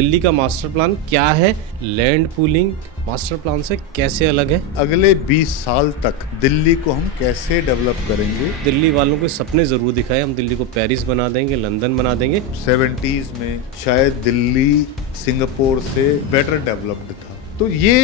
दिल्ली का master plan क्या है, लैंड पूलिंग मास्टर प्लान से कैसे अलग है, अगले 20 साल तक दिल्ली को हम कैसे डेवलप करेंगे। दिल्ली वालों को सपने ज़रूर दिखाए, हम दिल्ली को पेरिस बना देंगे, लंदन बना देंगे। 70s में शायद दिल्ली सिंगापुर से बेटर डेवलप्ड था, तो ये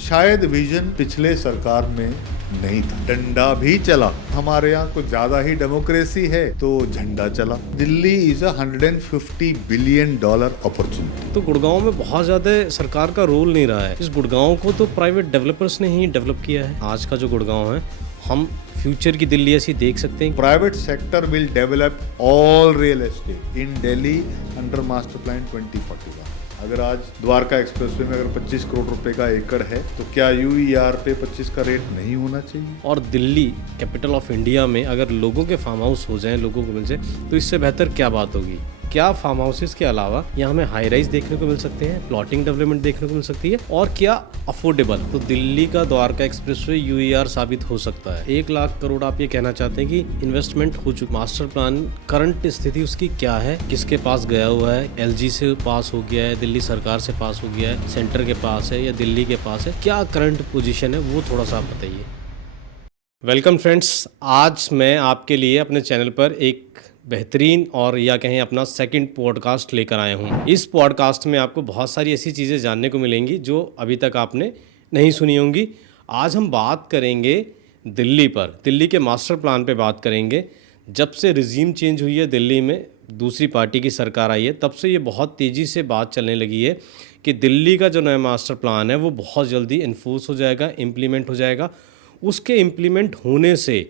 शायद विजन पिछले सरकार में नहीं था। डंडा भी चला, हमारे यहाँ कुछ ज्यादा ही डेमोक्रेसी है तो झंडा चला। Delhi is $150 billion opportunity. तो गुड़गांव में बहुत ज़्यादा सरकार का रोल नहीं रहा है। इस गुड़गांव को तो प्राइवेट डेवलपर्स ने ही डेवलप किया है। आज का जो गुड़गांव है, हम फ्यूचर की दिल्ली ऐसी देख सकते हैं। Private sector will develop all real estate in Delhi under master plan 2041। अगर आज द्वारका एक्सप्रेसवे में अगर 25 करोड़ रुपए का एकड़ है तो क्या यूईआर पे 25 का रेट नहीं होना चाहिए? और दिल्ली कैपिटल ऑफ इंडिया में अगर लोगों के फार्म हाउस हो जाएं, लोगों को मिल जाए, तो इससे बेहतर क्या बात होगी। क्या फार्म हाउसेस के अलावा यहाँ हमें हाई राइज देखने को मिल सकते हैं, प्लॉटिंग डेवलपमेंट देखने को मिल सकती है, और क्या अफोर्डेबल। तो दिल्ली का द्वारका एक्सप्रेसवे यूईआर साबित हो सकता है। 1 लाख करोड़ आप ये कहना चाहते हैं कि इन्वेस्टमेंट हो चुकी। मास्टर प्लान करंट स्थिति उसकी क्या है, किसके पास गया हुआ है? एलजी से पास हो गया है, दिल्ली सरकार से पास हो गया है, सेंटर के पास है या दिल्ली के पास है? क्या करंट पोजीशन है, वो थोड़ा सा आप बताइए। वेलकम फ्रेंड्स, आज मैं आपके लिए अपने चैनल पर एक बेहतरीन और या कहें अपना सेकंड पॉडकास्ट लेकर आया हूं। इस पॉडकास्ट में आपको बहुत सारी ऐसी चीज़ें जानने को मिलेंगी जो अभी तक आपने नहीं सुनी होंगी। आज हम बात करेंगे दिल्ली पर, दिल्ली के मास्टर प्लान पे बात करेंगे। जब से रिजीम चेंज हुई है दिल्ली में, दूसरी पार्टी की सरकार आई है, तब से ये बहुत तेज़ी से बात चलने लगी है कि दिल्ली का जो नया मास्टर प्लान है वो बहुत जल्दी इन्फोर्स हो जाएगा, इम्प्लीमेंट हो जाएगा। उसके इम्प्लीमेंट होने से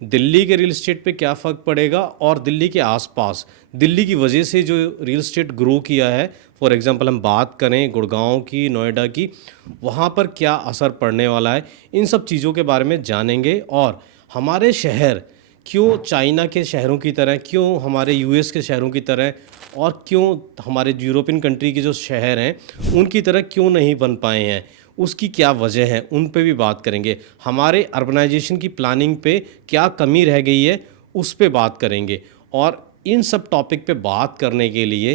दिल्ली के रियल इस्टेट पे क्या फ़र्क पड़ेगा और दिल्ली के आसपास, दिल्ली की वजह से जो रियल इस्टेट ग्रो किया है, फॉर एग्जांपल हम बात करें गुड़गांव की, नोएडा की, वहाँ पर क्या असर पड़ने वाला है, इन सब चीज़ों के बारे में जानेंगे। और हमारे शहर क्यों चाइना के शहरों की तरह, क्यों हमारे यूएस के शहरों की तरह, और क्यों हमारे यूरोपियन कंट्री के जो शहर हैं उनकी तरह क्यों नहीं बन पाए हैं, उसकी क्या वजह है, उन पे भी बात करेंगे। हमारे अर्बनाइजेशन की प्लानिंग पे क्या कमी रह गई है, उस पे बात करेंगे। और इन सब टॉपिक पे बात करने के लिए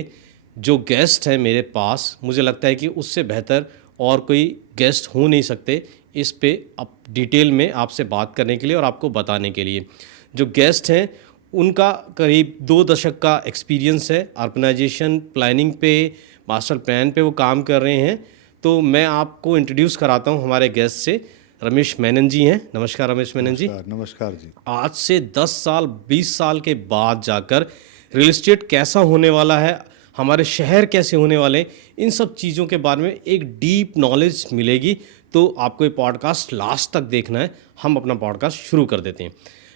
जो गेस्ट है मेरे पास, मुझे लगता है कि उससे बेहतर और कोई गेस्ट हो नहीं सकते इस पे अब डिटेल में आपसे बात करने के लिए और आपको बताने के लिए। जो गेस्ट हैं उनका करीब 2 दशक का एक्सपीरियंस है अर्बनाइजेशन प्लानिंग पे, मास्टर प्लान पे वो काम कर रहे हैं। तो मैं आपको इंट्रोड्यूस कराता हूं हमारे गेस्ट से। रमेश मेनन जी हैं। नमस्कार रमेश मेनन जी। नमस्कार जी। आज से 10 साल 20 साल के बाद जाकर रियल इस्टेट कैसा होने वाला है, हमारे शहर कैसे होने वाले हैं, इन सब चीज़ों के बारे में एक डीप नॉलेज मिलेगी। तो आपको ये पॉडकास्ट लास्ट तक देखना है। हम अपना पॉडकास्ट शुरू कर देते हैं।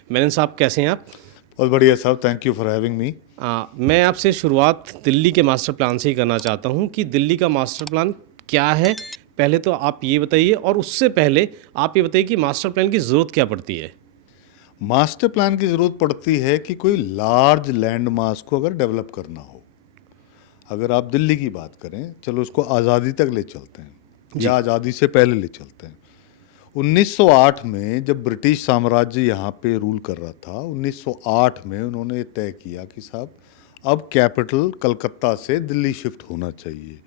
मेनन साहब, कैसे हैं आप? बहुत बढ़िया साहब, thank you for having me. मैं आपसे शुरुआत दिल्ली के मास्टर प्लान से ही करना चाहता हूं कि दिल्ली का मास्टर प्लान क्या है, पहले तो आप ये बताइए। और उससे पहले आप ये बताइए कि मास्टर प्लान की ज़रूरत क्या पड़ती है। मास्टर प्लान की ज़रूरत पड़ती है कि कोई लार्ज लैंड मास को अगर डेवलप करना हो। अगर आप दिल्ली की बात करें, चलो उसको आज़ादी तक ले चलते हैं या आज़ादी से पहले ले चलते हैं। 1908 में जब ब्रिटिश साम्राज्य यहाँ पे रूल कर रहा था, 1908 में उन्होंने ये तय किया कि साहब अब कैपिटल कलकत्ता से दिल्ली शिफ्ट होना चाहिए।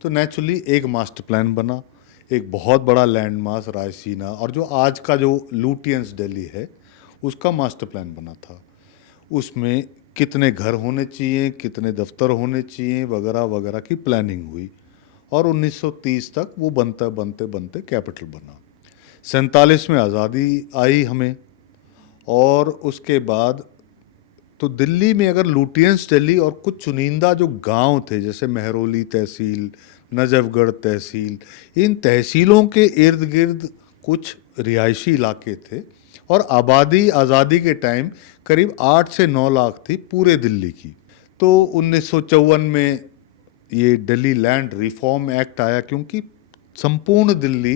तो नेचुरली एक मास्टर प्लान बना, एक बहुत बड़ा लैंड मास रायसीना और जो आज का जो लुटियंस दिल्ली है उसका मास्टर प्लान बना था। उसमें कितने घर होने चाहिए, कितने दफ्तर होने चाहिए, वगैरह वगैरह की प्लानिंग हुई और 1930 तक वो बनते बनते बनते कैपिटल बना। 47 में आज़ादी आई हमें, और उसके बाद तो दिल्ली में अगर लुटियंस दिल्ली और कुछ चुनिंदा जो गांव थे, जैसे मेहरौली तहसील, नजफगढ़ तहसील, इन तहसीलों के इर्द गिर्द कुछ रिहायशी इलाके थे और आबादी आज़ादी के टाइम करीब 8 से 9 लाख थी पूरे दिल्ली की। तो 1954 में ये दिल्ली लैंड रिफॉर्म एक्ट आया, क्योंकि संपूर्ण दिल्ली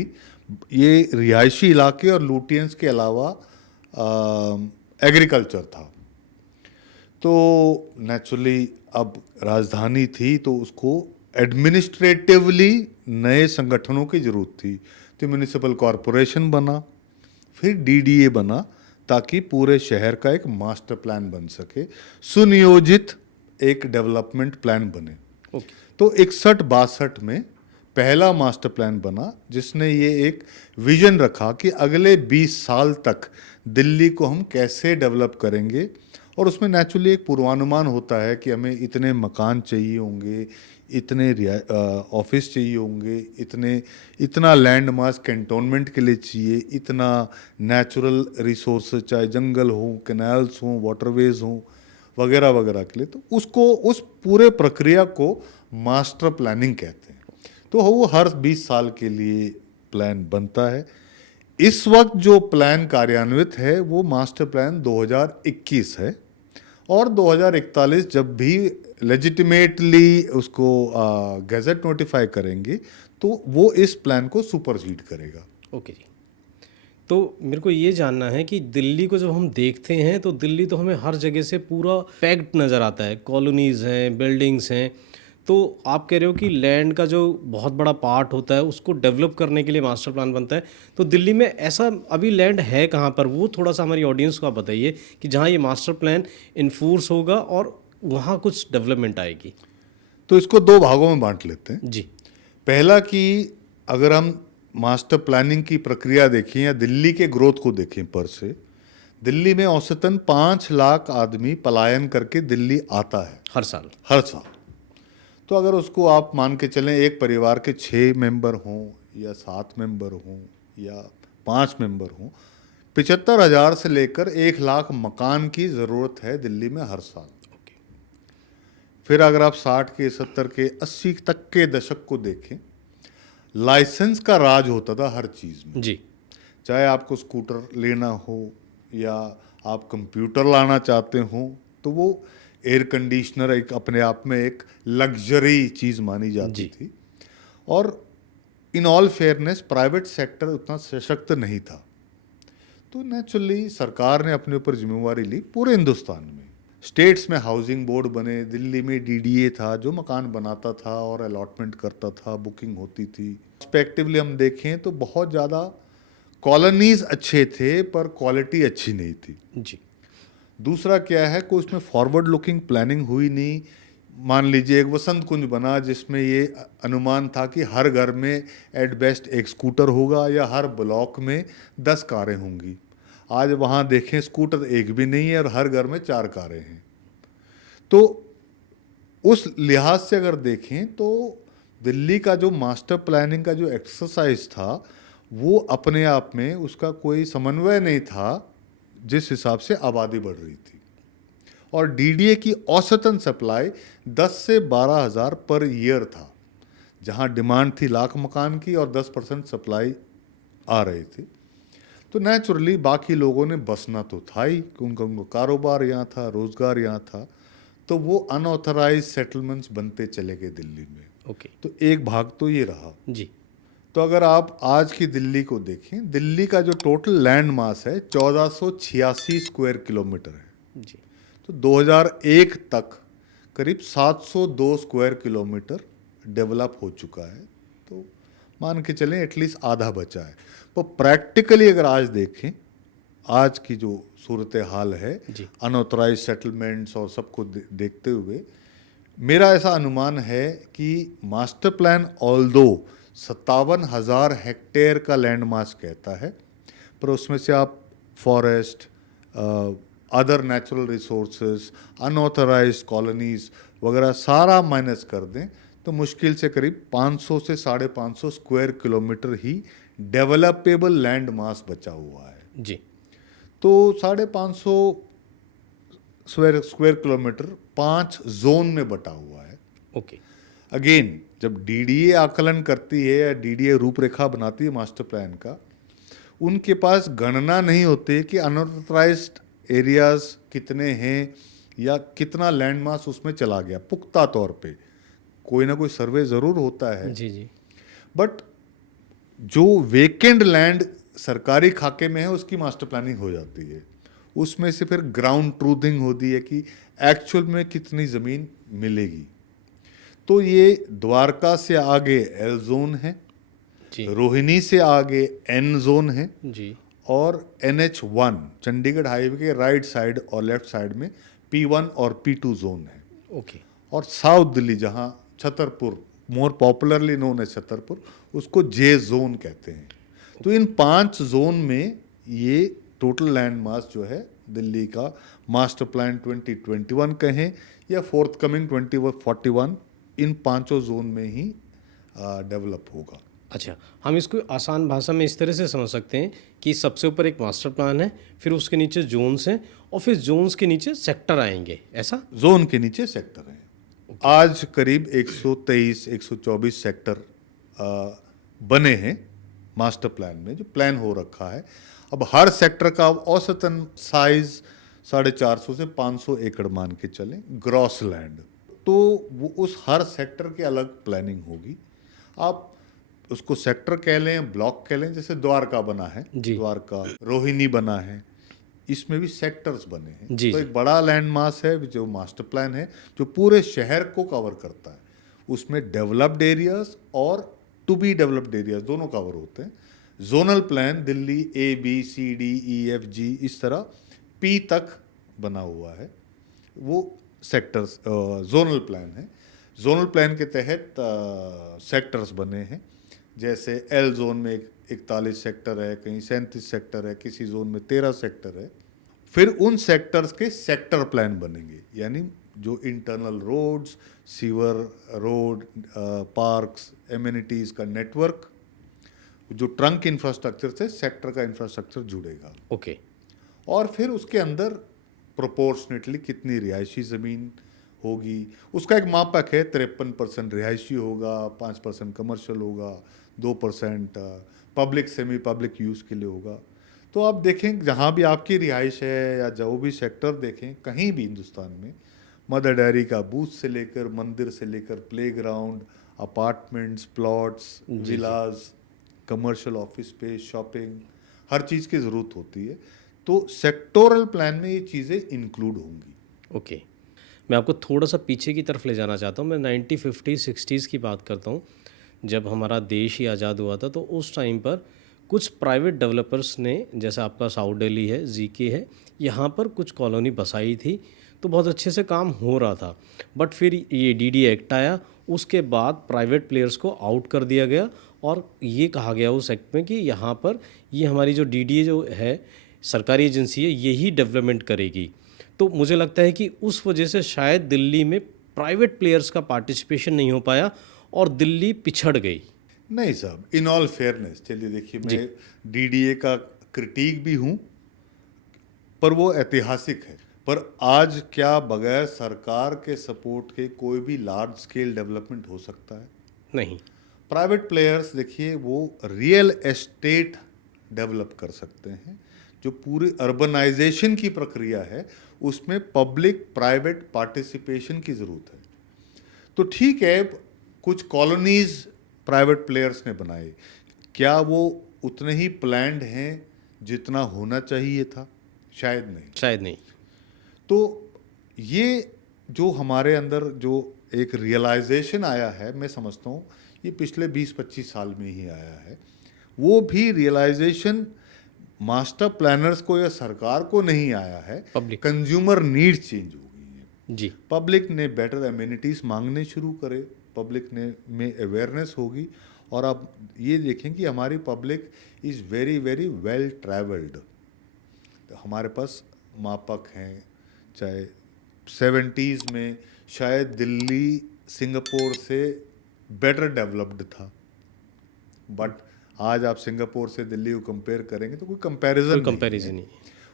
ये रिहायशी इलाके और लुटियंस के अलावा एग्रीकल्चर था। तो नेचुरली अब राजधानी थी तो उसको एडमिनिस्ट्रेटिवली नए संगठनों की ज़रूरत थी। तो म्यूनिसिपल कॉरपोरेशन बना, फिर डीडीए बना, ताकि पूरे शहर का एक मास्टर प्लान बन सके, सुनियोजित एक डेवलपमेंट प्लान बने। ओके। तो 61-62 में पहला मास्टर प्लान बना जिसने ये एक विजन रखा कि अगले 20 साल तक दिल्ली को हम कैसे डेवलप करेंगे, और उसमें नेचुरली एक पूर्वानुमान होता है कि हमें इतने मकान चाहिए होंगे, इतने ऑफिस चाहिए होंगे, इतना लैंड मास कैंटोनमेंट के लिए चाहिए, इतना नेचुरल रिसोर्स चाहे जंगल हो, कैनाल्स हों, वाटरवेज हों, वगैरह वगैरह के लिए। तो उसको, उस पूरे प्रक्रिया को मास्टर प्लानिंग कहते हैं। तो वो हर 20 साल के लिए प्लान बनता है। इस वक्त जो प्लान कार्यान्वित है वो मास्टर प्लान 2021 है, और 2041 जब भी लेजिटिमेटली उसको गैजेट नोटिफाई करेंगे तो वो इस प्लान को सुपरसीड करेगा। ओके जी। तो मेरे को ये जानना है कि दिल्ली को जब हम देखते हैं तो दिल्ली तो हमें हर जगह से पूरा पैक्ड नज़र आता है, कॉलोनीज़ हैं, बिल्डिंग्स हैं। तो आप कह रहे हो कि लैंड का जो बहुत बड़ा पार्ट होता है उसको डेवलप करने के लिए मास्टर प्लान बनता है। तो दिल्ली में ऐसा अभी लैंड है कहाँ पर, वो थोड़ा सा हमारी ऑडियंस को आप बताइए कि जहाँ ये मास्टर प्लान इन्फोर्स होगा और वहाँ कुछ डेवलपमेंट आएगी। तो इसको दो भागों में बांट लेते हैं। जी। पहला कि अगर हम मास्टर प्लानिंग की प्रक्रिया देखें या दिल्ली के ग्रोथ को देखें पर से, दिल्ली में औसतन 5 लाख आदमी पलायन करके दिल्ली आता है हर साल। हर साल। तो अगर उसको आप मान के चलें एक परिवार के 6 मेंबर हों या 7 मेंबर हों या 5 मेंबर हों, 75,000 से लेकर 1 लाख मकान की ज़रूरत है दिल्ली में हर साल। फिर अगर आप 60 के 70 के 80 तक के दशक को देखें, लाइसेंस का राज होता था हर चीज़ में। जी। चाहे आपको स्कूटर लेना हो या आप कंप्यूटर लाना चाहते हो, तो वो एयर कंडीशनर एक अपने आप में एक लग्जरी चीज़ मानी जाती थी। और in all fairness private sector उतना सशक्त नहीं था। तो नेचुरली सरकार ने अपने ऊपर जिम्मेवारी ली पूरे हिंदुस्तान में। स्टेट्स में हाउसिंग बोर्ड बने, दिल्ली में डीडीए था जो मकान बनाता था और अलॉटमेंट करता था, बुकिंग होती थी। रिस्पेक्टिवली हम देखें तो बहुत ज़्यादा कॉलोनीज अच्छे थे पर क्वालिटी अच्छी नहीं थी। जी। दूसरा क्या है कि उसमें फॉरवर्ड लुकिंग प्लानिंग हुई नहीं। मान लीजिए एक वसंत कुंज बना जिसमें ये अनुमान था कि हर घर में एट बेस्ट एक स्कूटर होगा या हर ब्लॉक में 10 कारें होंगी। आज वहाँ देखें स्कूटर एक भी नहीं है और हर घर में 4 कारें हैं। तो उस लिहाज से अगर देखें तो दिल्ली का जो मास्टर प्लानिंग का जो एक्सरसाइज था वो अपने आप में उसका कोई समन्वय नहीं था जिस हिसाब से आबादी बढ़ रही थी। और डीडीए की औसतन सप्लाई 10 से 12 हज़ार पर ईयर था, जहां डिमांड थी लाख मकान की और 10% सप्लाई आ रही थी। तो नेचुरली बाकी लोगों ने बसना तो था ही, उनका कारोबार यहाँ था, रोजगार यहाँ था। तो वो अनऑथराइज सेटलमेंट्स बनते चले गए दिल्ली में। ओके। तो एक भाग तो ये रहा। जी। तो अगर आप आज की दिल्ली को देखें, दिल्ली का जो टोटल लैंड मास है 1486 स्क्वायर किलोमीटर है। जी। तो 2001 तक करीब 702 स्क्वायर किलोमीटर डेवलप हो चुका है। तो मान के चलें एटलीस्ट आधा बचा है। पर प्रैक्टिकली अगर आज देखें, आज की जो सूरत हाल है अनऑथराइज सेटलमेंट्स और सबको देखते हुए, मेरा ऐसा अनुमान है कि मास्टर प्लान ऑल्दो 57,000 हेक्टेयर का लैंड मास कहता है, पर उसमें से आप forest, other natural resources, unauthorised colonies वगैरह सारा माइनस कर दें तो मुश्किल से करीब 500 से 550 स्क्वायर किलोमीटर ही डेवलपेबल लैंड मास बचा हुआ है। जी। तो 550 स्क्वायर किलोमीटर 5 जोन में बटा हुआ है। ओके। अगेन जब डीडीए आकलन करती है या डीडीए रूपरेखा बनाती है मास्टर प्लान का, उनके पास गणना नहीं होती कि अनऑथराइज्ड एरियाज कितने हैं या कितना लैंड मास उसमें चला गया। पुख्ता तौर पे कोई ना कोई सर्वे ज़रूर होता है। जी। जी। बट जो वेकेंड लैंड सरकारी खाके में है उसकी मास्टर प्लानिंग हो जाती है। उसमें से फिर ग्राउंड ट्रूथिंग होती है कि एक्चुअल में कितनी ज़मीन मिलेगी। तो ये द्वारका से आगे एल जोन है, रोहिणी से आगे एन जोन है जी, और NH1 चंडीगढ़ हाईवे के राइट साइड और लेफ्ट साइड में P1 और P2 जोन है। ओके। और साउथ दिल्ली जहाँ छतरपुर, मोर पॉपुलरली नोन एज छतरपुर, उसको जे जोन कहते हैं। तो इन 5 जोन में ये टोटल लैंड मास जो है दिल्ली का मास्टर प्लान 2021 कहें या फोर्थ कमिंग 2041, इन 5 जोन में ही डेवलप होगा। अच्छा, हम इसको आसान भाषा में इस तरह से समझ सकते हैं कि सबसे ऊपर एक मास्टर प्लान है, फिर उसके नीचे जोन्स हैं और फिर जोन्स के नीचे सेक्टर आएंगे, ऐसा? जोन के नीचे सेक्टर हैं। आज करीब 123-124 सेक्टर बने हैं मास्टर प्लान में, जो प्लान हो रखा है। अब हर सेक्टर का औसतन साइज 450 से 500 एकड़ मान के चलें, ग्रॉस लैंड। तो वो उस हर सेक्टर के अलग प्लानिंग होगी। आप उसको सेक्टर कह लें, ब्लॉक कह लें, जैसे द्वारका बना है, जी। द्वारका, रोहिणी बना है, इसमें भी सेक्टर्स बने हैं। जी, तो जी। एक बड़ा लैंड मास है जो मास्टर प्लान है, जो पूरे शहर को कवर करता है। उसमें डेवलप्ड एरियाज और टू बी डेवलप्ड एरियाज दोनों कवर होते हैं। जोनल प्लान दिल्ली ABCDEFG इस तरह P तक बना हुआ है, वो सेक्टर्स जोनल प्लान है। जोनल प्लान के तहत सेक्टर्स बने हैं, जैसे एल जोन में 41 सेक्टर है, कहीं 37 सेक्टर है, किसी जोन में 13 सेक्टर है। फिर उन सेक्टर्स के सेक्टर प्लान बनेंगे, यानी जो internal roads, sewer, road, parks, amenities का नेटवर्क, जो ट्रंक इंफ्रास्ट्रक्चर से सेक्टर का इंफ्रास्ट्रक्चर जुड़ेगा। ओके। और फिर उसके अंदर प्रोपोर्शनेटली कितनी रिहायशी ज़मीन होगी, उसका एक मापक है। 53% रिहायशी होगा, 5% कमर्शियल होगा, 2% पब्लिक सेमी पब्लिक यूज़ के लिए होगा। तो आप देखें जहाँ भी आपकी रिहाइश है या जो भी सेक्टर देखें कहीं भी हिंदुस्तान में, मदर डेयरी का बूथ से लेकर, मंदिर से लेकर, playground, apartments, plots, villas, commercial office space, shopping, हर चीज़ की ज़रूरत होती है। तो सेक्टोरल प्लान में ये चीज़ें इंक्लूड होंगी। ओके, मैं आपको थोड़ा सा पीछे की तरफ ले जाना चाहता हूँ। मैं 1950-60s की बात करता हूँ, जब हमारा देश ही आज़ाद हुआ था। तो उस टाइम पर कुछ प्राइवेट डेवलपर्स ने, जैसे आपका साउथ दिल्ली है, जीके है, यहाँ पर कुछ कॉलोनी बसाई थी, तो बहुत अच्छे से काम हो रहा था। बट फिर ये DDA एक्ट आया, उसके बाद प्राइवेट प्लेयर्स को आउट कर दिया गया और ये कहा गया उस एक्ट में कि यहाँ पर ये हमारी जो DDA जो है, सरकारी एजेंसी है, यही डेवलपमेंट करेगी। तो मुझे लगता है कि उस वजह से शायद दिल्ली में प्राइवेट प्लेयर्स का पार्टिसिपेशन नहीं हो पाया और दिल्ली पिछड़ गई। नहीं साहब, इन ऑल फेयरनेस, चलिए देखिए, मैं DDA का क्रिटिक भी हूँ, पर वो ऐतिहासिक है। पर आज क्या बगैर सरकार के सपोर्ट के कोई भी लार्ज स्केल डेवलपमेंट हो सकता है? नहीं। प्राइवेट प्लेयर्स देखिए, वो रियल एस्टेट डेवलप कर सकते हैं। जो पूरी अर्बनाइजेशन की प्रक्रिया है, उसमें पब्लिक प्राइवेट पार्टिसिपेशन की ज़रूरत है। तो ठीक है, कुछ कॉलोनीज प्राइवेट प्लेयर्स ने बनाए, क्या वो उतने ही प्लान्ड हैं जितना होना चाहिए था? शायद नहीं। शायद नहीं। तो ये जो हमारे अंदर जो एक रियलाइजेशन आया है, मैं समझता हूँ ये पिछले 20-25 साल में ही आया है। वो भी रियलाइजेशन मास्टर प्लानर्स को या सरकार को नहीं आया है, पब्लिक। कंज्यूमर नीड चेंज हो गई है। जी। पब्लिक ने बेटर एमिनिटीज मांगने शुरू करे, पब्लिक ने में अवेयरनेस होगी। और आप ये देखें कि हमारी public is very very well travelled. हमारे पास मापक हैं, चाहे 70s में शायद दिल्ली सिंगापुर से बेटर डेवलप्ड था, बट आज आप सिंगापुर से दिल्ली को कंपेयर करेंगे तो कोई कंपैरिजन नहीं है।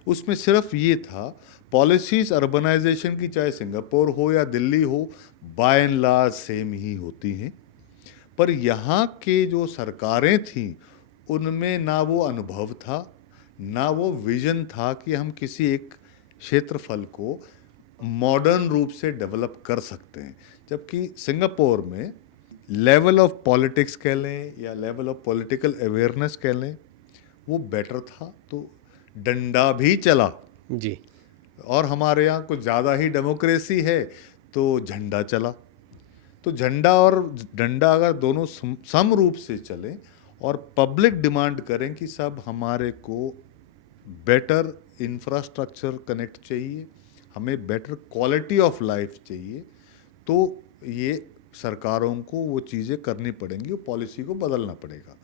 उसमें सिर्फ ये था, पॉलिसीज अर्बनाइजेशन की चाहे सिंगापुर हो या दिल्ली हो, बाय एंड लार्ज सेम ही होती हैं। पर यहाँ के जो सरकारें थीं, उनमें ना वो अनुभव था, ना वो विजन था कि हम किसी एक क्षेत्रफल को मॉडर्न रूप से डेवलप कर सकते हैं। जबकि सिंगापुर में लेवल ऑफ पॉलिटिक्स कह लें या लेवल ऑफ पॉलिटिकल अवेयरनेस कह लें, वो बेटर था, तो डंडा भी चला। जी। और हमारे यहाँ कुछ ज़्यादा ही डेमोक्रेसी है, तो झंडा चला। तो झंडा और डंडा अगर दोनों सम रूप से चलें और पब्लिक डिमांड करें कि सब हमारे को बेटर इंफ्रास्ट्रक्चर कनेक्ट चाहिए, हमें बेटर क्वालिटी ऑफ लाइफ चाहिए, तो ये सरकारों को वो चीज़ें करनी पड़ेंगी, वो पॉलिसी को बदलना पड़ेगा।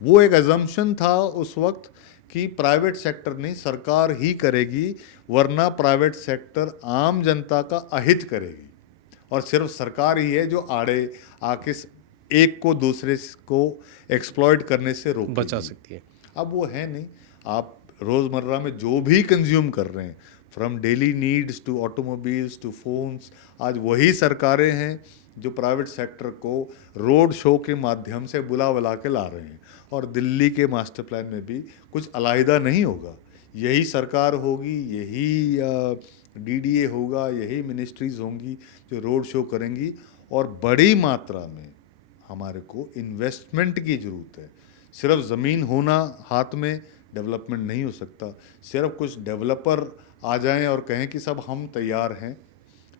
वो एक अजम्पशन था उस वक्त कि प्राइवेट सेक्टर नहीं, सरकार ही करेगी, वरना प्राइवेट सेक्टर आम जनता का अहित करेगी और सिर्फ सरकार ही है जो आड़े आके एक को दूसरे को एक्सप्लॉइट करने से रोकेगी, बचा सकती है। अब वो है नहीं। आप रोज़मर्रा में जो भी कंज्यूम कर रहे हैं, from daily needs to automobiles to phones, आज वही सरकारें हैं जो प्राइवेट सेक्टर को रोड शो के माध्यम से बुला बुला के ला रहे हैं। और दिल्ली के मास्टर प्लान में भी कुछ अलहदा नहीं होगा, यही सरकार होगी, यही डीडीए होगा, यही मिनिस्ट्रीज होंगी जो रोड शो करेंगी। और बड़ी मात्रा में हमारे को इन्वेस्टमेंट की ज़रूरत है। सिर्फ ज़मीन होना हाथ में डेवलपमेंट नहीं हो सकता। सिर्फ कुछ डेवलपर आ जाएं और कहें कि सब हम तैयार हैं।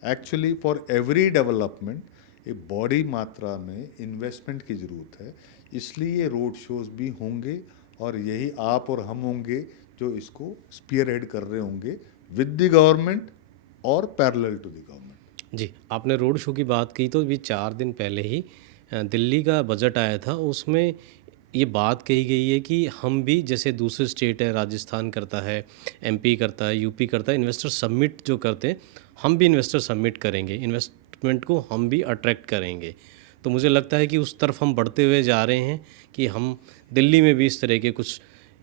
एक्चुअली फॉर एवरी डेवलपमेंट एक बड़ी मात्रा में इन्वेस्टमेंट की ज़रूरत है। इसलिए रोड शोज़ भी होंगे और यही आप और हम होंगे जो इसको स्पीयर हेड कर रहे होंगे विद द गवर्नमेंट और पैरेलल टू द गवर्नमेंट। जी, आपने रोड शो की बात की तो अभी 4 दिन पहले ही दिल्ली का बजट आया था, उसमें ये बात कही गई है कि हम भी, जैसे दूसरे स्टेट है, राजस्थान करता है, एमपी करता है, यूपी करता है, इन्वेस्टर समिट जो करते हैं, हम भी इन्वेस्टर समिट करेंगे, इन्वेस्टमेंट को हम भी अट्रैक्ट करेंगे। तो मुझे लगता है कि उस तरफ हम बढ़ते हुए जा रहे हैं कि हम दिल्ली में भी इस तरह के कुछ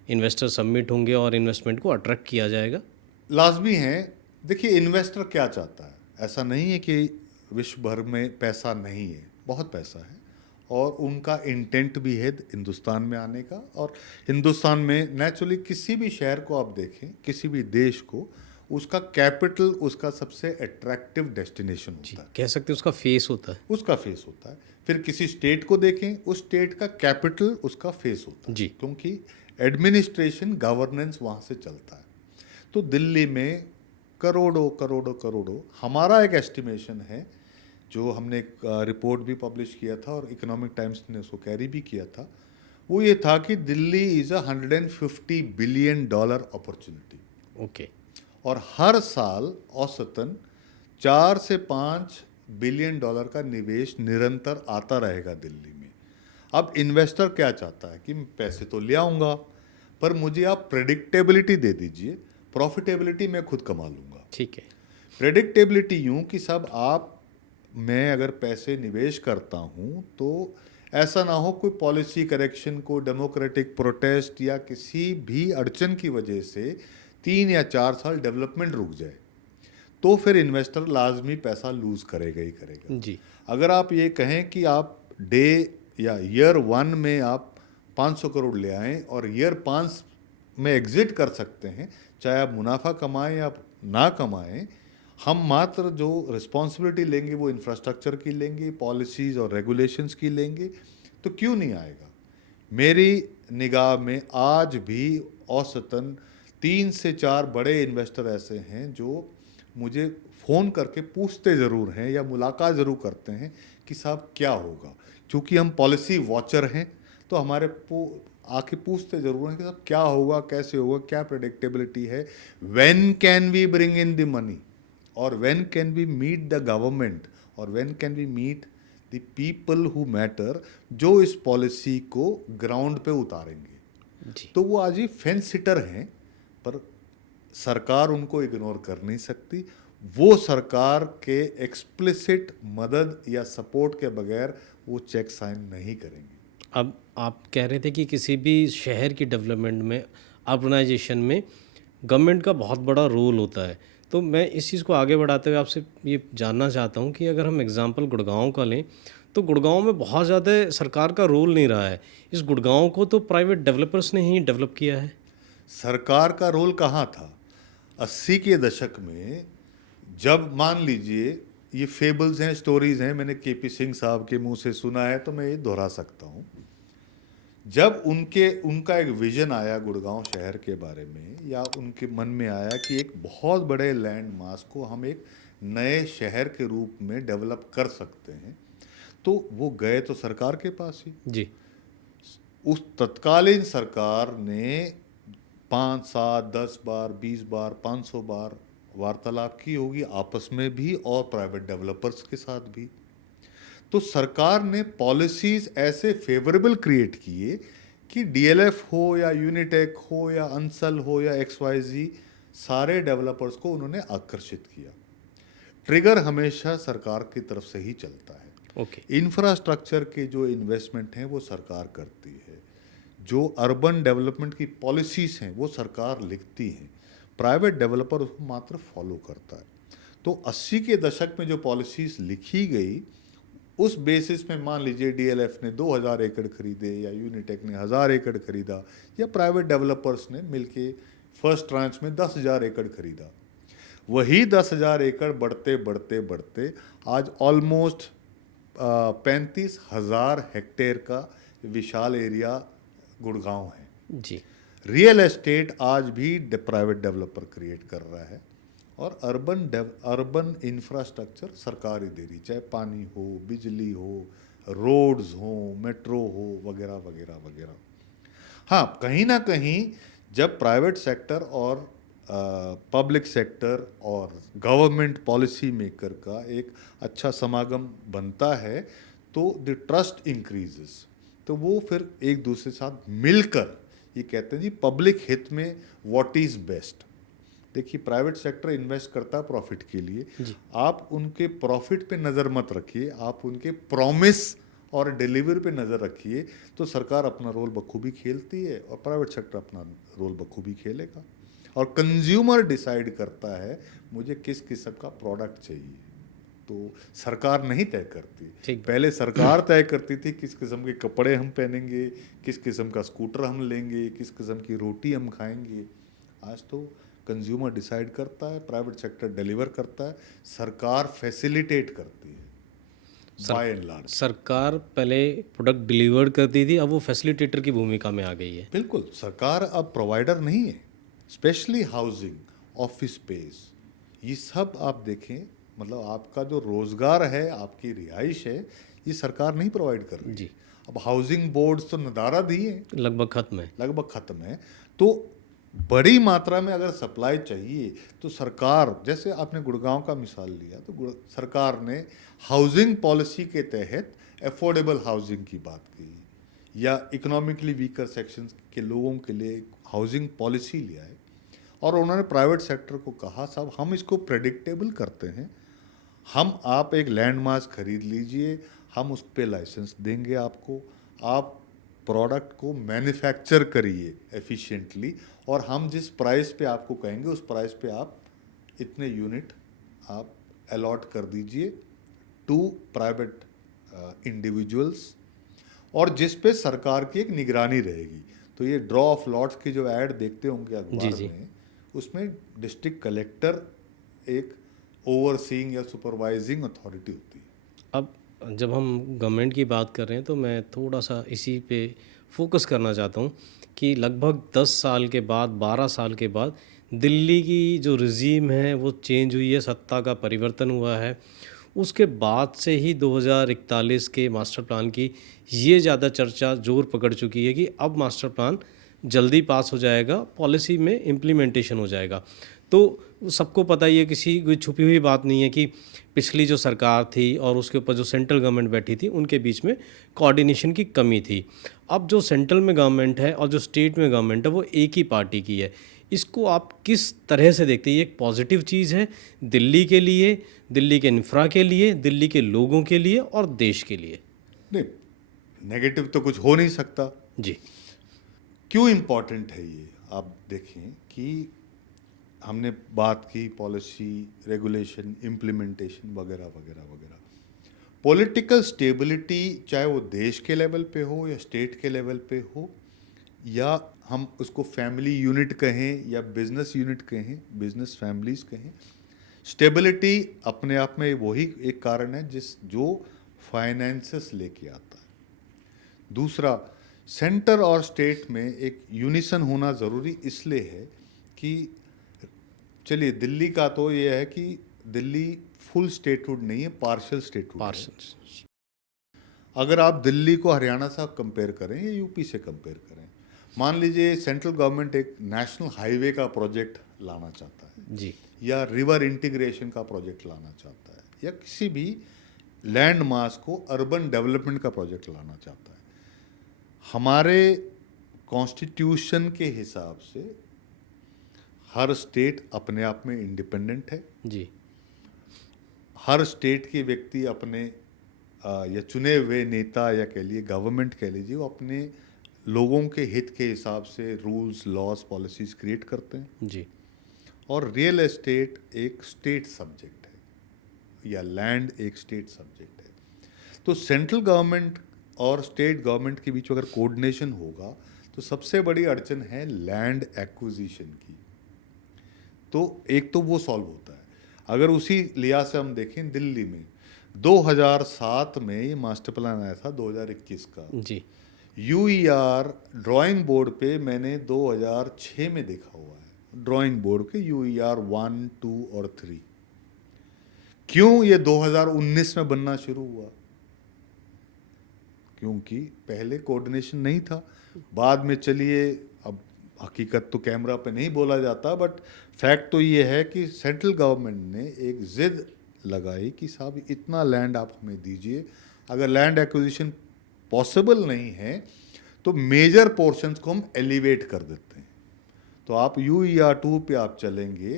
इन्वेस्टर समिट होंगे और इन्वेस्टमेंट को अट्रैक्ट किया जाएगा। लाजमी है। देखिए, इन्वेस्टर क्या चाहता है, ऐसा नहीं है कि विश्व भर में पैसा नहीं है, बहुत पैसा है और उनका इंटेंट भी है हिंदुस्तान में आने का। और हिंदुस्तान में नेचुरली किसी भी शहर को आप देखें, किसी भी देश को, उसका कैपिटल उसका सबसे अट्रैक्टिव डेस्टिनेशन होता है, कह सकते हैं उसका फेस होता है। उसका फेस होता है। फिर किसी स्टेट को देखें, उस स्टेट का कैपिटल उसका फेस होता है जी। क्योंकि एडमिनिस्ट्रेशन गवर्नेंस वहाँ से चलता है। तो दिल्ली में करोड़ों करोड़ों करोड़ों, हमारा एक एस्टिमेशन है जो हमने एक रिपोर्ट भी पब्लिश किया था और इकोनॉमिक टाइम्स ने उसको कैरी भी किया था, वो ये था कि Delhi is $150 billion opportunity. Okay. और हर साल औसतन 4 से 5 बिलियन डॉलर का निवेश निरंतर आता रहेगा दिल्ली में। अब इन्वेस्टर क्या चाहता है कि मैं पैसे तो ले आऊँगा, पर मुझे आप प्रेडिक्टेबिलिटी दे दीजिए, प्रॉफिटेबिलिटी मैं खुद कमा लूँगा। ठीक है। प्रेडिक्टेबिलिटी यूँ कि सब आप, मैं अगर पैसे निवेश करता हूँ तो ऐसा ना हो कोई पॉलिसी करेक्शन को, डेमोक्रेटिक प्रोटेस्ट या किसी भी अड़चन की वजह से 3 या 4 साल डेवलपमेंट रुक जाए, तो फिर इन्वेस्टर लाजमी पैसा लूज़ करेगा ही करेगा। जी। अगर आप ये कहें कि आप डे या ईयर 1 में आप 500 करोड़ ले आएँ और ईयर 5 में एग्जिट कर सकते हैं, चाहे आप मुनाफा कमाएं या ना कमाएं, हम मात्र जो रिस्पॉन्सिबिलिटी लेंगे वो इंफ्रास्ट्रक्चर की लेंगे, पॉलिसीज़ और रेगुलेशंस की लेंगे, तो क्यों नहीं आएगा। मेरी निगाह में आज भी औसतन 3 से 4 बड़े इन्वेस्टर ऐसे हैं जो मुझे फ़ोन करके पूछते ज़रूर हैं या मुलाकात ज़रूर करते हैं कि साहब क्या होगा। चूँकि हम पॉलिसी वॉचर हैं तो हमारे आके पूछते ज़रूर हैं कि साहब क्या होगा, कैसे होगा, क्या प्रेडिक्टेबिलिटी है, when can we bring in the money और when can we meet the government और when can we meet the people who matter, जो इस पॉलिसी को ग्राउंड पे उतारेंगे। जी। तो वो आज ही फेंस सिटर हैं, पर सरकार उनको इग्नोर कर नहीं सकती। वो सरकार के एक्सप्लिसिट मदद या सपोर्ट के बगैर वो चेक साइन नहीं करेंगे। अब आप कह रहे थे कि किसी भी शहर की डेवलपमेंट में, अर्बनाइजेशन में गवर्नमेंट का बहुत बड़ा रोल होता है। तो मैं इस चीज़ को आगे बढ़ाते हुए आपसे ये जानना चाहता हूँ कि अगर हम एग्जांपल गुड़गांव का लें तो गुड़गांव में बहुत ज़्यादा सरकार का रोल नहीं रहा है। इस गुड़गांव को तो प्राइवेट डेवलपर्स ने ही डेवलप किया है। सरकार का रोल कहाँ था? 80 के दशक में, जब मान लीजिए, ये फेबल्स हैं, स्टोरीज हैं, मैंने केपी सिंह साहब के मुंह से सुना है तो मैं ये दोहरा सकता हूँ। जब उनका एक विजन आया गुड़गांव शहर के बारे में, या उनके मन में आया कि एक बहुत बड़े लैंड मास को हम एक नए शहर के रूप में डेवलप कर सकते हैं, तो वो गए तो सरकार के पास ही। जी। उस तत्कालीन सरकार ने 5, 7, 10 बार, 20 बार, 500 बार वार्तालाप की होगी आपस में भी और प्राइवेट डेवलपर्स के साथ भी। तो सरकार ने पॉलिसीज ऐसे फेवरेबल क्रिएट किए कि डीएलएफ हो या यूनिटेक हो या अंसल हो या XYZ, सारे डेवलपर्स को उन्होंने आकर्षित किया। ट्रिगर हमेशा सरकार की तरफ से ही चलता है। ओके। इंफ्रास्ट्रक्चर के जो इन्वेस्टमेंट हैं वो सरकार करती है, जो अर्बन डेवलपमेंट की पॉलिसीज हैं वो सरकार लिखती है, प्राइवेट डेवलपर उसको मात्र फॉलो करता है। तो 80 के दशक में जो पॉलिसीज लिखी गई उस बेसिस में मान लीजिए डीएलएफ ने 2000 एकड़ खरीदे या यूनिटेक ने 1000 एकड़ खरीदा या प्राइवेट डेवलपर्स ने मिलके फर्स्ट ट्रांच में 10,000 एकड़ खरीदा। वही 10,000 एकड़ बढ़ते बढ़ते बढ़ते आज ऑलमोस्ट 35,000 हेक्टेयर का विशाल एरिया गुड़गांव है। जी। रियल एस्टेट आज भी प्राइवेट डेवलपर क्रिएट कर रहा है और अर्बन इंफ्रास्ट्रक्चर सरकार ही दे रही, चाहे पानी हो, बिजली हो, रोड्स हो, मेट्रो हो, वगैरह वगैरह वगैरह। हाँ, कहीं ना कहीं जब प्राइवेट सेक्टर और पब्लिक सेक्टर और गवर्नमेंट पॉलिसी मेकर का एक अच्छा समागम बनता है तो द ट्रस्ट इंक्रीजेस, तो वो फिर एक दूसरे के साथ मिलकर ये कहते हैं जी पब्लिक हित में व्हाट इज बेस्ट। देखिए, प्राइवेट सेक्टर इन्वेस्ट करता है प्रॉफिट के लिए, आप उनके प्रॉफिट पे नज़र मत रखिए, आप उनके प्रॉमिस और डिलीवरी पे नज़र रखिए, तो सरकार अपना रोल बखूबी खेलती है और प्राइवेट सेक्टर अपना रोल बखूबी खेलेगा। और कंज्यूमर डिसाइड करता है मुझे किस किस्म का प्रोडक्ट चाहिए, तो सरकार नहीं तय करती। पहले सरकार तय करती थी किस किस्म के कपड़े हम पहनेंगे, किस किस्म का स्कूटर हम लेंगे, किस किस्म की रोटी हम खाएंगे। आज तो कंज्यूमर डिसाइड करता है, प्राइवेट सेक्टर डिलीवर करता है, सरकार फैसिलिटेट करती है। बाय एंड लार्ज सरकार पहले प्रोडक्ट डिलीवर करती थी, अब वो फैसिलिटेटर की भूमिका में आ गई है। बिल्कुल, सरकार अब प्रोवाइडर नहीं है। स्पेशली हाउसिंग, ऑफिस स्पेस, ये सब आप देखें, मतलब आपका जो रोजगार है, आपकी रिहाइश है, ये सरकार नहीं प्रोवाइड कर रही। जी। अब हाउसिंग बोर्ड्स तो नदारा दिए, लगभग खत्म है। तो बड़ी मात्रा में अगर सप्लाई चाहिए तो सरकार, जैसे आपने गुड़गांव का मिसाल लिया, तो सरकार ने हाउसिंग पॉलिसी के तहत अफोर्डेबल हाउसिंग की बात की या इकोनॉमिकली वीकर सेक्शंस के लोगों के लिए हाउसिंग पॉलिसी लिया है। और उन्होंने प्राइवेट सेक्टर को कहा, साहब हम इसको प्रेडिक्टेबल करते हैं, आप एक लैंड मास खरीद लीजिए, हम उस पर लाइसेंस देंगे आपको, आप प्रोडक्ट को मैन्युफैक्चर करिए एफिशिएंटली और हम जिस प्राइस पे आपको कहेंगे उस प्राइस पे आप इतने यूनिट आप अलॉट कर दीजिए टू प्राइवेट इंडिविजुअल्स, और जिस पे सरकार की एक निगरानी रहेगी। तो ये ड्रॉ ऑफ लॉट्स की जो ऐड देखते होंगे अखबार में, उसमें डिस्ट्रिक्ट कलेक्टर एक ओवरसीइंग या सुपरवाइजिंग अथॉरिटी होती है। अब जब हम गवर्नमेंट की बात कर रहे हैं तो मैं थोड़ा सा इसी पे फोकस करना चाहता हूँ कि लगभग 10 साल के बाद, 12 साल के बाद दिल्ली की जो रिजीम है वो चेंज हुई है, सत्ता का परिवर्तन हुआ है। उसके बाद से ही 2041 के मास्टर प्लान की ये ज़्यादा चर्चा जोर पकड़ चुकी है कि अब मास्टर प्लान जल्दी पास हो जाएगा, पॉलिसी में इम्प्लीमेंटेशन हो जाएगा। तो सबको पता ही है, किसी कोई छुपी हुई बात नहीं है कि पिछली जो सरकार थी और उसके ऊपर जो सेंट्रल गवर्नमेंट बैठी थी उनके बीच में कोऑर्डिनेशन की कमी थी। अब जो सेंट्रल में गवर्नमेंट है और जो स्टेट में गवर्नमेंट है वो एक ही पार्टी की है। इसको आप किस तरह से देखते हैं? ये एक पॉजिटिव चीज़ है दिल्ली के लिए, दिल्ली के इंफ्रा के लिए, दिल्ली के लोगों के लिए और देश के लिए? नहीं, नेगेटिव तो कुछ हो नहीं सकता जी। क्यों इम्पोर्टेंट है ये? आप देखें कि हमने बात की पॉलिसी, रेगुलेशन, इम्प्लीमेंटेशन वगैरह वगैरह वगैरह। पॉलिटिकल स्टेबिलिटी चाहे वो देश के लेवल पे हो या स्टेट के लेवल पे हो, या हम उसको फैमिली यूनिट कहें या बिजनेस यूनिट कहें, बिजनेस फैमिलीज कहें, स्टेबिलिटी अपने आप में वही एक कारण है जो फाइनेंसेस लेके आता है। दूसरा, सेंटर और स्टेट में एक यूनिसन होना ज़रूरी इसलिए है कि चलिए दिल्ली का तो ये है कि दिल्ली फुल स्टेटहुड नहीं है, पार्शियल स्टेटहुड है। अगर आप दिल्ली को हरियाणा से कंपेयर करें या यूपी से कंपेयर करें, मान लीजिए सेंट्रल गवर्नमेंट एक नेशनल हाईवे का प्रोजेक्ट लाना चाहता है जी, या रिवर इंटीग्रेशन का प्रोजेक्ट लाना चाहता है या किसी भी लैंड मास को अर्बन डेवलपमेंट का प्रोजेक्ट लाना चाहता है। हमारे कॉन्स्टिट्यूशन के हिसाब से हर स्टेट अपने आप में इंडिपेंडेंट है। जी हर स्टेट के व्यक्ति अपने या चुने हुए नेता या कह लिए गवर्नमेंट कह लीजिए, वो अपने लोगों के हित के हिसाब से रूल्स लॉज पॉलिसीज क्रिएट करते हैं। जी और रियल एस्टेट एक स्टेट सब्जेक्ट है या लैंड एक स्टेट सब्जेक्ट है। तो सेंट्रल गवर्नमेंट और स्टेट गवर्नमेंट के बीच अगर कोऑर्डिनेशन होगा तो सबसे बड़ी अड़चन है लैंड एक्विजिशन की। तो एक तो वो सॉल्व होता है। अगर उसी लिहाज से हम देखें, दिल्ली में 2007 में ये मास्टर प्लान आया था 2021 का। जी यूईआर ड्राइंग बोर्ड पे मैंने 2006 में देखा हुआ है, ड्राइंग बोर्ड के यूईआर 1, 2 और 3। क्यों ये 2019 में बनना शुरू हुआ? क्योंकि पहले कोऑर्डिनेशन नहीं था। बाद में चलिए, अब हकीकत तो कैमरा पे नहीं बोला जाता, बट फैक्ट तो ये है कि सेंट्रल गवर्नमेंट ने एक जिद लगाई कि साहब इतना लैंड आप हमें दीजिए। अगर लैंड एक्विजिशन पॉसिबल नहीं है तो मेजर पोर्शंस को हम एलिवेट कर देते हैं। तो आप यूईआर 2 पे आप चलेंगे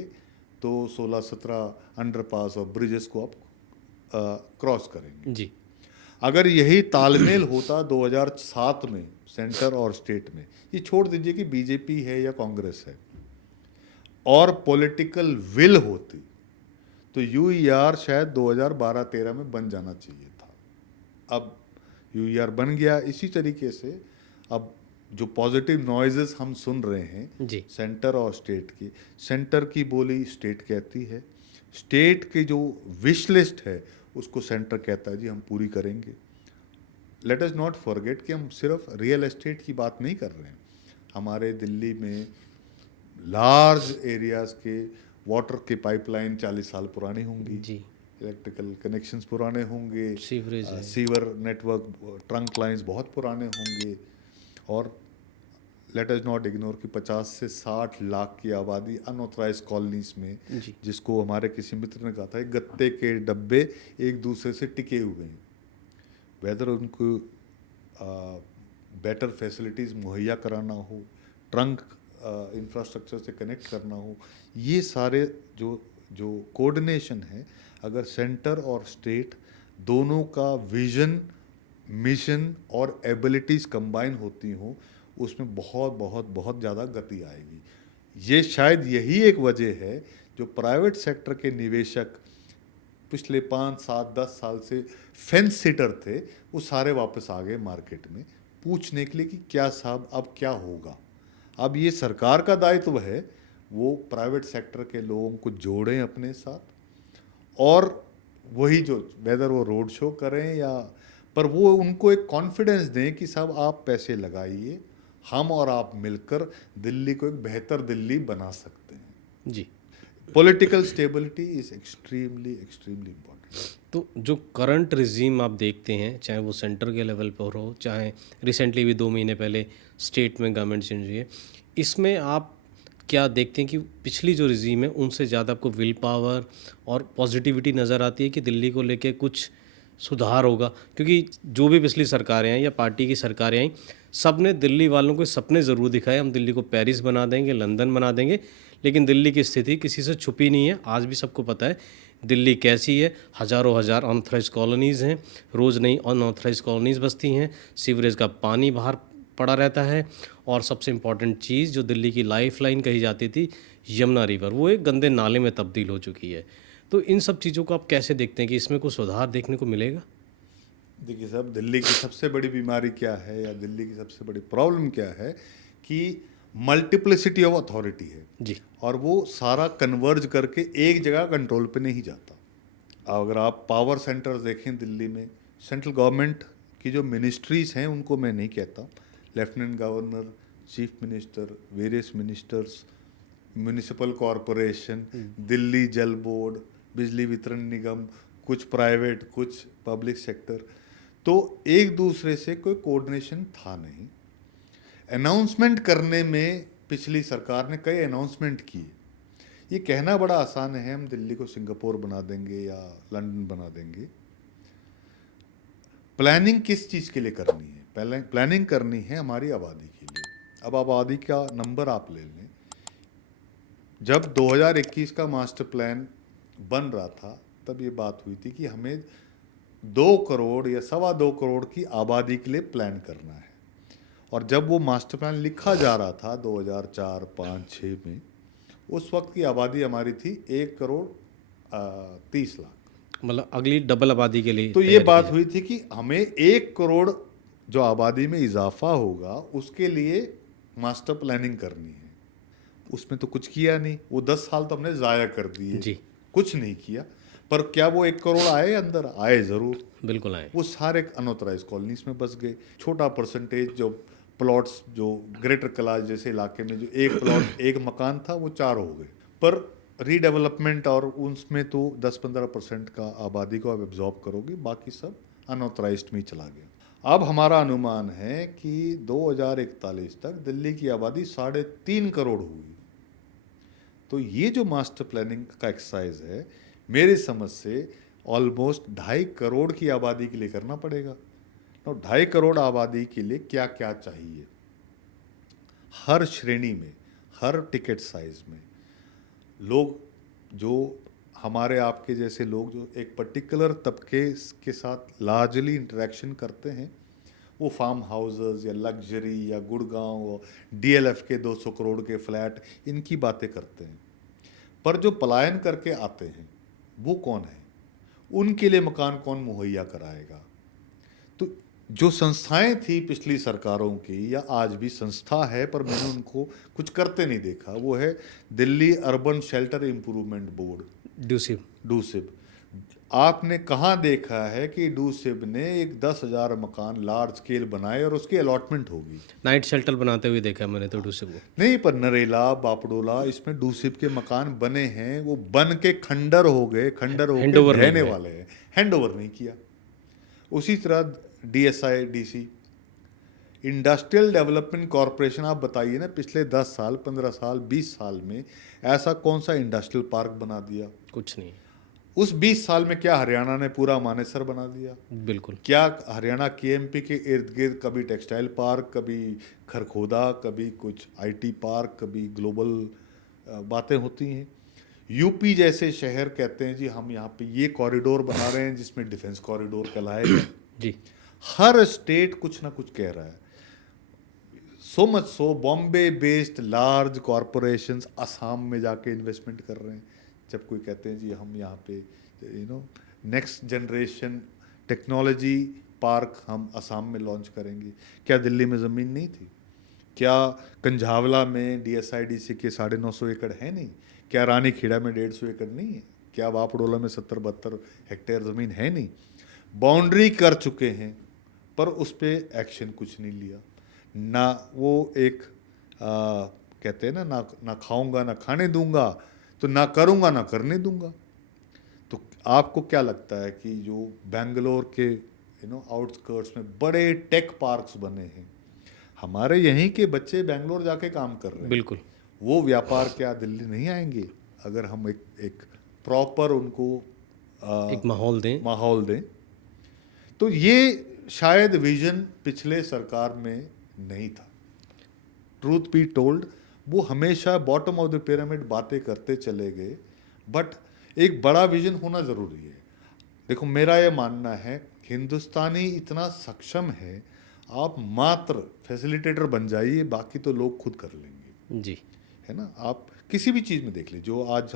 तो 16-17 अंडरपास और ब्रिजेस को आप क्रॉस करेंगे। जी अगर यही तालमेल होता 2007 में सेंटर और स्टेट में, ये छोड़ दीजिए कि बीजेपी है या कांग्रेस है, और पॉलिटिकल विल होती तो यूईआर शायद 2012-13 में बन जाना चाहिए था। अब यूईआर बन गया। इसी तरीके से अब जो पॉजिटिव नॉइजेस हम सुन रहे हैं जी सेंटर और स्टेट की, सेंटर की बोली स्टेट कहती है, स्टेट की जो विश लिस्ट है उसको सेंटर कहता है जी हम पूरी करेंगे। लेट अस नॉट फॉरगेट कि हम सिर्फ रियल एस्टेट की बात नहीं कर रहे हैं। हमारे दिल्ली में लार्ज एरियाज के वाटर के पाइपलाइन 40 साल पुरानी होंगी, जी इलेक्ट्रिकल कनेक्शंस पुराने होंगे, सीवरेज है। सीवर नेटवर्क ट्रंक लाइंस बहुत पुराने होंगे। और लेट अस नॉट इग्नोर कि 50 से 60 लाख की आबादी अनऑथराइज कॉलोनीज में, जी जिसको हमारे किसी मित्र ने कहा था गत्ते के डब्बे एक दूसरे से टिके हुए हैं। वेदर उनको बेटर फैसिलिटीज़ मुहैया कराना हो, ट्रंक इंफ्रास्ट्रक्चर से कनेक्ट करना हो, ये सारे जो कोऑर्डिनेशन है, अगर सेंटर और स्टेट दोनों का विजन मिशन और एबिलिटीज़ कंबाइन होती हों, उसमें बहुत बहुत बहुत ज़्यादा गति आएगी। ये शायद यही एक वजह है जो प्राइवेट सेक्टर के निवेशक पिछले 5, 7, 10 साल से फेंस सिटर थे, वो सारे वापस आ गए मार्केट में पूछने के लिए कि क्या साहब अब क्या होगा। अब ये सरकार का दायित्व है वो प्राइवेट सेक्टर के लोगों को जोड़ें अपने साथ, और वही जो वेदर वो रोड शो करें या, पर वो उनको एक कॉन्फिडेंस दें कि साहब आप पैसे लगाइए, हम और आप मिलकर दिल्ली को एक बेहतर दिल्ली बना सकते हैं। जी political stability is extremely extremely important. तो जो करंट रिजीम आप देखते हैं, चाहे वो सेंटर के लेवल पर हो, चाहे रिसेंटली भी 2 महीने पहले स्टेट में गवर्नमेंट चेंज हुई है, इसमें आप क्या देखते हैं कि पिछली जो रिजीम है उनसे ज़्यादा आपको विल पावर और पॉजिटिविटी नज़र आती है कि दिल्ली को लेके कुछ सुधार होगा? क्योंकि जो भी पिछली सरकारें आई या पार्टी की सरकारें आई, सब ने दिल्ली वालों को सपने ज़रूर दिखाए, हम दिल्ली को पेरिस बना देंगे, लंदन बना देंगे, लेकिन दिल्ली की स्थिति किसी से छुपी नहीं है। आज भी सबको पता है दिल्ली कैसी है। हज़ारों हज़ार अनऑथराइज कॉलोनीज़ हैं, रोज़ नई अनऑथराइज कॉलोनीज़ बसती हैं, सीवरेज का पानी बाहर पड़ा रहता है, और सबसे इम्पॉर्टेंट चीज़ जो दिल्ली की लाइफ लाइन कही जाती थी, यमुना रिवर, वो एक गंदे नाले में तब्दील हो चुकी है। तो इन सब चीज़ों को आप कैसे देखते हैं कि इसमें कुछ सुधार देखने को मिलेगा? देखिए साहब, दिल्ली की सबसे बड़ी बीमारी क्या है या दिल्ली की सबसे बड़ी प्रॉब्लम क्या है कि मल्टीप्लिसिटी ऑफ अथॉरिटी है जी और वो सारा कन्वर्ज करके एक जगह कंट्रोल पे नहीं जाता। अगर आप पावर सेंटर्स देखें दिल्ली में, सेंट्रल गवर्नमेंट की जो मिनिस्ट्रीज हैं उनको मैं नहीं कहता, lieutenant governor, chief minister, various ministers, municipal corporation, Delhi जल बोर्ड, बिजली वितरण निगम, कुछ प्राइवेट कुछ पब्लिक सेक्टर, तो एक दूसरे से कोई कोऑर्डिनेशन था नहीं। अनाउंसमेंट करने में पिछली सरकार ने कई अनाउंसमेंट किए। ये कहना बड़ा आसान है हम दिल्ली को सिंगापुर बना देंगे या लंदन बना देंगे, प्लानिंग किस चीज़ के लिए करनी है? पहले प्लानिंग करनी है हमारी आबादी के लिए। अब आबादी का नंबर आप ले लें, जब 2021 का मास्टर प्लान बन रहा था तब ये बात हुई थी कि हमें 2 करोड़ या 2.25 करोड़ की आबादी के लिए प्लान करना है। और जब वो मास्टर प्लान लिखा जा रहा था 2004, 5, 6 में, उस वक्त की आबादी हमारी थी 1 करोड़ 30 लाख। मतलब अगली डबल आबादी के लिए तो ये तैयारी बात की हुई थी कि हमें 1 करोड़ जो आबादी में इजाफा होगा उसके लिए मास्टर प्लानिंग करनी है। उसमें तो कुछ किया नहीं, वो 10 साल तो हमने ज़ाया कर दिए, जी। कुछ नहीं किया। पर क्या वो 1 करोड़ आए? अंदर आए ज़रूर। बिल्कुल आए। वो सारे अनऑथराइज कॉलोनीज में बस गए। छोटा परसेंटेज जो प्लॉट्स जो ग्रेटर कैलाश जैसे इलाके में जो एक प्लॉट एक मकान था वो 4 हो गए। पर रीडेवलपमेंट और उसमें तो 10-15% का आबादी को आप एब्जॉर्ब करोगे, बाकी सब अनऑथराइज्ड में ही चला गया। अब हमारा अनुमान है कि 2041 तक दिल्ली की आबादी 3.5 करोड़ होगी। तो ये जो मास्टर प्लानिंग का एक्सरसाइज है, मेरी समझ से ऑलमोस्ट 2.5 करोड़ की आबादी के लिए करना पड़ेगा। तो 2.5 करोड़ आबादी के लिए क्या क्या चाहिए? हर श्रेणी में, हर टिकट साइज में लोग, जो हमारे आपके जैसे लोग जो एक पर्टिकुलर तबके के साथ लार्जली इंटरेक्शन करते हैं, वो फार्म हाउसेस या लग्जरी या गुड़गांव और डीएलएफ के 200 करोड़ के फ्लैट, इनकी बातें करते हैं। पर जो पलायन करके आते हैं वो कौन है? उनके लिए मकान कौन मुहैया कराएगा? तो जो संस्थाएं थी पिछली सरकारों की, या आज भी संस्था है पर मैंने उनको कुछ करते नहीं देखा, वो है Delhi urban shelter improvement board, DUSIB. DUSIB. आपने कहाँ देखा है कि डूसिब ने एक 10,000 मकान लार्ज स्केल बनाए और उसकी अलॉटमेंट होगी? नाइट शेल्टर बनाते हुए देखा है मैंने तो ड्यूसिब को। नहीं, पर नरेला, बापडोला, इसमें डूसिब के मकान बने हैं, वो बन के खंडर हो गए, खंडर होके हैंडओवर नहीं ढहने हुए। वाले हैं, हैंड ओवर नहीं किया। उसी तरह DSi DC, industrial development corporation, आप बताइए ना, पिछले 10 साल, 15 साल, 20 साल में ऐसा कौन सा इंडस्ट्रियल पार्क बना दिया? कुछ नहीं। उस 20 साल में क्या हरियाणा ने पूरा मानेसर बना दिया? बिल्कुल। क्या हरियाणा केएमपी के इर्द गिर्द कभी टेक्सटाइल पार्क, कभी खरखोदा, कभी कुछ आईटी पार्क, कभी ग्लोबल बातें होती हैं? यूपी जैसे शहर कहते हैं जी हम यहाँ पे ये कॉरिडोर बना रहे हैं जिसमें डिफेंस कॉरिडोर कहलाएगा। जी। हर स्टेट कुछ ना कुछ कह रहा है। So much so Bombay based large corporations Assam में जाके इन्वेस्टमेंट कर रहे हैं। जब कोई कहते हैं जी हम यहाँ पे नेक्स्ट जनरेशन टेक्नोलॉजी पार्क हम असम में लॉन्च करेंगे, क्या दिल्ली में ज़मीन नहीं थी? क्या कंझावला में डीएसआईडीसी के 950 एकड़ है नहीं? क्या रानी खेड़ा में 150 एकड़ नहीं है? क्या बापडोला में 70-72 हेक्टेयर ज़मीन है नहीं? बाउंड्री कर चुके हैं पर उस पर एक्शन कुछ नहीं लिया। ना वो एक कहते हैं ना खाऊंगा ना खाने दूंगा, तो ना करूंगा ना करने दूंगा। तो आपको क्या लगता है कि जो बेंगलोर के आउटस्कर्ट्स में बड़े टेक पार्क्स बने हैं, हमारे यहीं के बच्चे बेंगलोर जाके काम कर रहे हैं। बिल्कुल। वो व्यापार क्या दिल्ली नहीं आएंगे अगर हम एक प्रॉपर उनको एक माहौल दें। तो ये शायद विजन पिछले सरकार में नहीं था। ट्रूथ बी टोल्ड, वो हमेशा बॉटम ऑफ द पिरामिड बातें करते चले गए, बट एक बड़ा विजन होना ज़रूरी है। देखो, मेरा ये मानना है हिंदुस्तानी इतना सक्षम है, आप मात्र फैसिलिटेटर बन जाइए, बाकी तो लोग खुद कर लेंगे। जी। है ना? आप किसी भी चीज़ में देख लीजिए, जो आज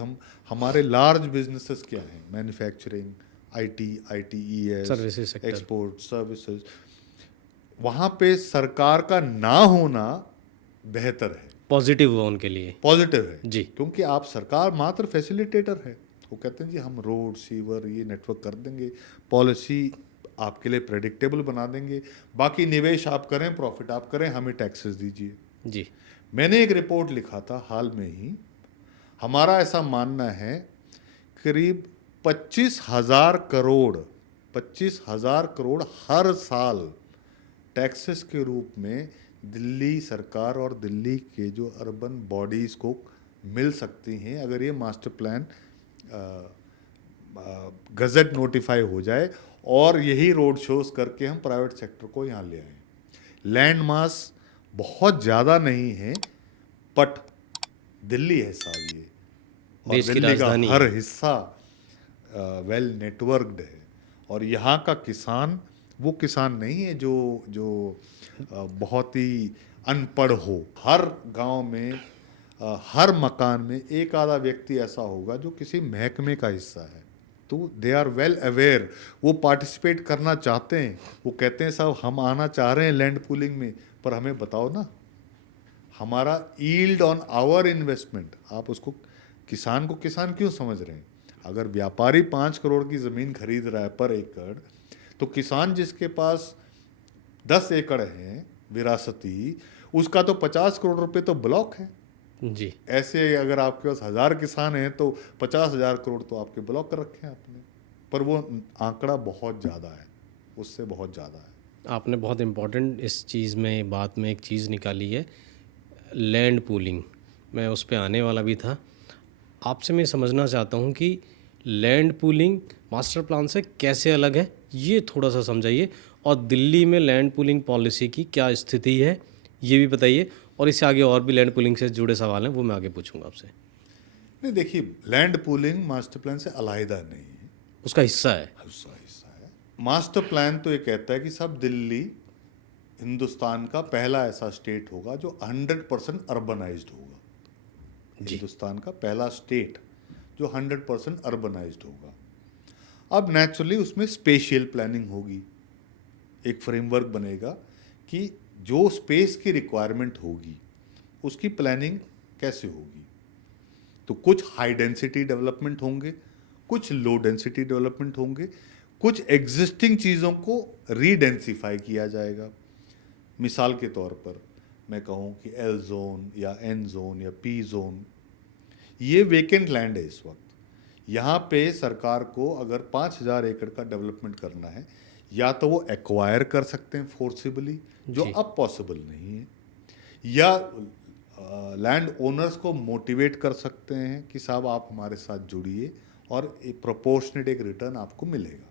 हमारे लार्ज बिजनेसेस क्या हैं, manufacturing, ITES, services sector, export services, वहाँ पे सरकार का ना होना बेहतर है, पॉजिटिव हुआ उनके लिए। पॉजिटिव है जी। क्योंकि आप सरकार मात्र फैसिलिटेटर है। वो कहते हैं जी हम रोड सीवर ये नेटवर्क कर देंगे, पॉलिसी आपके लिए प्रेडिक्टेबल बना देंगे, बाकी निवेश आप करें, प्रॉफिट आप करें, हमें टैक्सेस दीजिए। जी। मैंने एक रिपोर्ट लिखा था हाल में ही, हमारा ऐसा मानना है करीब 25,000 करोड़ हर साल टैक्सेस के रूप में दिल्ली सरकार और दिल्ली के जो अर्बन बॉडीज़ को मिल सकती हैं अगर ये मास्टर प्लान गज़ट नोटिफाई हो जाए और यही रोड शोज करके हम प्राइवेट सेक्टर को यहाँ ले आए। लैंड मास बहुत ज़्यादा नहीं है, बट दिल्ली है साहब ये, और देश की दिल्ली का राजधानी हर है। हिस्सा वेल नेटवर्क्ड है। और यहाँ का किसान वो किसान नहीं है जो जो बहुत ही अनपढ़ हो। हर गांव में हर मकान में एक आधा व्यक्ति ऐसा होगा जो किसी महकमे का हिस्सा है, तो दे आर वेल अवेयर, वो पार्टिसिपेट करना चाहते हैं। वो कहते हैं साहब हम आना चाह रहे हैं लैंड पूलिंग में, पर हमें बताओ ना हमारा यील्ड ऑन आवर इन्वेस्टमेंट। आप उसको किसान को किसान क्यों समझ रहे हैं? अगर व्यापारी 5 करोड़ की ज़मीन खरीद रहा है पर एकड़, तो किसान जिसके पास 10 एकड़ है विरासती, उसका तो 50 करोड़ रुपए तो ब्लॉक है। जी। ऐसे अगर आपके पास 1000 किसान हैं तो 50,000 करोड़ तो आपके ब्लॉक कर रखे हैं आपने। पर वो आंकड़ा बहुत ज़्यादा है, उससे बहुत ज़्यादा है। आपने बहुत इम्पोर्टेंट इस चीज़ में बात में एक चीज़ निकाली है, लैंड पूलिंग। मैं उस पे आने वाला भी था। आपसे मैं समझना चाहता हूँ कि लैंड पूलिंग मास्टर प्लान से कैसे अलग है, ये थोड़ा सा समझाइए। और दिल्ली में लैंड पूलिंग पॉलिसी की क्या स्थिति है ये भी बताइए। और इससे आगे और भी लैंड पूलिंग से जुड़े सवाल हैं, वो मैं आगे पूछूंगा आपसे। नहीं देखिए, लैंड पूलिंग मास्टर प्लान से अलहदा नहीं है, उसका हिस्सा है। हिस्सा हिस्सा है। मास्टर प्लान तो ये कहता है कि सब दिल्ली हिंदुस्तान का पहला ऐसा स्टेट होगा जो 100% अर्बनाइज्ड होगा। हिंदुस्तान का पहला स्टेट जो 100% अर्बनाइज्ड होगा। अब नेचुरली उसमें स्पेशियल प्लानिंग होगी, एक फ्रेमवर्क बनेगा कि जो स्पेस की रिक्वायरमेंट होगी उसकी प्लानिंग कैसे होगी। तो कुछ हाई डेंसिटी डेवलपमेंट होंगे, कुछ लो डेंसिटी डेवलपमेंट होंगे, कुछ एग्जिस्टिंग चीज़ों को रीडेंसिफाई किया जाएगा। मिसाल के तौर पर मैं कहूँ कि एल जोन या एन जोन या पी जोन, ये वेकेंट लैंड है इस वक्त। यहाँ पे सरकार को अगर 5,000 एकड़ का डेवलपमेंट करना है, या तो वो एक्वायर कर सकते हैं फोर्सिबली, जो अब पॉसिबल नहीं है, या लैंड ओनर्स को मोटिवेट कर सकते हैं कि साहब आप हमारे साथ जुड़िए और एक प्रोपोर्शनेट एक रिटर्न आपको मिलेगा।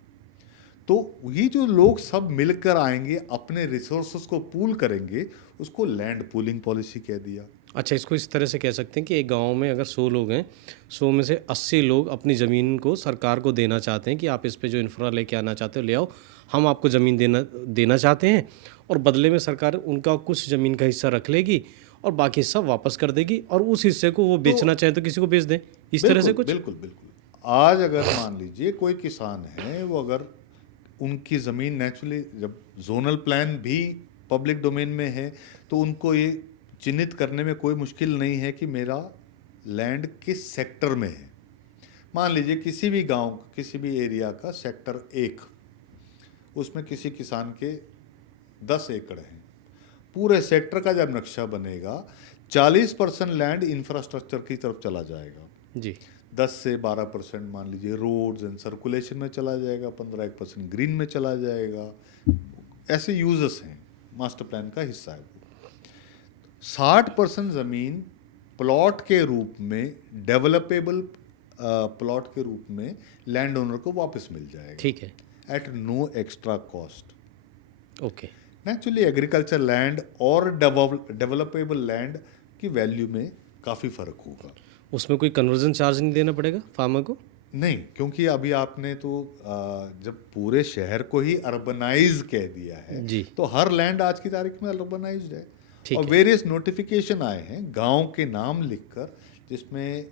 तो ये जो लोग सब मिलकर आएंगे, अपने रिसोर्सेज को पूल करेंगे, उसको लैंड पूलिंग पॉलिसी कह दिया। अच्छा, इसको इस तरह से कह सकते हैं कि एक गांव में अगर 100 लोग हैं, 100 में से 80 लोग अपनी ज़मीन को सरकार को देना चाहते हैं कि आप इस पे जो इंफ्रा लेके आना चाहते हो ले आओ, हम आपको ज़मीन देना चाहते हैं, और बदले में सरकार उनका कुछ ज़मीन का हिस्सा रख लेगी और बाकी हिस्सा वापस कर देगी, और उस हिस्से को वो बेचना चाहें तो किसी को बेच दें, इस तरह से कुछ। बिल्कुल बिल्कुल। आज अगर मान लीजिए कोई किसान है, वो अगर उनकी ज़मीन नेचुरली, जब जोनल प्लान भी पब्लिक डोमेन में है तो उनको ये चिन्हित करने में कोई मुश्किल नहीं है कि मेरा लैंड किस सेक्टर में है। मान लीजिए किसी भी गांव, किसी भी एरिया का सेक्टर 1, उसमें किसी किसान के 10 एकड़ हैं। पूरे सेक्टर का जब नक्शा बनेगा, 40% लैंड इंफ्रास्ट्रक्चर की तरफ चला जाएगा जी। 10 से 12% मान लीजिए रोड्स एंड सर्कुलेशन में चला जाएगा, 15% ग्रीन में चला जाएगा। ऐसे यूजर्स हैं, मास्टर प्लान का हिस्सा है। 60% ज़मीन प्लॉट के रूप में, डेवलपेबल प्लॉट के रूप में लैंड ओनर को वापस मिल जाएगा, ठीक है, at no extra cost. Okay. Naturally agriculture land और डेवलपेबल लैंड की वैल्यू में काफ़ी फ़र्क होगा। उसमें कोई कन्वर्जन चार्ज नहीं देना पड़ेगा फार्मर को? नहीं, क्योंकि अभी आपने तो जब पूरे शहर को ही अर्बनाइज कह दिया है जी। तो हर लैंड आज की तारीख में अर्बनाइज्ड है। ठीक और है। वेरियस नोटिफिकेशन आए हैं गांव के नाम लिखकर, जिसमें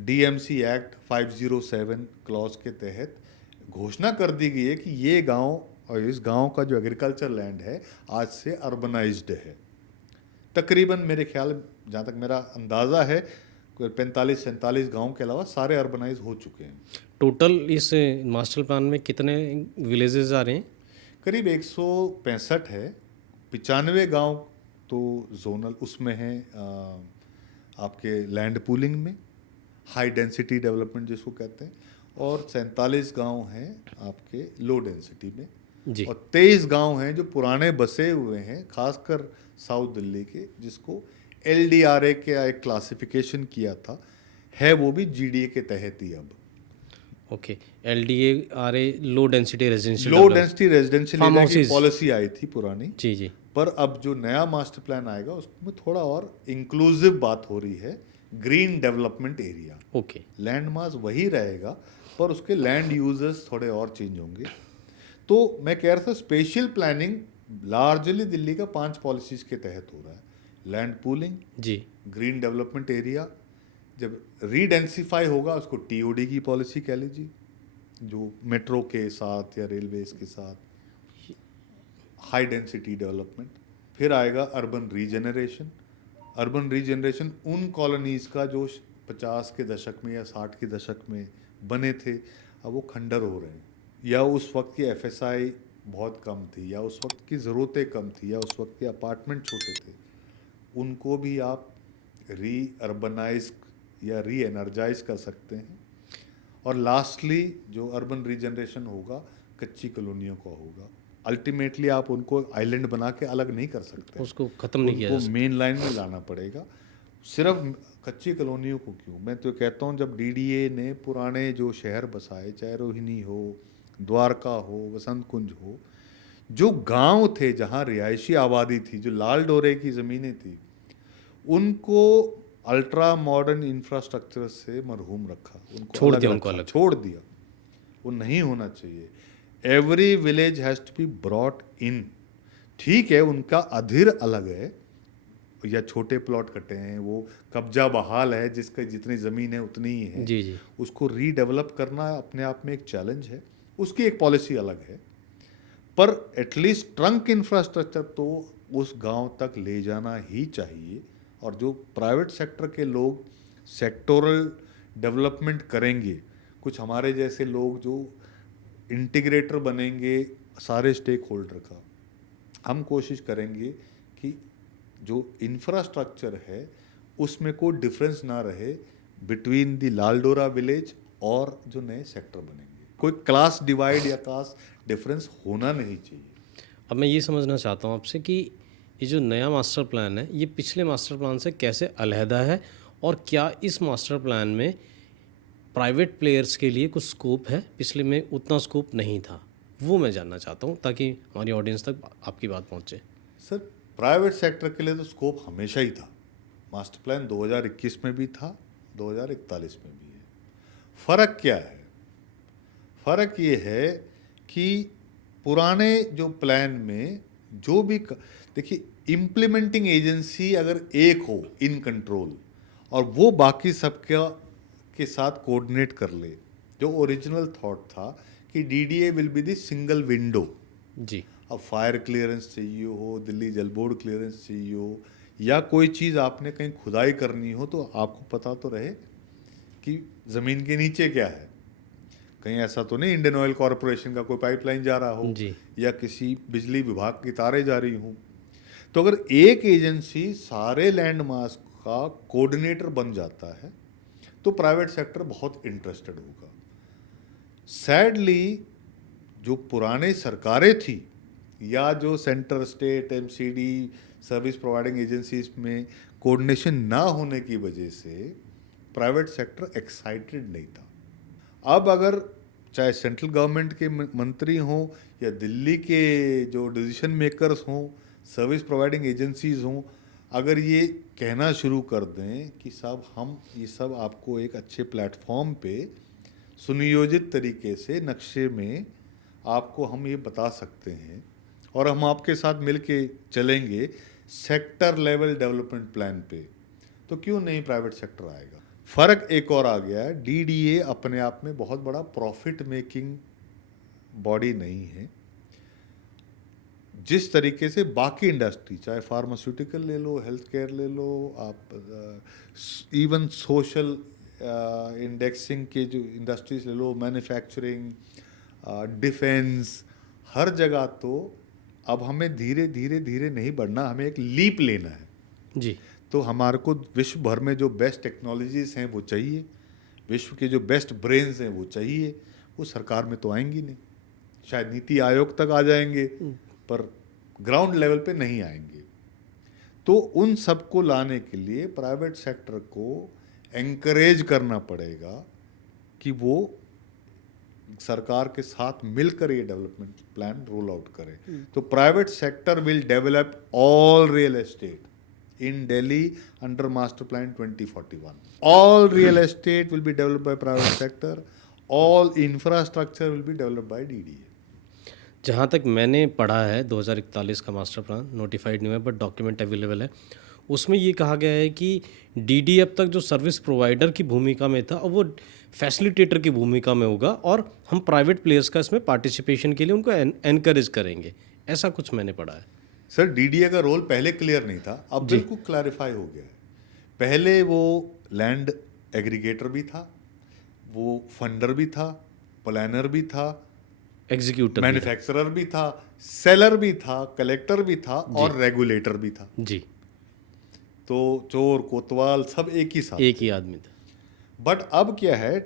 डीएमसी एक्ट 507 क्लॉज के तहत घोषणा कर दी गई है कि ये गांव और इस गांव का जो एग्रीकल्चर लैंड है आज से अर्बनाइज्ड है। तकरीबन मेरे ख्याल, जहाँ तक मेरा अंदाज़ा है, 45-47 गांव के अलावा सारे अर्बनाइज हो चुके हैं। टोटल इस मास्टर प्लान में कितने विलेजेस आ रहे हैं? करीब 165 है। 95 गांव तो जोनल उसमें हैं, आपके लैंड पूलिंग में, हाई डेंसिटी डेवलपमेंट जिसको कहते हैं, और 47 गांव हैं आपके लो डेंसिटी में जी। और 23 गांव हैं जो पुराने बसे हुए हैं, खासकर साउथ दिल्ली के, जिसको LDRA के एक क्लासिफिकेशन किया था, है वो भी GDA के तहत ही अब। Okay, LDARA, low density residential low density residential Farm area की houses। पॉलिसी आई थी पुरानी, जी जी। पर अब जो नया मास्टर प्लान आएगा उसमें थोड़ा और इंक्लूसिव बात हो रही है, green development area. Okay. Land mass वही रहेगा, पर उसके लैंड यूजर्स थोड़े और चेंज होंगे। तो मैं कह रहा था स्पेशल प्लानिंग लार्जली दिल्ली का 5 पॉलिसीज के तहत हो रहा है। लैंड पूलिंग, जी ग्रीन डेवलपमेंट एरिया, जब रीडेंसिफाई होगा उसको TOD की पॉलिसी कह लीजिए, जो मेट्रो के साथ या रेलवेज के साथ हाई डेंसिटी डेवलपमेंट। फिर आएगा अर्बन रीजनरेशन। अर्बन रीजनरेशन उन कॉलोनीज का जो 50 के दशक में या 60 के दशक में बने थे, अब वो खंडर हो रहे हैं, या उस वक्त की FSI बहुत कम थी, या उस वक्त की ज़रूरतें कम थी, या उस वक्त के अपार्टमेंट छोटे थे, उनको भी आप री अर्बनाइज या री एनर्जाइज कर सकते हैं। और लास्टली जो अर्बन रीजनरेशन होगा, कच्ची कॉलोनियों का होगा। अल्टीमेटली आप उनको आइलैंड बना के अलग नहीं कर सकते, उसको ख़त्म नहीं किया जा उनको सकता। मेन लाइन में लाना पड़ेगा। सिर्फ कच्ची कॉलोनियों को क्यों, मैं तो कहता हूँ जब DDA ने पुराने जो शहर बसाए, चाहे रोहिणी हो, द्वारका हो, वसंत कुंज हो, जो गांव थे जहाँ रिहायशी आबादी थी, जो लाल डोरे की ज़मीनें थी, उनको अल्ट्रा मॉडर्न इंफ्रास्ट्रक्चर से मरहूम रखा, उनको छोड़ अलग दिया, उनको रखा, अलग। छोड़ दिया। वो नहीं होना चाहिए। Every village has to be brought in. ठीक है, उनका अधीर अलग है, या छोटे प्लॉट कटे हैं, वो कब्जा बहाल है, जिसका जितनी ज़मीन है उतनी ही है, जी जी। उसको रीडेवलप करना अपने आप में एक चैलेंज है, उसकी एक पॉलिसी अलग है। पर एटलीस्ट ट्रंक इंफ्रास्ट्रक्चर तो उस गांव तक ले जाना ही चाहिए। और जो प्राइवेट सेक्टर के लोग सेक्टोरल डेवलपमेंट करेंगे, कुछ हमारे जैसे लोग जो इंटीग्रेटर बनेंगे सारे स्टेक होल्डर का, हम कोशिश करेंगे कि जो इंफ्रास्ट्रक्चर है उसमें कोई डिफरेंस ना रहे बिटवीन द लालडोरा विलेज और जो नए सेक्टर बनेंगे। कोई क्लास डिवाइड या कास्ट डिफरेंस होना नहीं चाहिए। अब मैं ये समझना चाहता हूँ आपसे कि ये जो नया मास्टर प्लान है ये पिछले मास्टर प्लान से कैसे अलहदा है, और क्या इस मास्टर प्लान में प्राइवेट प्लेयर्स के लिए कुछ स्कोप है? पिछले में उतना स्कोप नहीं था, वो मैं जानना चाहता हूँ ताकि हमारी ऑडियंस तक आपकी बात पहुँचे। सर, प्राइवेट सेक्टर के लिए तो स्कोप हमेशा ही था। मास्टर प्लान 2021 में भी था, 2041 में भी है। फ़र्क क्या है? फ़र्क ये है कि पुराने जो प्लान में जो भी देखिए, इम्प्लीमेंटिंग एजेंसी अगर एक हो इन कंट्रोल, और वो बाकी सबका के साथ कोऑर्डिनेट कर ले, जो ओरिजिनल थॉट था कि DDA will be the single window. जी। अब फायर क्लियरेंस चाहिए हो, दिल्ली जल बोर्ड क्लियरेंस चाहिए हो, या कोई चीज़ आपने कहीं खुदाई करनी हो, तो आपको पता तो रहे कि ज़मीन के नीचे क्या है। कहीं ऐसा तो नहीं इंडियन ऑयल कॉरपोरेशन का कोई पाइपलाइन जा रहा हो, जी। या किसी बिजली विभाग की तारें जा रही हों। तो अगर एक एजेंसी सारे लैंड मास का कोऑर्डिनेटर बन जाता है तो प्राइवेट सेक्टर बहुत इंटरेस्टेड होगा। सैडली जो पुराने सरकारें थी, या जो centre, state, MCD, service providing agencies में कोऑर्डिनेशन ना होने की वजह से प्राइवेट सेक्टर एक्साइटेड नहीं था। अब अगर चाहे सेंट्रल गवर्नमेंट के मंत्री हों, या दिल्ली के जो डिसीजन मेकर्स हों, सर्विस प्रोवाइडिंग एजेंसीज हों, अगर ये कहना शुरू कर दें कि साहब हम ये सब आपको एक अच्छे प्लेटफॉर्म पे सुनियोजित तरीके से नक्शे में आपको हम ये बता सकते हैं, और हम आपके साथ मिल के चलेंगे सेक्टर लेवल डेवलपमेंट प्लान पे, तो क्यों नहीं प्राइवेट सेक्टर आएगा। फ़र्क एक और आ गया है, DDA अपने आप में बहुत बड़ा प्रॉफिट मेकिंग बॉडी नहीं है, जिस तरीके से बाकी इंडस्ट्री, चाहे फार्मास्यूटिकल ले लो, हेल्थ केयर ले लो, आप इवन सोशल इंडेक्सिंग के जो इंडस्ट्रीज ले लो, मैन्युफैक्चरिंग, डिफेंस, हर जगह तो अब हमें धीरे धीरे धीरे नहीं बढ़ना, हमें एक लीप लेना है। जी। तो हमारे को विश्व भर में जो बेस्ट टेक्नोलॉजीज हैं वो चाहिए, विश्व के जो बेस्ट ब्रेन्स हैं वो चाहिए। वो सरकार में तो आएंगी नहीं, शायद नीति आयोग तक आ जाएंगे, पर ग्राउंड लेवल पे नहीं आएंगे। तो उन सबको लाने के लिए प्राइवेट सेक्टर को एनकरेज करना पड़ेगा कि वो सरकार के साथ मिलकर ये डेवलपमेंट प्लान रोल आउट करे। तो private sector will develop all real estate in Delhi under master plan 2041। All real estate will be developed by private sector, all infrastructure will be developed by DDA. जहाँ तक मैंने पढ़ा है 2041 का master plan notified नहीं है बट डॉक्यूमेंट अवेलेबल है, उसमें ये कहा गया है कि डीडी अब तक जो सर्विस प्रोवाइडर की भूमिका में था और वो फैसिलिटेटर की भूमिका में होगा और हम प्राइवेट प्लेयर्स का इसमें पार्टिसिपेशन के लिए उनको एनकरेज करेंगे, ऐसा कुछ मैंने पढ़ा है। सर डीडीए का रोल पहले क्लियर नहीं था, अब बिल्कुल क्लैरिफाई हो गया है। पहले वो लैंड एग्रीगेटर भी था, वो फंडर भी था, प्लानर भी था, एग्जीक्यूटर मैन्युफैक्चरर भी था, सेलर भी था, कलेक्टर भी था और रेगुलेटर भी था। जी, तो चोर कोतवाल सब एक ही साथ। एक ही आदमी था। बट अब क्या है,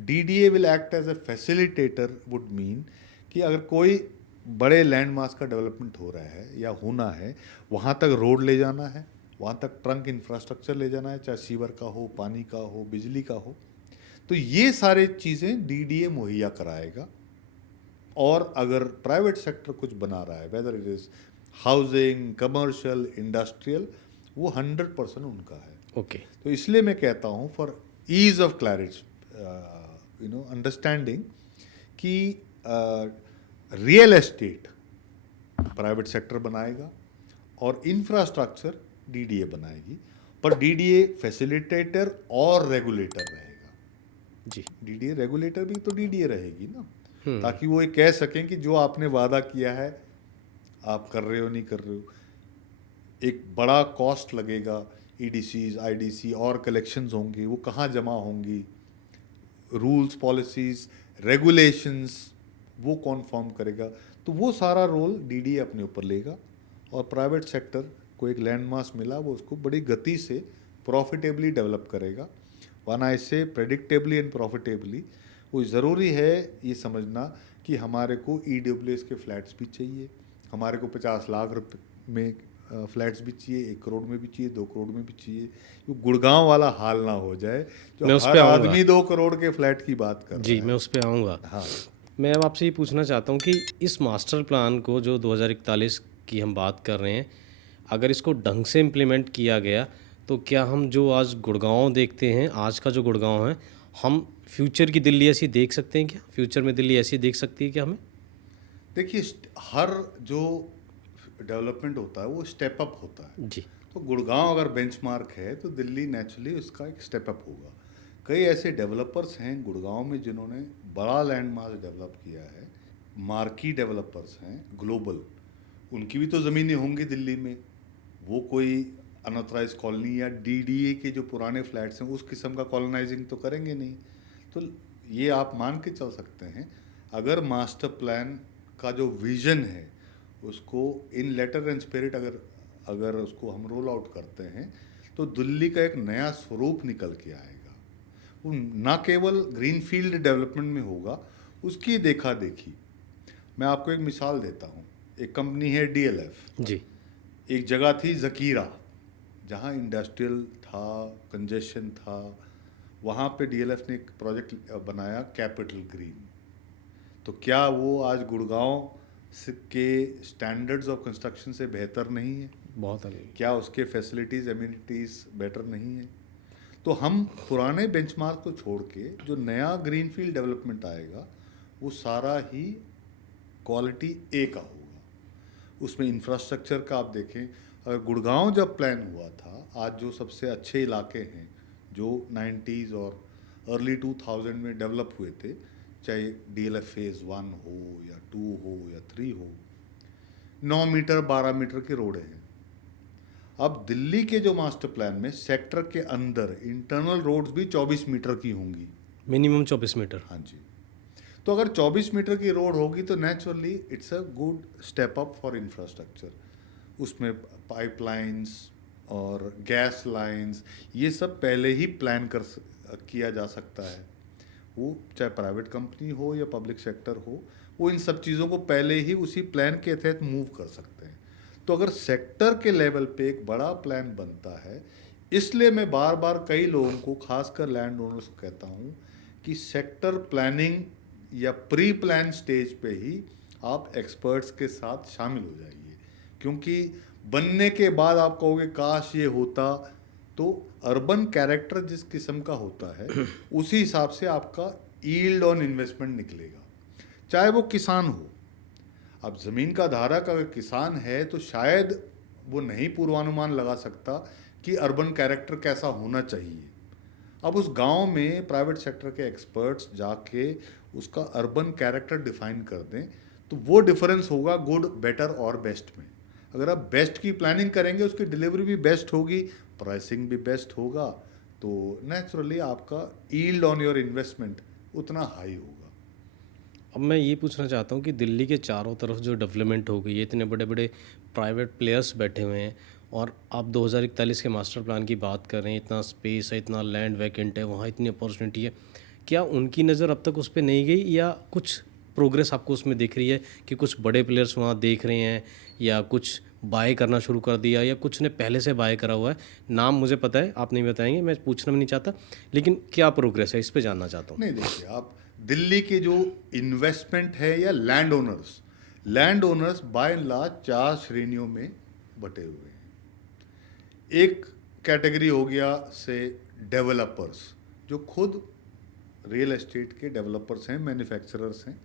DDA will act as a facilitator, would mean कि अगर कोई बड़े लैंड मास का डेवलपमेंट हो रहा है या होना है, वहाँ तक रोड ले जाना है, वहाँ तक ट्रंक इंफ्रास्ट्रक्चर ले जाना है, चाहे सीवर का हो, पानी का हो, बिजली का हो, तो ये सारे चीज़ें डीडीए मुहैया कराएगा। और अगर प्राइवेट सेक्टर कुछ बना रहा है, whether it is housing, commercial, industrial, वो 100% उनका है। ओके, तो इसलिए मैं कहता हूँ for ease of clarity, understanding कि रियल एस्टेट प्राइवेट सेक्टर बनाएगा और इंफ्रास्ट्रक्चर डीडीए बनाएगी, पर डीडीए फैसिलिटेटर और रेगुलेटर रहेगा। जी, डीडीए रेगुलेटर भी तो डीडीए रहेगी ना, ताकि वो ये कह सकें कि जो आपने वादा किया है आप कर रहे हो नहीं कर रहे हो। एक बड़ा कॉस्ट लगेगा, ईडीसीज, आईडीसी और कलेक्शंस होंगे, वो कहाँ जमा होंगी, रूल्स, पॉलिसीज, रेगुलेशंस वो कौन फॉर्म करेगा, तो वो सारा रोल डीडीए अपने ऊपर लेगा। और प्राइवेट सेक्टर को एक लैंडमास मिला, वो उसको बड़ी गति से प्रॉफिटेबली डेवलप करेगा। वन आई से प्रेडिक्टेबली एंड प्रॉफिटेबली। वो ज़रूरी है ये समझना कि हमारे को ईडब्ल्यूएस के फ्लैट्स भी चाहिए, हमारे को 50 लाख रुपए में फ्लैट्स भी चाहिए, 1 करोड़ में भी चाहिए, 2 करोड़ में भी चाहिए। वो गुड़गांव वाला हाल ना हो जाए जो हर आदमी 2 करोड़ के फ्लैट की बात कर जी, मैं उस पर आऊँगा। हाँ, मैं अब आपसे ये पूछना चाहता हूँ कि इस मास्टर प्लान को जो 2041 की हम बात कर रहे हैं, अगर इसको ढंग से इम्प्लीमेंट किया गया तो क्या हम जो आज गुड़गांव देखते हैं, आज का जो गुड़गांव है, हम फ्यूचर की दिल्ली ऐसी देख सकते हैं क्या? फ्यूचर में दिल्ली ऐसी देख सकती है क्या हमें? देखिए हर जो डेवलपमेंट होता है वो स्टेप अप होता है। जी, तो गुड़गांव अगर बेंचमार्क है तो दिल्ली नेचुरली उसका एक स्टेप अप होगा। कई ऐसे डेवलपर्स हैं गुड़गांव में जिन्होंने बड़ा लैंड मास डेवलप किया है, मार्की डेवलपर्स हैं ग्लोबल, उनकी भी तो ज़मीनें होंगी दिल्ली में, वो कोई अनऑथराइज कॉलोनी या डीडीए के जो पुराने फ्लैट्स हैं उस किस्म का कॉलोनाइजिंग तो करेंगे नहीं। तो ये आप मान के चल सकते हैं, अगर मास्टर प्लान का जो विजन है उसको इन लेटर एंड स्पिरिट अगर उसको हम रोल आउट करते हैं तो दिल्ली का एक नया स्वरूप निकल के आएगा। वो ना केवल ग्रीनफील्ड डेवलपमेंट में होगा, उसकी देखा देखी। मैं आपको एक मिसाल देता हूँ, एक कंपनी है डीएलएफ। जी, एक जगह थी जकीरा जहाँ इंडस्ट्रियल था, कंजेशन था, वहाँ पे डीएलएफ ने एक प्रोजेक्ट बनाया कैपिटल ग्रीन। तो क्या वो आज गुड़गांव के स्टैंडर्ड्स ऑफ कंस्ट्रक्शन से बेहतर नहीं है? बहुत अलग। क्या उसके फैसिलिटीज़, एमिनिटीज़ बेटर नहीं है? तो हम पुराने बेंचमार्क को छोड़ के जो नया ग्रीनफील्ड डेवलपमेंट आएगा वो सारा ही क्वालिटी ए का होगा। उसमें इंफ्रास्ट्रक्चर का आप देखें, अगर गुड़गांव जब प्लान हुआ था, आज जो सबसे अच्छे इलाके हैं जो 90s और अर्ली 2000 में डेवलप हुए थे, चाहे डीएलएफ फेज़ 1 हो या 2 हो या 3 हो, 9 मीटर 12 मीटर के रोड हैं। अब दिल्ली के जो मास्टर प्लान में सेक्टर के अंदर इंटरनल रोड्स भी 24 मीटर की होंगी, मिनिमम 24 मीटर। हाँ जी। तो अगर 24 मीटर की रोड होगी तो naturally it's a good step up for infrastructure. उसमें पाइपलाइंस और गैस लाइंस ये सब पहले ही प्लान किया जा सकता है। वो चाहे प्राइवेट कंपनी हो या पब्लिक सेक्टर हो, वो इन सब चीज़ों को पहले ही उसी प्लान के तहत मूव कर सकते हैं। तो अगर सेक्टर के लेवल पे एक बड़ा प्लान बनता है, इसलिए मैं बार बार कई लोगों को, खासकर लैंड ओनर्स को कहता हूँ कि सेक्टर प्लानिंग या प्री प्लान स्टेज पे ही आप एक्सपर्ट्स के साथ शामिल हो जाइए, क्योंकि बनने के बाद आप कहोगे काश ये होता, तो अर्बन कैरेक्टर जिस किस्म का होता है उसी हिसाब से आपका यील्ड ऑन इन्वेस्टमेंट निकलेगा, चाहे वो किसान हो। अब ज़मीन का धारक अगर किसान है तो शायद वो नहीं पूर्वानुमान लगा सकता कि अर्बन कैरेक्टर कैसा होना चाहिए। अब उस गांव में प्राइवेट सेक्टर के एक्सपर्ट्स जाके उसका अर्बन कैरेक्टर डिफाइन कर दें तो वो डिफरेंस होगा गुड, बेटर और बेस्ट में। अगर आप बेस्ट की प्लानिंग करेंगे, उसकी डिलीवरी भी बेस्ट होगी, प्राइसिंग भी बेस्ट होगा, तो नेचुरली आपका यील्ड ऑन योर इन्वेस्टमेंट उतना हाई होगा। अब मैं ये पूछना चाहता हूँ कि दिल्ली के चारों तरफ जो डेवलपमेंट हो गई है, इतने बड़े बड़े प्राइवेट प्लेयर्स बैठे हुए हैं, और आप 2041 के मास्टर प्लान की बात कर रहे हैं, इतना स्पेस है, इतना लैंड वैकेंट है, वहाँ इतनी अपॉर्चुनिटी है, क्या उनकी नज़र अब तक उस पर नहीं गई, या कुछ प्रोग्रेस आपको उसमें दिख रही है कि कुछ बड़े प्लेयर्स वहाँ देख रहे हैं, या कुछ बाय करना शुरू कर दिया, या कुछ ने पहले से बाय करा हुआ है? नाम मुझे पता है, आप नहीं बताएंगे, मैं पूछना भी नहीं चाहता, लेकिन क्या प्रोग्रेस है इस पे जानना चाहता हूँ। नहीं, देखिए, आप दिल्ली के जो इन्वेस्टमेंट है या land owners by and large 4 श्रेणियों में बटे हुए हैं। एक कैटेगरी हो गया से डेवलपर्स, जो खुद रियल एस्टेट के डेवलपर्स हैं, मैन्युफैक्चरर्स हैं,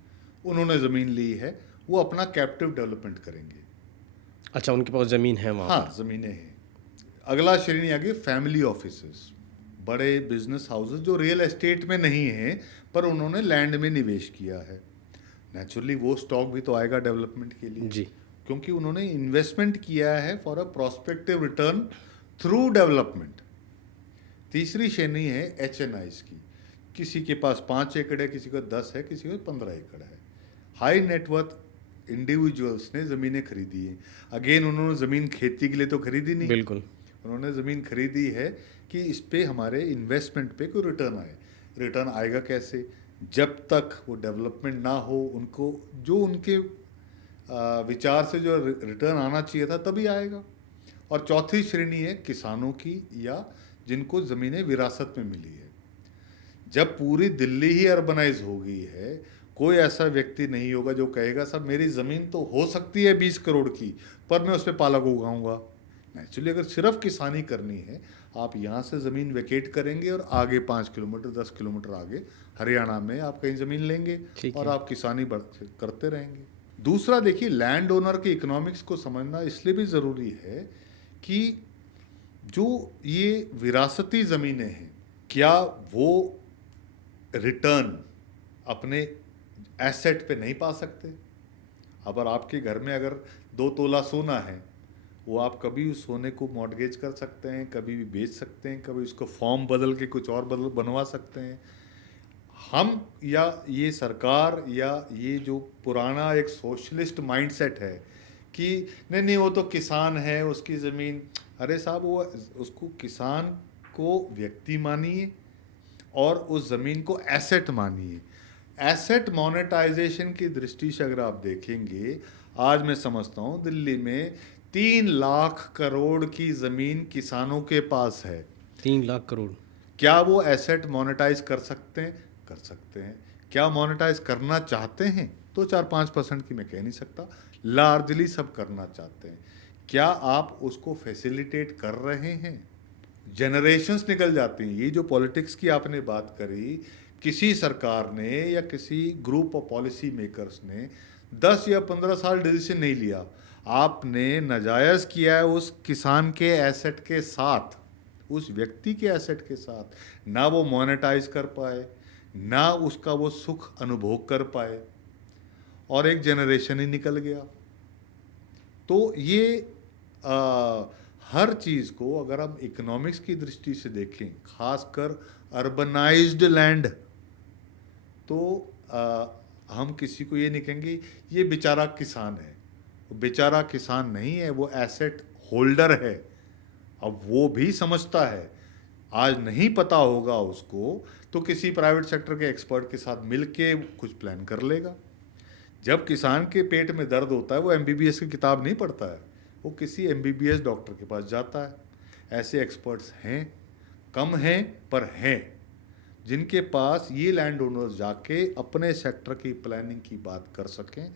उन्होंने ज़मीन ली है, वो अपना कैप्टिव डेवलपमेंट करेंगे। अच्छा, उनके पास ज़मीन है वहाँ हाँ, ज़मीनें हैं। अगला श्रेणी आ गई फैमिली ऑफिसेस, बड़े बिजनेस हाउसेस जो रियल एस्टेट में नहीं हैं पर उन्होंने लैंड में निवेश किया है। नेचुरली वो स्टॉक भी तो आएगा डेवलपमेंट के लिए जी। क्योंकि उन्होंने इन्वेस्टमेंट किया है for a prospective return through development. तीसरी श्रेणी है HNIs की, किसी के पास 5 एकड़ है, किसी को 10 है, किसी को 15 एकड़ है। हाई नेटवर्थ इंडिविजुअल्स ने ज़मीनें खरीदी हैं। अगेन, उन्होंने ज़मीन खेती के लिए तो खरीदी नहीं, बिल्कुल। उन्होंने ज़मीन खरीदी है कि इस पे हमारे इन्वेस्टमेंट पे कोई रिटर्न आए। रिटर्न आएगा कैसे? जब तक वो डेवलपमेंट ना हो, उनको जो उनके विचार से जो रिटर्न आना चाहिए था तभी आएगा। और चौथी श्रेणी है किसानों की, या जिनको ज़मीनें विरासत में मिली है। जब पूरी दिल्ली ही अर्बनाइज हो गई है, कोई ऐसा व्यक्ति नहीं होगा जो कहेगा साहब मेरी ज़मीन तो हो सकती है 20 करोड़ की, पर मैं उस पर पालक उगाऊंगा। नेचुरली अगर सिर्फ किसानी करनी है, आप यहाँ से ज़मीन वेकेट करेंगे और आगे 5 किलोमीटर 10 किलोमीटर आगे हरियाणा में आप कहीं ज़मीन लेंगे और आप किसानी करते रहेंगे। दूसरा, देखिए, लैंड ओनर के इकोनॉमिक्स को समझना इसलिए भी ज़रूरी है कि जो ये विरासती ज़मीनें हैं, क्या वो रिटर्न अपने एसेट पे नहीं पा सकते? अगर आपके घर में अगर 2 तोला सोना है, वो आप कभी उस सोने को मॉर्गेज कर सकते हैं, कभी भी बेच सकते हैं, कभी उसको फॉर्म बदल के कुछ और बनवा सकते हैं। हम या ये सरकार या ये जो पुराना एक सोशलिस्ट माइंडसेट है कि नहीं नहीं वो तो किसान है, उसकी ज़मीन, अरे साहब, वो उसको किसान को व्यक्ति मानिए और उस ज़मीन को एसेट मानिए। एसेट मोनेटाइजेशन की दृष्टि से अगर आप देखेंगे, आज मैं समझता हूँ दिल्ली में 3 लाख करोड़ की ज़मीन किसानों के पास है। 3 लाख करोड़। क्या वो एसेट मोनेटाइज कर सकते हैं? कर सकते हैं। क्या मोनेटाइज करना चाहते हैं? तो 4-5% की मैं कह नहीं सकता, लार्जली सब करना चाहते हैं। क्या आप उसको फैसिलिटेट कर रहे हैं? जनरेशन्स निकल जाती हैं। ये जो पॉलिटिक्स की आपने बात करी, किसी सरकार ने या किसी ग्रुप ऑफ पॉलिसी मेकर्स ने 10 या 15 साल डिसीजन नहीं लिया। आपने नाजायज़ किया है उस किसान के एसेट के साथ, उस व्यक्ति के एसेट के साथ। ना वो मोनेटाइज कर पाए, ना उसका वो सुख अनुभोग कर पाए, और एक जनरेशन ही निकल गया। तो ये हर चीज़ को अगर हम इकोनॉमिक्स की दृष्टि से देखें, खासकर अर्बनाइज्ड लैंड, तो हम किसी को ये नहीं कहेंगे ये बेचारा किसान है। वो बेचारा किसान नहीं है, वो एसेट होल्डर है। अब वो भी समझता है, आज नहीं पता होगा उसको तो किसी प्राइवेट सेक्टर के एक्सपर्ट के साथ मिलके कुछ प्लान कर लेगा। जब किसान के पेट में दर्द होता है, वो MBBS की किताब नहीं पढ़ता है, वो किसी MBBS डॉक्टर के पास जाता है। ऐसे एक्सपर्ट्स हैं, कम हैं पर हैं। जिनके पास ये लैंड ओनर्स जाके अपने सेक्टर की प्लानिंग की बात कर सकें।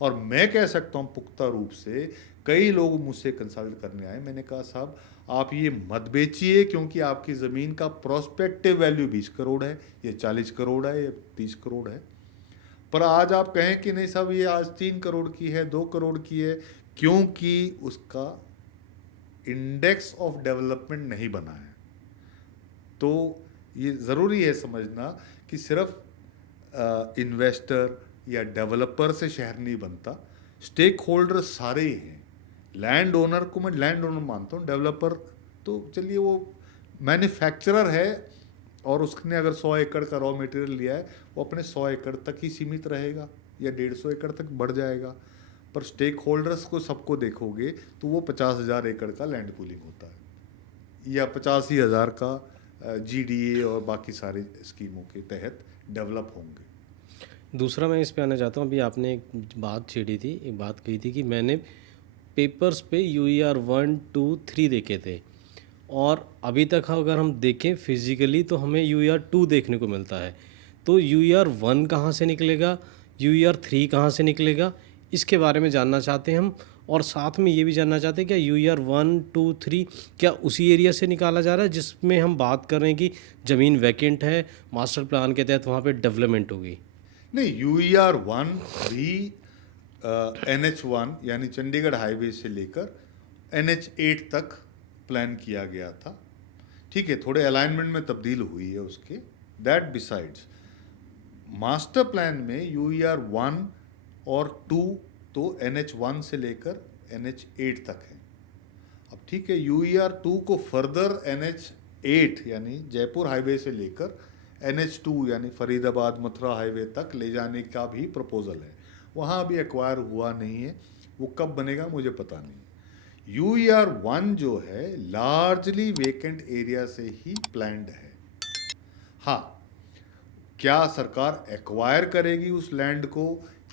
और मैं कह सकता हूँ पुख्ता रूप से, कई लोग मुझसे कंसल्ट करने आए, मैंने कहा साहब आप ये मत बेचिए, क्योंकि आपकी ज़मीन का प्रोस्पेक्टिव वैल्यू 20 करोड़ है, ये 40 करोड़ है, ये 30 करोड़ है। पर आज आप कहें कि नहीं साहब ये आज 3 करोड़ की है, 2 करोड़ की है, क्योंकि उसका इंडेक्स ऑफ डेवलपमेंट नहीं बना है। तो ये ज़रूरी है समझना कि सिर्फ इन्वेस्टर या डेवलपर से शहर नहीं बनता, स्टेक होल्डर सारे ही हैं। लैंड ओनर को मैं लैंड ओनर मानता हूँ, डेवलपर तो चलिए वो मैन्युफैक्चरर है, और उसने अगर 100 एकड़ का रॉ मटेरियल लिया है वो अपने 100 एकड़ तक ही सीमित रहेगा या 150 एकड़ तक बढ़ जाएगा। पर स्टेक होल्डर्स को सबको देखोगे तो वो 50,000 एकड़ का लैंड पूलिंग होता है, या 85,000 का GDA और बाकी सारी स्कीमों के तहत डेवलप होंगे। दूसरा मैं इस पे आना चाहता हूँ, अभी आपने एक बात छेड़ी थी, एक बात कही थी कि मैंने पेपर्स पे UER 1, 2, 3 देखे थे, और अभी तक अगर हम देखें फिजिकली तो हमें UER 2 देखने को मिलता है। तो UER 1 कहाँ से निकलेगा, UER 3 कहाँ से निकलेगा, इसके बारे में जानना चाहते हैं हम। और साथ में ये भी जानना चाहते हैं क्या UER 1, 2, 3 क्या उसी एरिया से निकाला जा रहा है जिसमें हम बात कर रहे हैं कि ज़मीन वैकेंट है, मास्टर प्लान के तहत वहाँ पे डेवलपमेंट होगी? नहीं, UER 1 भी NH1 यानी चंडीगढ़ हाईवे से लेकर NH8 तक प्लान किया गया था। ठीक है, थोड़े अलाइनमेंट में तब्दील हुई है उसके। दैट बिसाइड्स मास्टर प्लान में UER 1 और 2 तो NH1 से लेकर NH8 तक है। अब ठीक है, UER 2 को फर्दर NH8 यानी जयपुर हाईवे से लेकर NH2 यानी फरीदाबाद मथुरा हाईवे तक ले जाने का भी प्रपोजल है। वहाँ अभी एक्वायर हुआ नहीं है, वो कब बनेगा मुझे पता नहीं। UER 1 जो है लार्जली वेकेंट एरिया से ही प्लान्ड है। हाँ, क्या सरकार एक्वायर करेगी उस लैंड को,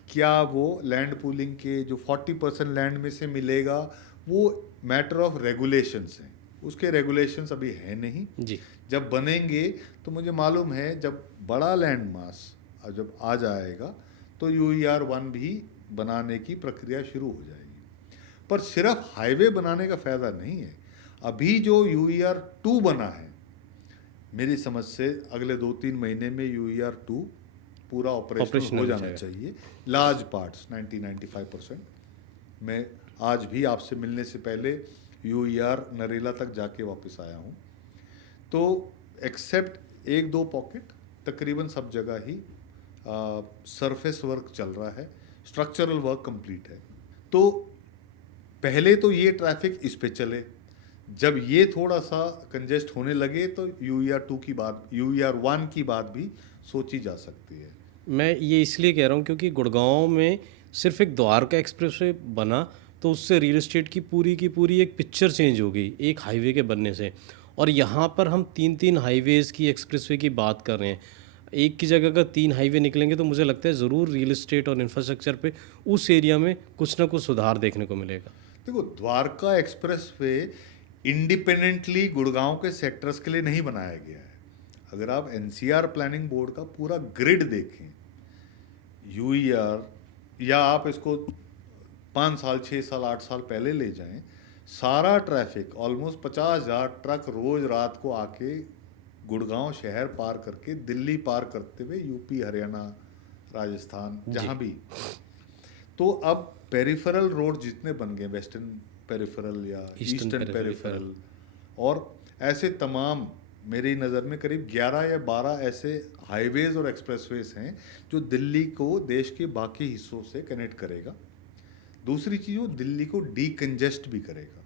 क्या वो लैंड पूलिंग के जो 40% लैंड में से मिलेगा, वो मैटर ऑफ रेगुलेशंस हैं। उसके रेगुलेशंस अभी है नहीं जी। जब बनेंगे तो मुझे मालूम है जब बड़ा लैंड मास जब आ जाएगा तो UER 1 भी बनाने की प्रक्रिया शुरू हो जाएगी। पर सिर्फ हाईवे बनाने का फ़ायदा नहीं है। अभी जो UER 2 बना है, मेरी समझ से अगले 2-3 महीने में UER 2 पूरा ऑपरेशनल हो जाना चाहिए। Large parts 90-95%। मैं आज भी आपसे मिलने से पहले UER नरेला तक जाके वापस आया हूँ। तो एक्सेप्ट 1-2 पॉकेट तकरीबन सब जगह ही सरफेस वर्क चल रहा है, स्ट्रक्चरल वर्क कंप्लीट है। तो पहले तो ये ट्रैफिक इस पे चले, जब ये थोड़ा सा कंजेस्ट होने लगे तो UER 2 की बात, UER 1 की बात भी सोची जा सकती है। मैं ये इसलिए कह रहा हूँ क्योंकि गुड़गांव में सिर्फ एक द्वारका एक्सप्रेसवे बना तो उससे रियल एस्टेट की पूरी एक पिक्चर चेंज हो गई एक हाईवे के बनने से। और यहाँ पर हम 3 हाईवेज़ की एक्सप्रेसवे की बात कर रहे हैं। एक की जगह अगर 3 हाईवे निकलेंगे तो मुझे लगता है ज़रूर रियल एस्टेट और इंफ्रास्ट्रक्चर पे उस एरिया में कुछ ना कुछ सुधार देखने को मिलेगा। देखो, द्वारका एक्सप्रेसवे इंडिपेंडेंटली गुड़गांव के सेक्टर्स के लिए नहीं बनाया गया है। अगर आप NCR प्लानिंग बोर्ड का पूरा ग्रिड देखें, UER या आप इसको 5 साल 6 साल 8 साल पहले ले जाएं, सारा ट्रैफिक ऑलमोस्ट 50,000 ट्रक रोज रात को आके गुड़गांव शहर पार करके दिल्ली पार करते हुए UP हरियाणा राजस्थान जहाँ भी। तो अब पेरिफेरल रोड जितने बन गए, वेस्टर्न पेरिफेरल या ईस्टर्न पेरिफेरल, और ऐसे तमाम मेरी नज़र में करीब 11 या 12 ऐसे हाईवेज और एक्सप्रेसवेज हैं जो दिल्ली को देश के बाकी हिस्सों से कनेक्ट करेगा। दूसरी चीज़, वो दिल्ली को डीकंजेस्ट भी करेगा।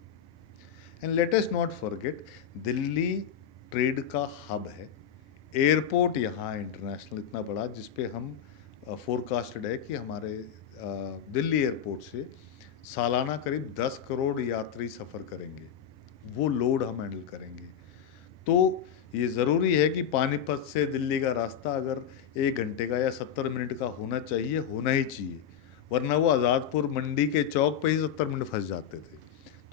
And let us not forget, Delhi trade का हब है। एयरपोर्ट यहाँ इंटरनेशनल इतना बड़ा, जिस पे हम फोरकास्टेड है कि हमारे दिल्ली एयरपोर्ट से सालाना करीब 10 करोड़ यात्री सफ़र करेंगे। वो लोड हम हैंडल करेंगे। तो ये ज़रूरी है कि पानीपत से दिल्ली का रास्ता अगर 1 घंटे का या 70 मिनट का होना चाहिए, होना ही चाहिए, वरना वो आज़ादपुर मंडी के चौक पे ही 70 मिनट फंस जाते थे।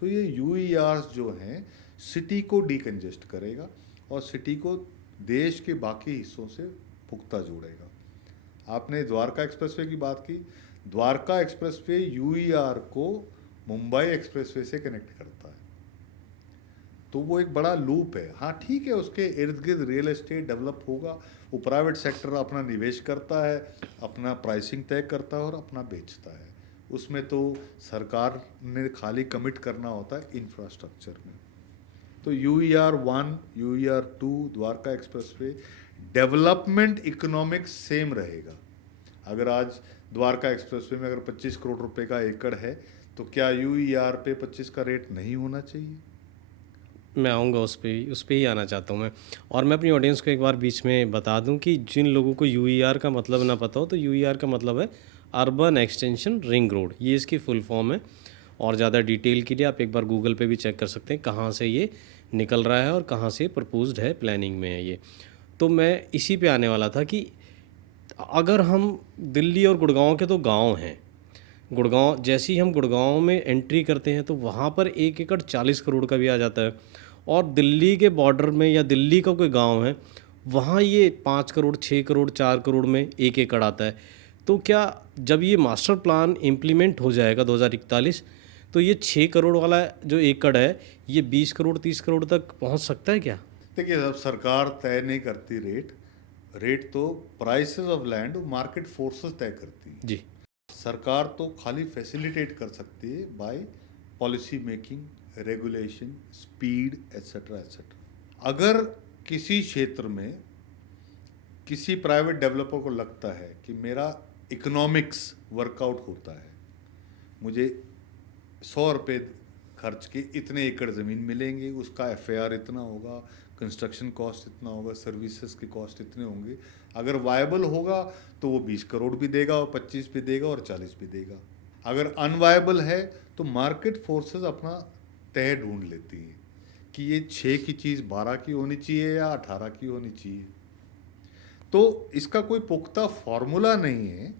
तो ये UERs जो हैं सिटी को डीकंजेस्ट करेगा और सिटी को देश के बाकी हिस्सों से पुख्ता जोड़ेगा। आपने द्वारका एक्सप्रेसवे की बात की, द्वारका एक्सप्रेसवे यूईआर को मुंबई एक्सप्रेसवे से कनेक्ट करता है, तो वो एक बड़ा लूप है। हाँ ठीक है, उसके इर्द गिर्द रियल एस्टेट डेवलप होगा, वो प्राइवेट सेक्टर अपना निवेश करता है, अपना प्राइसिंग तय करता है और अपना बेचता है। उसमें तो सरकार ने खाली कमिट करना होता है इंफ्रास्ट्रक्चर में। तो UER-1, UER-2, Dwarka expressway development economics same रहेगा। अगर आज द्वारका एक्सप्रेसवे में अगर 25 करोड़ रुपए का एकड़ है, तो क्या UER पे 25 का रेट नहीं होना चाहिए? मैं आऊँगा उस पे ही आना चाहता हूँ मैं। और मैं अपनी ऑडियंस को एक बार बीच में बता दूँ कि जिन लोगों को यूईआर का मतलब ना पता हो, तो यूईआर का मतलब है अर्बन एक्सटेंशन रिंग रोड, ये इसकी फुल फॉर्म है। और ज़्यादा डिटेल के लिए आप एक बार गूगल पे भी चेक कर सकते हैं कहाँ से ये निकल रहा है और कहाँ से प्रपोज्ड है, प्लानिंग में है ये। तो मैं इसी पे आने वाला था कि अगर हम दिल्ली और गुड़गांव के तो गांव हैं, गुड़गांव जैसे ही हम गुड़गांव में एंट्री करते हैं तो वहाँ पर 1 एकड़ 40 करोड़ का भी आ जाता है। और दिल्ली के बॉर्डर में या दिल्ली का कोई गांव है, वहाँ ये 5 करोड़ 6 करोड़ 4 करोड़ में 1 एकड़ आता है। तो क्या जब ये मास्टर प्लान इम्प्लीमेंट हो जाएगा 2041, तो ये 6 करोड़ वाला जो एकड़ है ये 20 करोड़ 30 करोड़ तक पहुँच सकता है क्या? देखिए, अब सरकार तय नहीं करती रेट, रेट तो prices of land market forces तय करती है। जी। सरकार तो खाली फैसिलिटेट कर सकती है by policy making, regulation, speed etcetera etcetera. अगर किसी क्षेत्र में किसी प्राइवेट डेवलपर को लगता है कि मेरा इकोनॉमिक्स वर्कआउट होता है, मुझे 100 रुपये खर्च के इतने एकड़ ज़मीन मिलेंगे, उसका FAR इतना होगा, कंस्ट्रक्शन कॉस्ट इतना होगा, सर्विसेज के कॉस्ट इतने होंगे, अगर वायबल होगा तो वो 20 करोड़ भी देगा और 25 भी देगा और 40 भी देगा। अगर अनवायबल है तो मार्केट फोर्सेस अपना तय ढूंढ लेती हैं कि ये 6 की चीज़ 12 की होनी चाहिए या 18 की होनी चाहिए। तो इसका कोई पुख्ता फॉर्मूला नहीं है,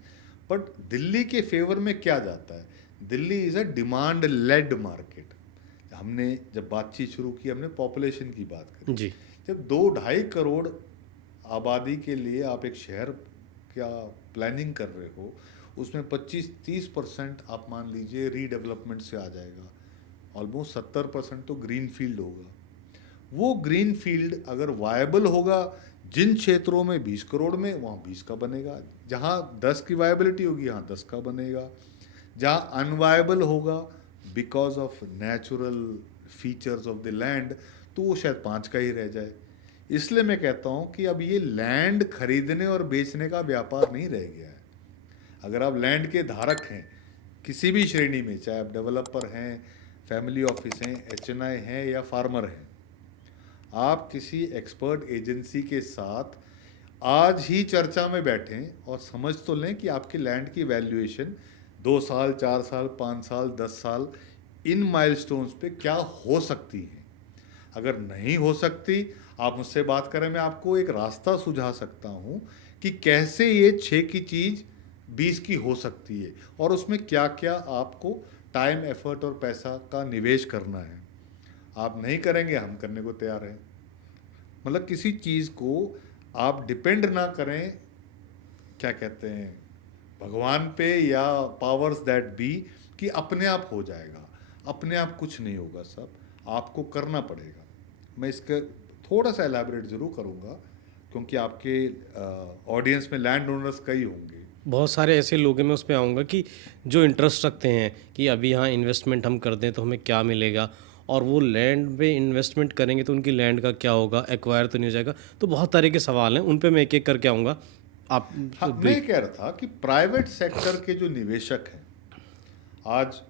बट दिल्ली के फेवर में क्या जाता है, Delhi is a demand led market. हमने जब बातचीत शुरू की, हमने पॉपुलेशन की बात करी जी। जब 2-2.5 करोड़ आबादी के लिए आप एक शहर क्या प्लानिंग कर रहे हो, उसमें 25-30% आप मान लीजिए रीडेवलपमेंट से आ जाएगा, ऑलमोस्ट 70% तो ग्रीन फील्ड होगा। वो ग्रीन फील्ड अगर वायबल होगा, जिन क्षेत्रों में 20 करोड़ में, वहाँ 20 का बनेगा, जहाँ 10 की वायबिलिटी होगी यहाँ 10 का बनेगा, जहाँ अनवायबल होगा because of natural features of the land, तो वो शायद 5 का ही रह जाए। इसलिए मैं कहता हूँ कि अब ये लैंड खरीदने और बेचने का व्यापार नहीं रह गया है। अगर आप लैंड के धारक हैं किसी भी श्रेणी में, चाहे आप डेवलपर हैं, फैमिली ऑफिस हैं, HNI हैं या फार्मर हैं, आप किसी एक्सपर्ट एजेंसी के साथ आज ही चर्चा में बैठें और समझ तो लें कि आपके लैंड की वैल्यूएशन 2 साल 4 साल 5 साल 10 साल इन माइलस्टोन्स पे क्या हो सकती है। अगर नहीं हो सकती, आप मुझसे बात करें, मैं आपको एक रास्ता सुझा सकता हूँ कि कैसे ये 6 की चीज़ 20 की हो सकती है और उसमें क्या क्या आपको टाइम, एफर्ट और पैसा का निवेश करना है। आप नहीं करेंगे, हम करने को तैयार हैं। मतलब किसी चीज़ को आप डिपेंड ना करें, क्या कहते हैं, भगवान पे या पावर्स दैट बी, कि अपने आप हो जाएगा। अपने आप कुछ नहीं होगा, सब आपको करना पड़ेगा। मैं इसका थोड़ा सा एलैबोरेट ज़रूर करूँगा क्योंकि आपके ऑडियंस में लैंड ओनर्स कई होंगे। बहुत सारे ऐसे लोग हैं, मैं उस पे आऊँगा कि जो इंटरेस्ट रखते हैं कि अभी यहाँ इन्वेस्टमेंट हम कर दें तो हमें क्या मिलेगा, और वो लैंड पे इन्वेस्टमेंट करेंगे तो उनकी लैंड का क्या होगा, एक्वायर तो नहीं हो जाएगा। तो बहुत तरह के सवाल हैं, उन पे मैं एक एक करके आऊँगा। आप हाँ, मैं कह रहा था कि प्राइवेट सेक्टर के जो निवेशक हैं, आज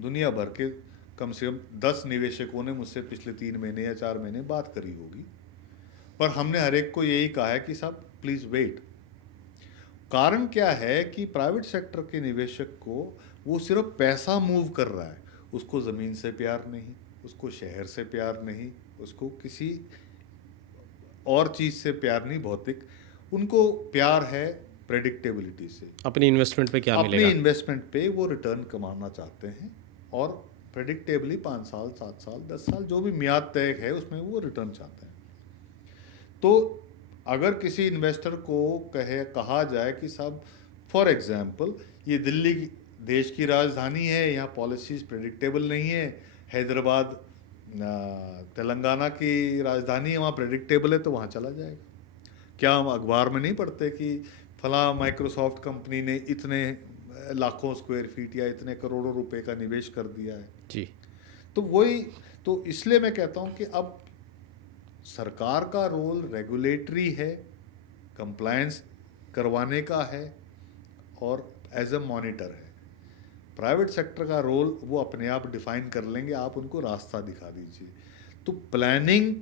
दुनिया भर के कम से कम 10 निवेशकों ने मुझसे पिछले 3 महीने या 4 महीने बात करी होगी, पर हमने हर एक को यही कहा है कि साहब प्लीज़ वेट। कारण क्या है कि प्राइवेट सेक्टर के निवेशक को वो सिर्फ पैसा मूव कर रहा है, उसको ज़मीन से प्यार नहीं, उसको शहर से प्यार नहीं, उसको किसी और चीज़ से प्यार नहीं भौतिक, उनको प्यार है प्रेडिक्टेबिलिटी से। अपनी इन्वेस्टमेंट पे क्या अपनी मिलेगा। इन्वेस्टमेंट पे वो रिटर्न कमाना चाहते हैं और प्रेडिक्टेबली 5 साल 7 साल 10 साल जो भी मियाद तय है उसमें वो रिटर्न चाहते हैं। तो अगर किसी इन्वेस्टर को कहा जाए कि साहब फॉर एग्जांपल ये दिल्ली देश की राजधानी है, यहाँ पॉलिसीज प्रेडिक्टेबल नहीं है, हैदराबाद तेलंगाना की राजधानी है, वहाँ प्रेडिक्टेबल है, तो वहाँ चला जाएगा। क्या हम अखबार में नहीं पढ़ते कि फला माइक्रोसॉफ्ट कंपनी ने इतने लाखों स्क्वायर फीट या इतने करोड़ों रुपए का निवेश कर दिया है? जी। तो वही, तो इसलिए मैं कहता हूँ कि अब सरकार का रोल रेगुलेटरी है, कंप्लायंस करवाने का है और एज अ मॉनिटर है। प्राइवेट सेक्टर का रोल वो अपने आप डिफाइन कर लेंगे, आप उनको रास्ता दिखा दीजिए। तो प्लानिंग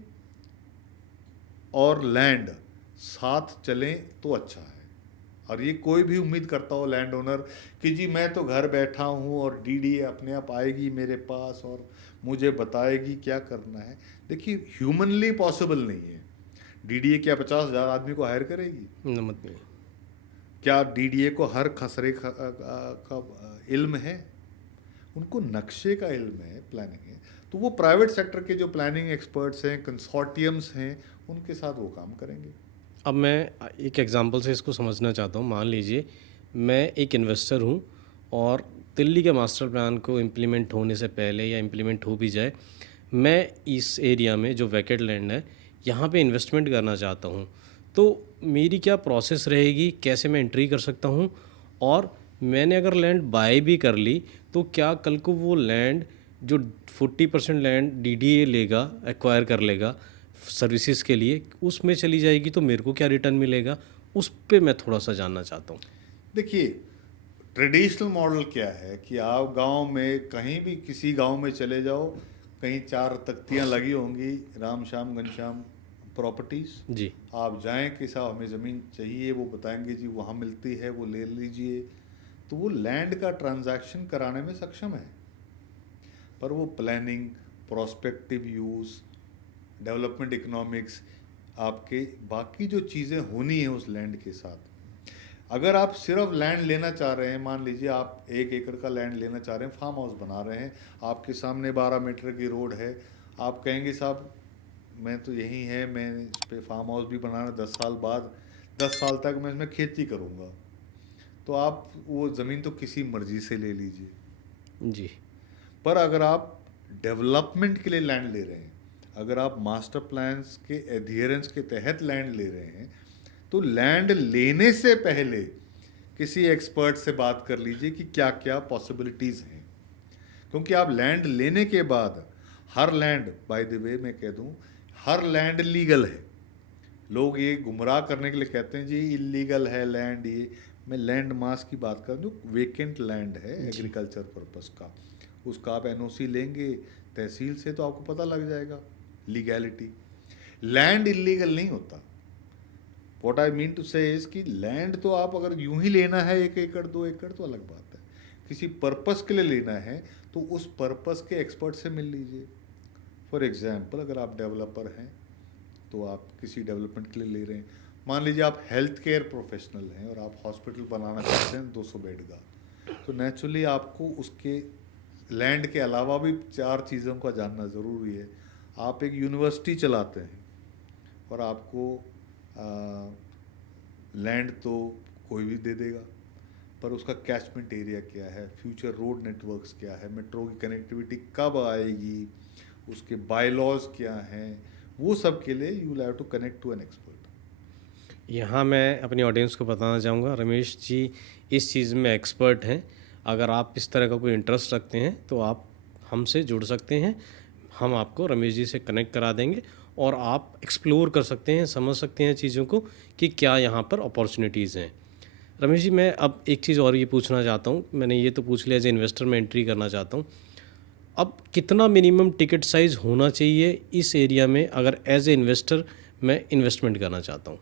और लैंड साथ चलें तो अच्छा है। और ये कोई भी उम्मीद करता हो लैंड ओनर कि जी मैं तो घर बैठा हूँ और डीडीए अपने आप आएगी मेरे पास और मुझे बताएगी क्या करना है, देखिए ह्यूमनली पॉसिबल नहीं है। डीडीए क्या 50,000 आदमी को हायर करेगी? नमत नहीं। क्या डीडीए को हर खसरे का इल्म है? उनको नक्शे का इल्म है, प्लानिंग है। तो वो प्राइवेट सेक्टर के जो प्लानिंग एक्सपर्ट्स हैं, कंसोर्टियम्स हैं, उनके साथ वो काम करेंगे। अब मैं एक एग्जांपल से इसको समझना चाहता हूँ। मान लीजिए मैं एक इन्वेस्टर हूँ और दिल्ली के मास्टर प्लान को इम्प्लीमेंट होने से पहले या इम्प्लीमेंट हो भी जाए, मैं इस एरिया में जो वैकेंट लैंड है यहाँ पे इन्वेस्टमेंट करना चाहता हूँ। तो मेरी क्या प्रोसेस रहेगी, कैसे मैं एंट्री कर सकता हूँ? और मैंने अगर लैंड बाय भी कर ली तो क्या कल को वो लैंड जो 40% लैंड डीडीए लेगा, एक्वायर कर लेगा सर्विसेज के लिए, उसमें चली जाएगी तो मेरे को क्या रिटर्न मिलेगा? उस पे मैं थोड़ा सा जानना चाहता हूँ। देखिए ट्रेडिशनल मॉडल क्या है कि आप गांव में कहीं भी किसी गांव में चले जाओ, कहीं 4 तख्तियां लगी होंगी राम श्याम घनश्याम प्रॉपर्टीज। जी। आप जाएं कि साहब हमें ज़मीन चाहिए, वो बताएंगे जी वहाँ मिलती है, वो ले लीजिए। तो वो लैंड का ट्रांजैक्शन कराने में सक्षम है, पर वो planning, prospective use, development economics, आपके बाकी जो चीज़ें होनी है उस लैंड के साथ। अगर आप सिर्फ लैंड लेना चाह रहे हैं, मान लीजिए आप 1 एकड़ का लैंड लेना चाह रहे हैं, फार्म हाउस बना रहे हैं, आपके सामने 12 मीटर की रोड है, आप कहेंगे साहब मैं तो यही है, मैं इस पे फार्म हाउस भी बनाना 10 साल बाद, 10 साल तक मैं इसमें खेती करूँगा, तो आप वो ज़मीन तो किसी मर्जी से ले लीजिए। जी। पर अगर आप डेवलपमेंट के लिए लैंड ले रहे हैं, अगर आप मास्टर प्लान्स के एडहियरेंस के तहत लैंड ले रहे हैं, तो लैंड लेने से पहले किसी एक्सपर्ट से बात कर लीजिए कि क्या क्या पॉसिबिलिटीज़ हैं। क्योंकि आप लैंड लेने के बाद हर लैंड, बाय द वे मैं कह दूं, हर लैंड लीगल है। लोग ये गुमराह करने के लिए कहते हैं जी इलीगल है लैंड, ये मैं लैंड मास की बात कर दूं, वेकेंट लैंड है एग्रीकल्चर पर्पस का, उसका आप एनओसी लेंगे तहसील से तो आपको पता लग जाएगा लीगैलिटी। लैंड इलीगल नहीं होता। व्हाट आई मीन टू से इज कि लैंड तो आप अगर यूं ही लेना है 1 एकड़ 2 एकड़ तो अलग बात है, किसी पर्पस के लिए लेना है तो उस पर्पस के एक्सपर्ट से मिल लीजिए। फॉर एग्जाम्पल अगर आप डेवलपर हैं तो आप किसी डेवलपमेंट के लिए ले रहे हैं, मान लीजिए आप हेल्थ केयर प्रोफेशनल हैं और आप हॉस्पिटल बनाना चाहते हैं 200 बेड का, तो नेचुरली आपको उसके लैंड के अलावा भी 4 चीज़ों का जानना ज़रूरी है। आप एक यूनिवर्सिटी चलाते हैं और आपको लैंड तो कोई भी दे देगा, पर उसका कैचमेंट एरिया क्या है, फ्यूचर रोड नेटवर्क्स क्या है, मेट्रो की कनेक्टिविटी कब आएगी, उसके बायलॉज क्या हैं, वो सब के लिए you will have to connect to an expert. यहाँ मैं अपनी ऑडियंस को बताना चाहूँगा, रमेश जी इस चीज़ में एक्सपर्ट हैं। अगर आप इस तरह का कोई इंटरेस्ट रखते हैं तो आप हमसे जुड़ सकते हैं, हम आपको रमेश जी से कनेक्ट करा देंगे और आप एक्सप्लोर कर सकते हैं, समझ सकते हैं चीज़ों को कि क्या यहाँ पर अपॉर्चुनिटीज़ हैं। रमेश जी मैं अब एक चीज़ और ये पूछना चाहता हूँ, मैंने ये तो पूछ लिया एज इन्वेस्टर में एंट्री करना चाहता हूँ, अब कितना मिनिमम टिकट साइज़ होना चाहिए इस एरिया में अगर एज ए इन्वेस्टर मैं इन्वेस्टमेंट करना चाहता हूँ?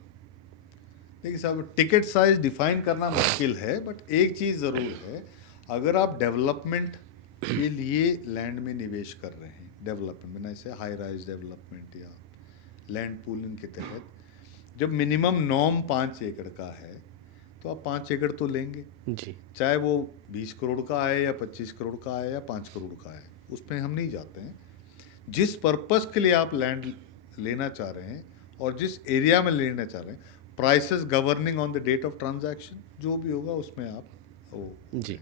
देखिए साहब टिकट साइज डिफाइन करना मुश्किल है, बट एक चीज़ ज़रूर है, अगर आप डेवलपमेंट के लिए लैंड में निवेश कर रहे हैं, डेवलपमेंट में जैसे हाई राइज डेवलपमेंट या लैंड पूलिंग के तहत, जब मिनिमम नॉर्म 5 एकड़ का है तो आप 5 एकड़ तो लेंगे जी। चाहे वो 20 करोड़ का आए या 25 करोड़ का आए या 5 करोड़ का आए, उसमें हम नहीं जाते हैं। जिस पर्पस के लिए आप लैंड लेना चाह रहे हैं और जिस एरिया में लेना चाह रहे हैं, prices governing on the date of transaction, जो भी होगा उसमें आप वो जी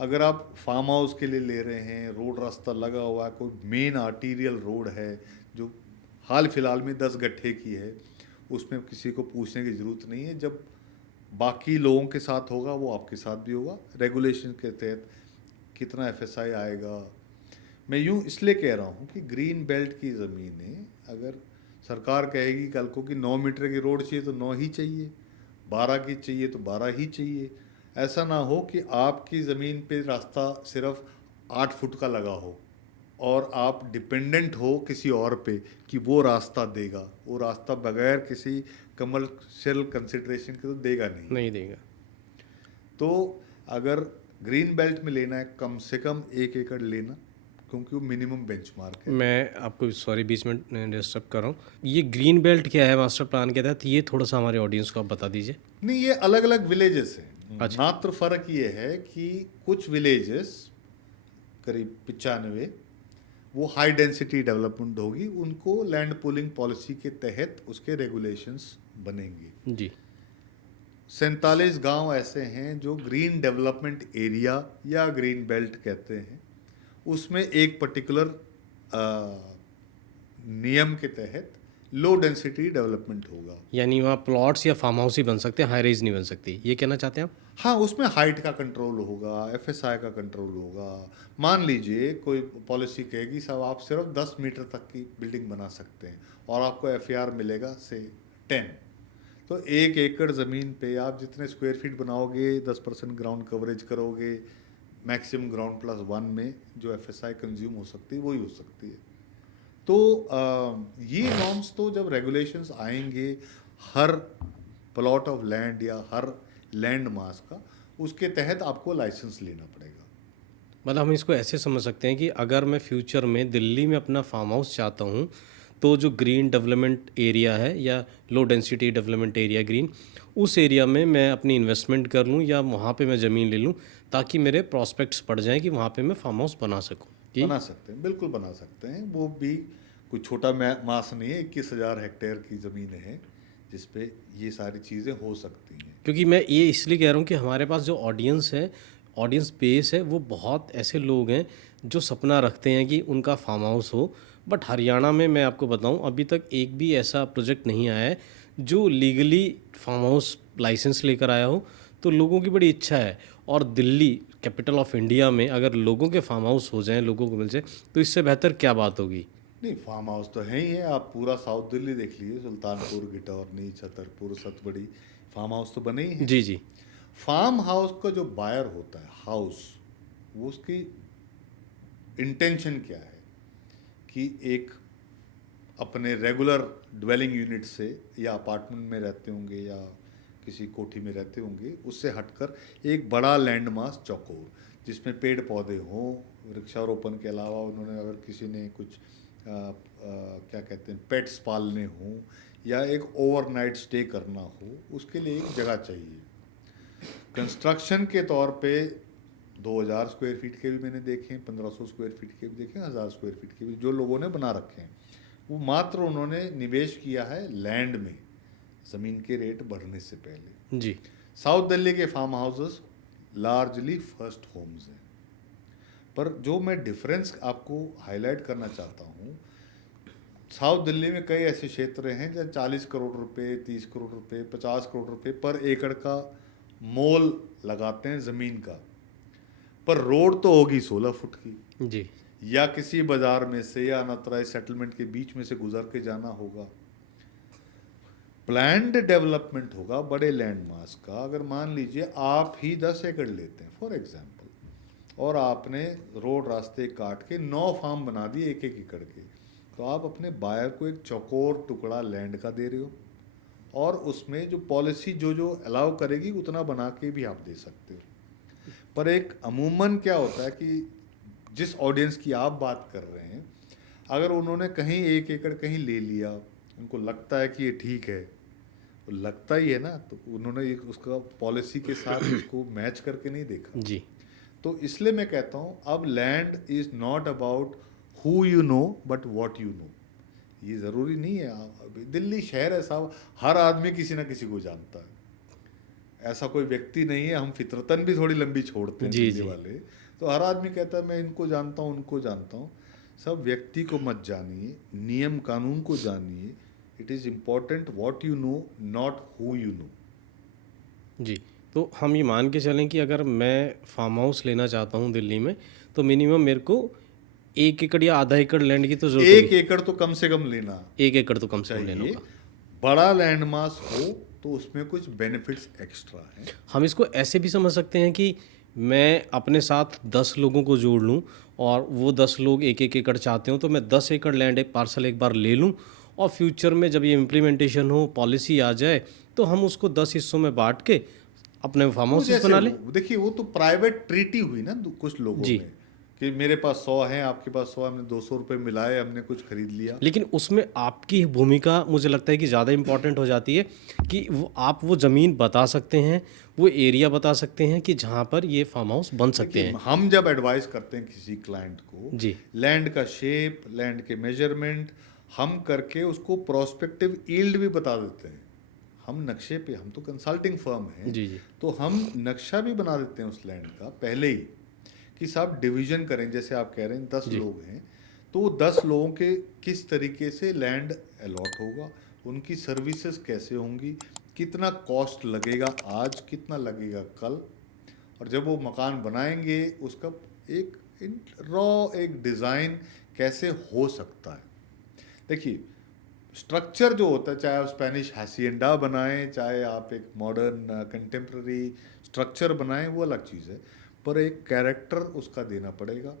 अगर आप फार्म हाउस के लिए ले रहे हैं, रोड रास्ता लगा हुआ है, कोई मेन आर्टीरियल रोड है जो हाल फिलहाल में 10 गट्ठे की है, उसमें किसी को पूछने की ज़रूरत नहीं है। जब बाकी लोगों के साथ होगा वो आपके साथ भी होगा। रेगुलेशन के तहत कितना एफएसआई आएगा। मैं यूँ इसलिए कह रहा हूँ कि ग्रीन बेल्ट की ज़मीनें अगर सरकार कहेगी कल को कि 9 मीटर की रोड चाहिए तो 9 ही चाहिए, 12 की चाहिए तो 12 ही चाहिए। ऐसा ना हो कि आपकी ज़मीन पे रास्ता सिर्फ 8 फुट का लगा हो और आप डिपेंडेंट हो किसी और पे कि वो रास्ता देगा। वो रास्ता बगैर किसी कमर्शियल कंसिडरेशन के तो देगा नहीं। नहीं देगा। तो अगर ग्रीन बेल्ट में लेना है कम से कम 1 एकड़ लेना, क्योंकि वो मिनिमम बेंचमार्क है। मैं आपको सॉरी बीच में डिस्टर्ब कर रहा हूँ, ये ग्रीन बेल्ट क्या है मास्टर प्लान के तहत, ये थोड़ा सा हमारे ऑडियंस को आप बता दीजिए। नहीं, ये अलग अलग विलेजेस हैं। अच्छा। मात्र फर्क ये है कि कुछ विलेजेस करीब 95 वो हाई डेंसिटी डेवलपमेंट होगी, उनको लैंड पूलिंग पॉलिसी के तहत उसके रेगुलेशंस बनेंगे। जी 47 गांव ऐसे हैं जो ग्रीन डेवलपमेंट एरिया या ग्रीन बेल्ट कहते हैं। उसमें एक पर्टिकुलर नियम के तहत लो डेंसिटी डेवलपमेंट होगा। यानी वहाँ प्लॉट्स या फार्म हाउस ही बन सकते हैं, हाई राइज नहीं बन सकती, ये कहना चाहते हैं आप? हाँ, उसमें हाइट का कंट्रोल होगा, एफएसआई का कंट्रोल होगा। मान लीजिए कोई पॉलिसी कहेगी साहब आप सिर्फ 10 मीटर तक की बिल्डिंग बना सकते हैं और आपको एफआर मिलेगा से 10, तो 1 एकड़ ज़मीन पे आप जितने स्क्वायर फीट बनाओगे 10% ग्राउंड कवरेज करोगे, मैक्सिमम ग्राउंड प्लस 1 में जो एफएसआई कंज्यूम हो सकती है वही हो सकती है। तो ये नॉर्म्स तो जब रेगुलेशंस आएंगे हर प्लॉट ऑफ लैंड या हर लैंड मास का, उसके तहत आपको लाइसेंस लेना पड़ेगा। मतलब हम इसको ऐसे समझ सकते हैं कि अगर मैं फ्यूचर में दिल्ली में अपना फार्म हाउस चाहता हूँ तो जो ग्रीन डेवलपमेंट एरिया है या low density development area green, उस एरिया में मैं अपनी इन्वेस्टमेंट कर लूँ या वहाँ पे मैं ज़मीन ले लूँ ताकि मेरे प्रॉस्पेक्ट्स पड़ जाएं कि वहाँ पे मैं फार्म हाउस बना सकूँ। कि बना सकते हैं, बिल्कुल बना सकते हैं। वो भी कोई छोटा मास नहीं है, 21,000 हेक्टेयर की ज़मीन है जिस पे ये सारी चीज़ें हो सकती हैं। क्योंकि मैं ये इसलिए कह रहा हूँ कि हमारे पास जो ऑडियंस है, ऑडियंस बेस है, वो बहुत ऐसे लोग हैं जो सपना रखते हैं कि उनका फार्म हाउस हो। बट हरियाणा में मैं आपको बताऊं अभी तक एक भी ऐसा प्रोजेक्ट नहीं आया है जो लीगली फार्म हाउस लाइसेंस लेकर आया हो। तो लोगों की बड़ी इच्छा है, और दिल्ली कैपिटल ऑफ इंडिया में अगर लोगों के फार्म हाउस हो जाएं, लोगों को मिल जाए, तो इससे बेहतर क्या बात होगी। नहीं, फार्म हाउस तो है ही है। आप पूरा साउथ दिल्ली देख लीजिए, सुल्तानपुर, गिटौरनी, छतरपुर, सतबड़ी, फार्म हाउस तो बने ही हैं। जी जी फार्म हाउस का जो बायर होता है हाउस, वो उसकी इंटेंशन क्या है कि एक अपने रेगुलर ड्वेलिंग यूनिट से या अपार्टमेंट में रहते होंगे या किसी कोठी में रहते होंगे, उससे हटकर एक बड़ा लैंड मास चौकोर जिसमें पेड़ पौधे हों, वृक्षारोपण के अलावा उन्होंने अगर किसी ने कुछ क्या कहते हैं पेट्स पालने हों या एक ओवरनाइट स्टे करना हो, उसके लिए एक जगह चाहिए। कंस्ट्रक्शन के तौर पे 2000 स्क्वायर फीट के भी मैंने देखे हैं, 1500 स्क्वायर फीट के भी देखे हैं, 1000 स्क्वायर फीट के भी जो लोगों ने बना रखे हैं। वो मात्र उन्होंने निवेश किया है लैंड में, ज़मीन के रेट बढ़ने से पहले। जी साउथ दिल्ली के farm houses largely first homes हैं। पर जो मैं डिफरेंस आपको हाईलाइट करना चाहता हूँ, साउथ दिल्ली में कई ऐसे क्षेत्र हैं जहाँ 40 करोड़ रुपए, 30 करोड़ रुपए, 50 करोड़ रुपए पर एकड़ का मोल लगाते हैं ज़मीन का, पर रोड तो होगी 16 फुट की, जी या किसी बाजार में से या अनऑथराइज सेटलमेंट के बीच में से गुजर के जाना होगा। प्लान्ड डेवलपमेंट होगा बड़े लैंड मास का। अगर मान लीजिए आप ही 10 एकड़ लेते हैं फॉर एग्जांपल, और आपने रोड रास्ते काट के 9 फार्म बना दिए 1-1 एकड़ के, तो आप अपने बायर को एक चौकोर टुकड़ा लैंड का दे रहे हो, और उसमें जो पॉलिसी जो अलाउ करेगी उतना बना के भी आप दे सकते हो। पर एक अमूमन क्या होता है कि जिस ऑडियंस की आप बात कर रहे हैं, अगर उन्होंने कहीं 1 एकड़ कहीं ले लिया, उनको लगता है कि ये ठीक है, तो लगता ही है ना, तो उन्होंने एक उसका पॉलिसी के साथ उसको मैच करके नहीं देखा। जी तो इसलिए मैं कहता हूँ अब land is not about who you no but what you no. ये ज़रूरी नहीं है। दिल्ली शहर है साहब, हर आदमी किसी ना किसी को जानता है। ऐसा कोई व्यक्ति नहीं है, हम फितरतन भी थोड़ी लंबी छोड़ते हैं जी दिल्ली जी वाले। तो हर आदमी कहता है मैं इनको जानता हूँ, उनको जानता हूँ। सब व्यक्ति को मत जानिए, नियम कानून को जानिए। It is important what you know, not who you know. जी। तो हम ये मान के चलें कि अगर मैं फार्म हाउस लेना चाहता हूँ दिल्ली में, तो मिनिमम मेरे को 1 एकड़ या आधा एकड़ लैंड की तो ज़रूरत होगी। 1 एकड़ तो कम से कम लेना 1 एकड़ तो कम से कम लेना चाहिए। होगा। बड़ा लैंडमास हो तो उसमें कुछ बेनिफिट्स एक्स्ट्रा हैं। हम इसको ऐसे भी समझ सकते हैं कि मैं अपने साथ 10 लोगों को जोड़ लूं और वो 10 लोग 1-1 एकड़ चाहते हो, तो मैं 10 एकड़ लैंड एक पार्सल एक बार ले लूं और फ्यूचर में जब ये इम्प्लीमेंटेशन हो, पॉलिसी आ जाए, तो हम उसको 10 हिस्सों में बांट के अपने फार्म वो हाउसेस जैसे बना लें। देखिए, वो तो प्राइवेट ट्रीटी हुई ना कुछ लोगों जी। में, कि मेरे पास 100 है, आपके पास 100, हमने 200 रुपये मिलाए, हमने कुछ खरीद लिया। लेकिन उसमें आपकी भूमिका मुझे लगता है कि ज़्यादा इम्पॉर्टेंट हो जाती है कि आप वो ज़मीन बता सकते हैं, वो एरिया बता सकते हैं कि जहाँ पर ये फार्म हाउस बन सकते देखिए, हैं। हम जब एडवाइस करते हैं किसी क्लाइंट को, जी लैंड का शेप, लैंड के मेजरमेंट हम करके उसको प्रोस्पेक्टिव यील्ड भी बता देते हैं। हम नक्शे पे, हम तो कंसल्टिंग फर्म हैं, जी जी तो हम नक्शा भी बना देते हैं उस लैंड का पहले ही, कि साहब डिवीजन करें। जैसे आप कह रहे हैं 10 जी लोग हैं, तो वो 10 लोगों के किस तरीके से लैंड अलॉट होगा, उनकी सर्विसेज कैसे होंगी, कितना कॉस्ट लगेगा आज, कितना लगेगा कल, और जब वो मकान बनाएंगे उसका एक रॉ एक डिज़ाइन कैसे हो सकता है। देखिए, स्ट्रक्चर जो होता है, चाहे आप स्पेनिश हासिएंडा बनाएं, चाहे आप एक मॉडर्न कंटेम्प्ररी स्ट्रक्चर बनाएं, वो अलग चीज़ है, पर एक कैरेक्टर उसका देना पड़ेगा।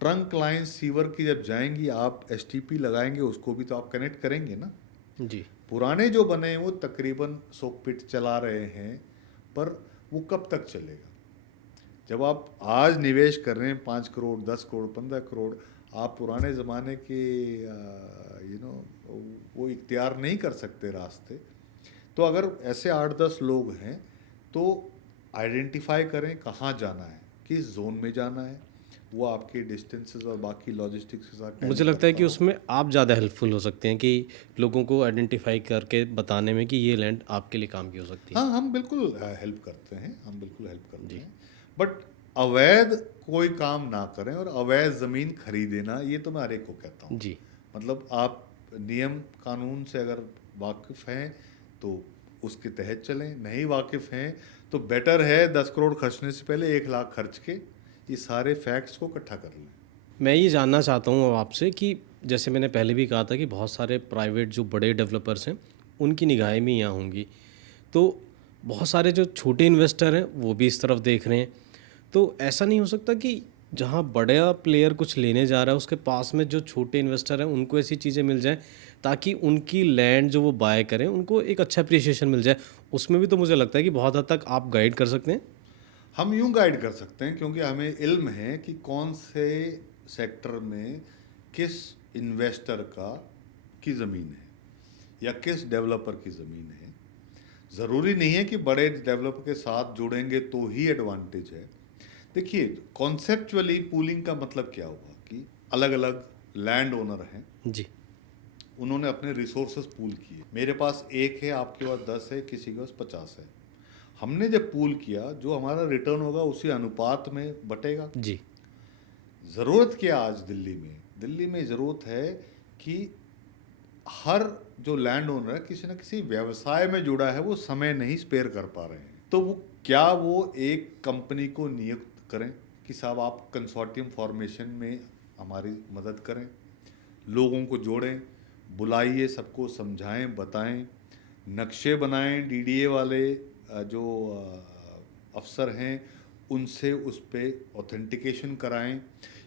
ट्रंक लाइन सीवर की जब जाएंगी, आप एसटीपी लगाएंगे, उसको भी तो आप कनेक्ट करेंगे ना। जी पुराने जो बने हैं वो तकरीबन 100 फीट चला रहे हैं, पर वो कब तक चलेगा? जब आप आज निवेश कर रहे हैं 5 करोड़, 10 करोड़, 15 करोड़, आप पुराने ज़माने के वो इख्तियार नहीं कर सकते रास्ते। तो अगर ऐसे 8-10 लोग हैं, तो आइडेंटिफाई करें कहाँ जाना है, किस जोन में जाना है, वो आपके डिस्टेंसेस और बाकी लॉजिस्टिक्स के साथ मुझे टैली लगता है करता कि हो। उसमें आप ज़्यादा हेल्पफुल हो सकते हैं कि लोगों को आइडेंटिफाई करके बताने में कि ये लैंड आपके लिए काम की हो सकती है। हाँ, हम बिल्कुल हेल्प करते हैं, हम बिल्कुल हेल्प करते जी हैं। बट अवैध कोई काम ना करें, और अवैध ज़मीन खरीदे ना, ये तो मैं हर एक को कहता हूँ। जी मतलब आप नियम कानून से अगर वाकिफ़ हैं तो उसके तहत चलें, नहीं वाकिफ़ हैं तो बेटर है 10 करोड़ खर्चने से पहले 1 लाख खर्च के ये सारे फैक्ट्स को इकट्ठा कर लें। मैं ये जानना चाहता हूँ अब आपसे कि जैसे मैंने पहले भी कहा था कि बहुत सारे प्राइवेट जो बड़े डेवलपर्स हैं उनकी निगाहें भी यहाँ होंगी, तो बहुत सारे जो छोटे इन्वेस्टर हैं वो भी इस तरफ देख रहे हैं। तो ऐसा नहीं हो सकता कि जहाँ बड़ा प्लेयर कुछ लेने जा रहा है उसके पास में जो छोटे इन्वेस्टर हैं उनको ऐसी चीज़ें मिल जाएं ताकि उनकी लैंड जो वो बाय करें उनको एक अच्छा अप्रिसिएशन मिल जाए। उसमें भी तो मुझे लगता है कि बहुत हद तक आप गाइड कर सकते हैं। हम यूं गाइड कर सकते हैं, क्योंकि हमें इल्म है कि कौन से सेक्टर में किस इन्वेस्टर की ज़मीन है या किस डेवलपर की ज़मीन है। ज़रूरी नहीं है कि बड़े डेवलपर के साथ जुड़ेंगे तो ही एडवांटेज है। देखिए, कॉन्सेप्चुअली पूलिंग का मतलब क्या हुआ कि अलग अलग लैंड ओनर हैं, जी उन्होंने अपने रिसोर्सेज पूल किए। मेरे पास 1 है, आपके पास 10 है, किसी के पास 50 है। हमने जब पूल किया, जो हमारा रिटर्न होगा उसी अनुपात में बटेगा। जी ज़रूरत क्या आज दिल्ली में? दिल्ली में ज़रूरत है कि हर जो लैंड ओनर है किसी न किसी व्यवसाय में जुड़ा है, वो समय नहीं स्पेयर कर पा रहे हैं। तो वो क्या वो एक कंपनी को नियुक्त करें कि साहब आप कंसोर्टियम फॉर्मेशन में हमारी मदद करें, लोगों को जोड़ें, बुलाइए, सबको समझाएं, बताएं, नक्शे बनाएं, डीडीए वाले जो अफसर हैं उनसे उस पर ऑथेंटिकेशन कराएं।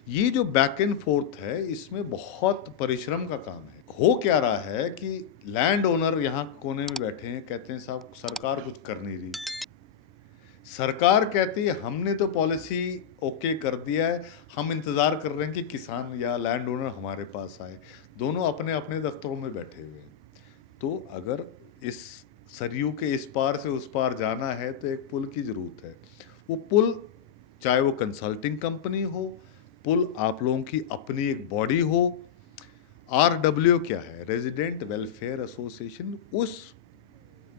ये जो बैक एंड फोर्थ है, इसमें बहुत परिश्रम का काम है। हो क्या रहा है कि लैंड ओनर यहाँ कोने में बैठे हैं, कहते हैं साहब सरकार कुछ कर नहीं रही। सरकार कहती है हमने तो पॉलिसी ओके कर दिया है, हम इंतज़ार कर रहे हैं कि किसान या लैंड ओनर हमारे पास आए। दोनों अपने अपने दफ्तरों में बैठे हुए हैं। तो अगर इस सरयू के इस पार से उस पार जाना है तो एक पुल की ज़रूरत है। वो पुल, चाहे वो कंसल्टिंग कंपनी हो, पुल आप लोगों की अपनी एक बॉडी हो, RWO क्या है? Resident welfare association. उस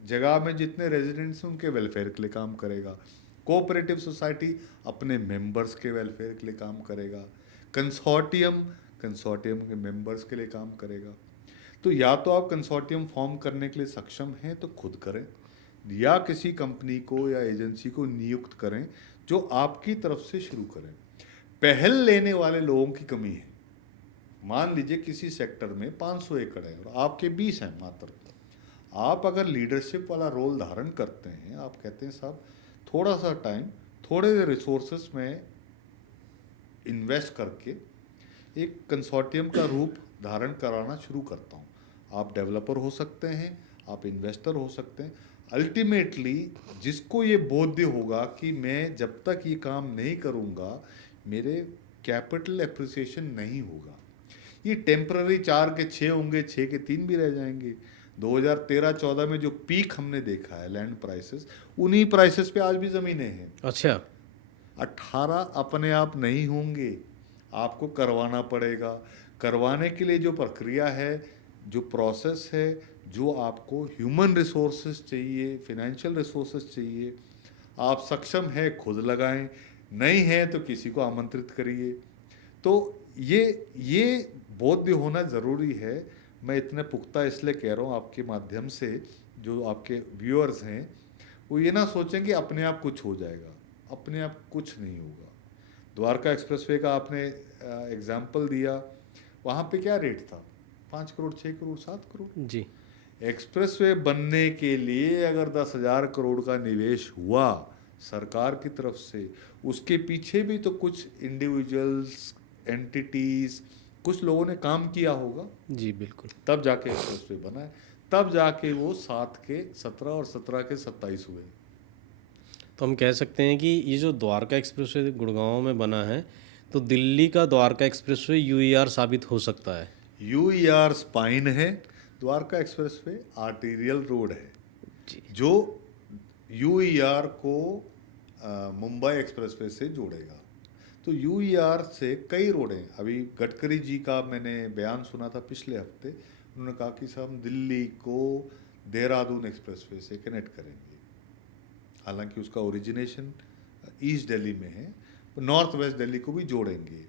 जगह में जितने रेजिडेंट्स हैं उनके वेलफेयर के लिए काम करेगा। कोऑपरेटिव सोसाइटी अपने मेंबर्स के वेलफेयर के लिए काम करेगा। कंसोर्टियम कंसोर्टियम के मेंबर्स के लिए काम करेगा। तो या तो आप कंसोर्टियम फॉर्म करने के लिए सक्षम हैं तो खुद करें, या किसी कंपनी को या एजेंसी को नियुक्त करें जो आपकी तरफ से शुरू करें। पहल लेने वाले लोगों की कमी है। मान लीजिए किसी सेक्टर में 500 एकड़ है और आपके 20 हैं मात्र। आप अगर लीडरशिप वाला रोल धारण करते हैं, आप कहते हैं साहब थोड़ा सा टाइम, थोड़े रिसोर्सेस में इन्वेस्ट करके एक कंसोर्टियम का रूप धारण कराना शुरू करता हूँ। आप डेवलपर हो सकते हैं, आप इन्वेस्टर हो सकते हैं। अल्टीमेटली जिसको ये बोध्य होगा कि मैं जब तक ये काम नहीं करूँगा मेरे कैपिटल एप्रिसिएशन नहीं होगा। ये टेम्पररी 4 के 6 होंगे, 6 के 3 भी रह जाएंगे। 2013-14 में जो पीक हमने देखा है लैंड प्राइसेस, उन्हीं प्राइसेस पे आज भी ज़मीनें हैं। अच्छा। 18 अपने आप नहीं होंगे, आपको करवाना पड़ेगा। करवाने के लिए जो प्रक्रिया है, जो प्रोसेस है, जो आपको ह्यूमन रिसोर्सेज चाहिए, फिनेंशियल रिसोर्सेज चाहिए, आप सक्षम है खुद लगाएं, नहीं है तो किसी को आमंत्रित करिए। तो ये बोध्य होना ज़रूरी है। मैं इतने पुख्ता इसलिए कह रहा हूँ आपके माध्यम से, जो आपके व्यूअर्स हैं वो ये ना सोचें कि अपने आप कुछ हो जाएगा। अपने आप कुछ नहीं होगा। द्वारका एक्सप्रेसवे का आपने एग्जाम्पल दिया, वहाँ पे क्या रेट था? 5 करोड़, 6 करोड़, 7 करोड़। जी। एक्सप्रेसवे बनने के लिए अगर 10,000 करोड़ का निवेश हुआ सरकार की तरफ से, उसके पीछे भी तो कुछ इंडिविजुअल्स, एंटिटीज, कुछ लोगों ने काम किया होगा। जी बिल्कुल। तब जाके एक्सप्रेसवे बना है, तब जाके वो 7 के 17 और 17 के 27 हुए। तो हम कह सकते हैं कि ये जो द्वारका एक्सप्रेसवे गुड़गांव में बना है, तो दिल्ली का द्वारका एक्सप्रेसवे यूईआर साबित हो सकता है। यूईआर स्पाइन है, द्वारका एक्सप्रेसवे आर्टेरियल रोड है जी। जो यूईआर को मुंबई एक्सप्रेसवे से जोड़ेगा। तो यूईआर से कई रोडें, अभी गडकरी जी का मैंने बयान सुना था पिछले हफ्ते, उन्होंने कहा कि साहब हम दिल्ली को देहरादून एक्सप्रेसवे से कनेक्ट करेंगे। हालांकि उसका ओरिजिनेशन ईस्ट दिल्ली में है, नॉर्थ वेस्ट दिल्ली को भी जोड़ेंगे।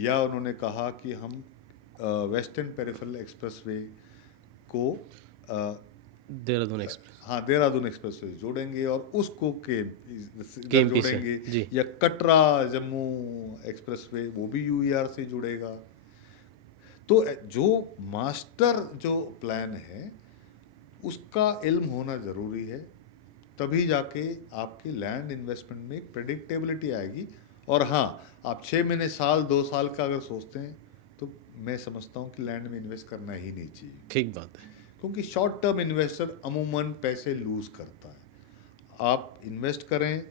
या उन्होंने कहा कि हम वेस्टर्न पेरिफेरल एक्सप्रेसवे को देहरादून एक्सप्रेस, हाँ देहरादून एक्सप्रेसवे जोड़ेंगे और उसको केएमपी से, जोड़ेंगे जी। या कटरा जम्मू एक्सप्रेसवे वो भी यूईआर से जुड़ेगा। तो जो मास्टर जो प्लान है उसका इल्म होना ज़रूरी है, तभी जाके आपके लैंड इन्वेस्टमेंट में प्रेडिक्टेबिलिटी आएगी। और हाँ, आप 6 महीने, साल, 2 साल का अगर सोचते हैं तो मैं समझता हूँ कि लैंड में इन्वेस्ट करना ही नहीं चाहिए। ठीक बात है। क्योंकि शॉर्ट टर्म इन्वेस्टर अमूमन पैसे लूज़ करता है। आप इन्वेस्ट करें,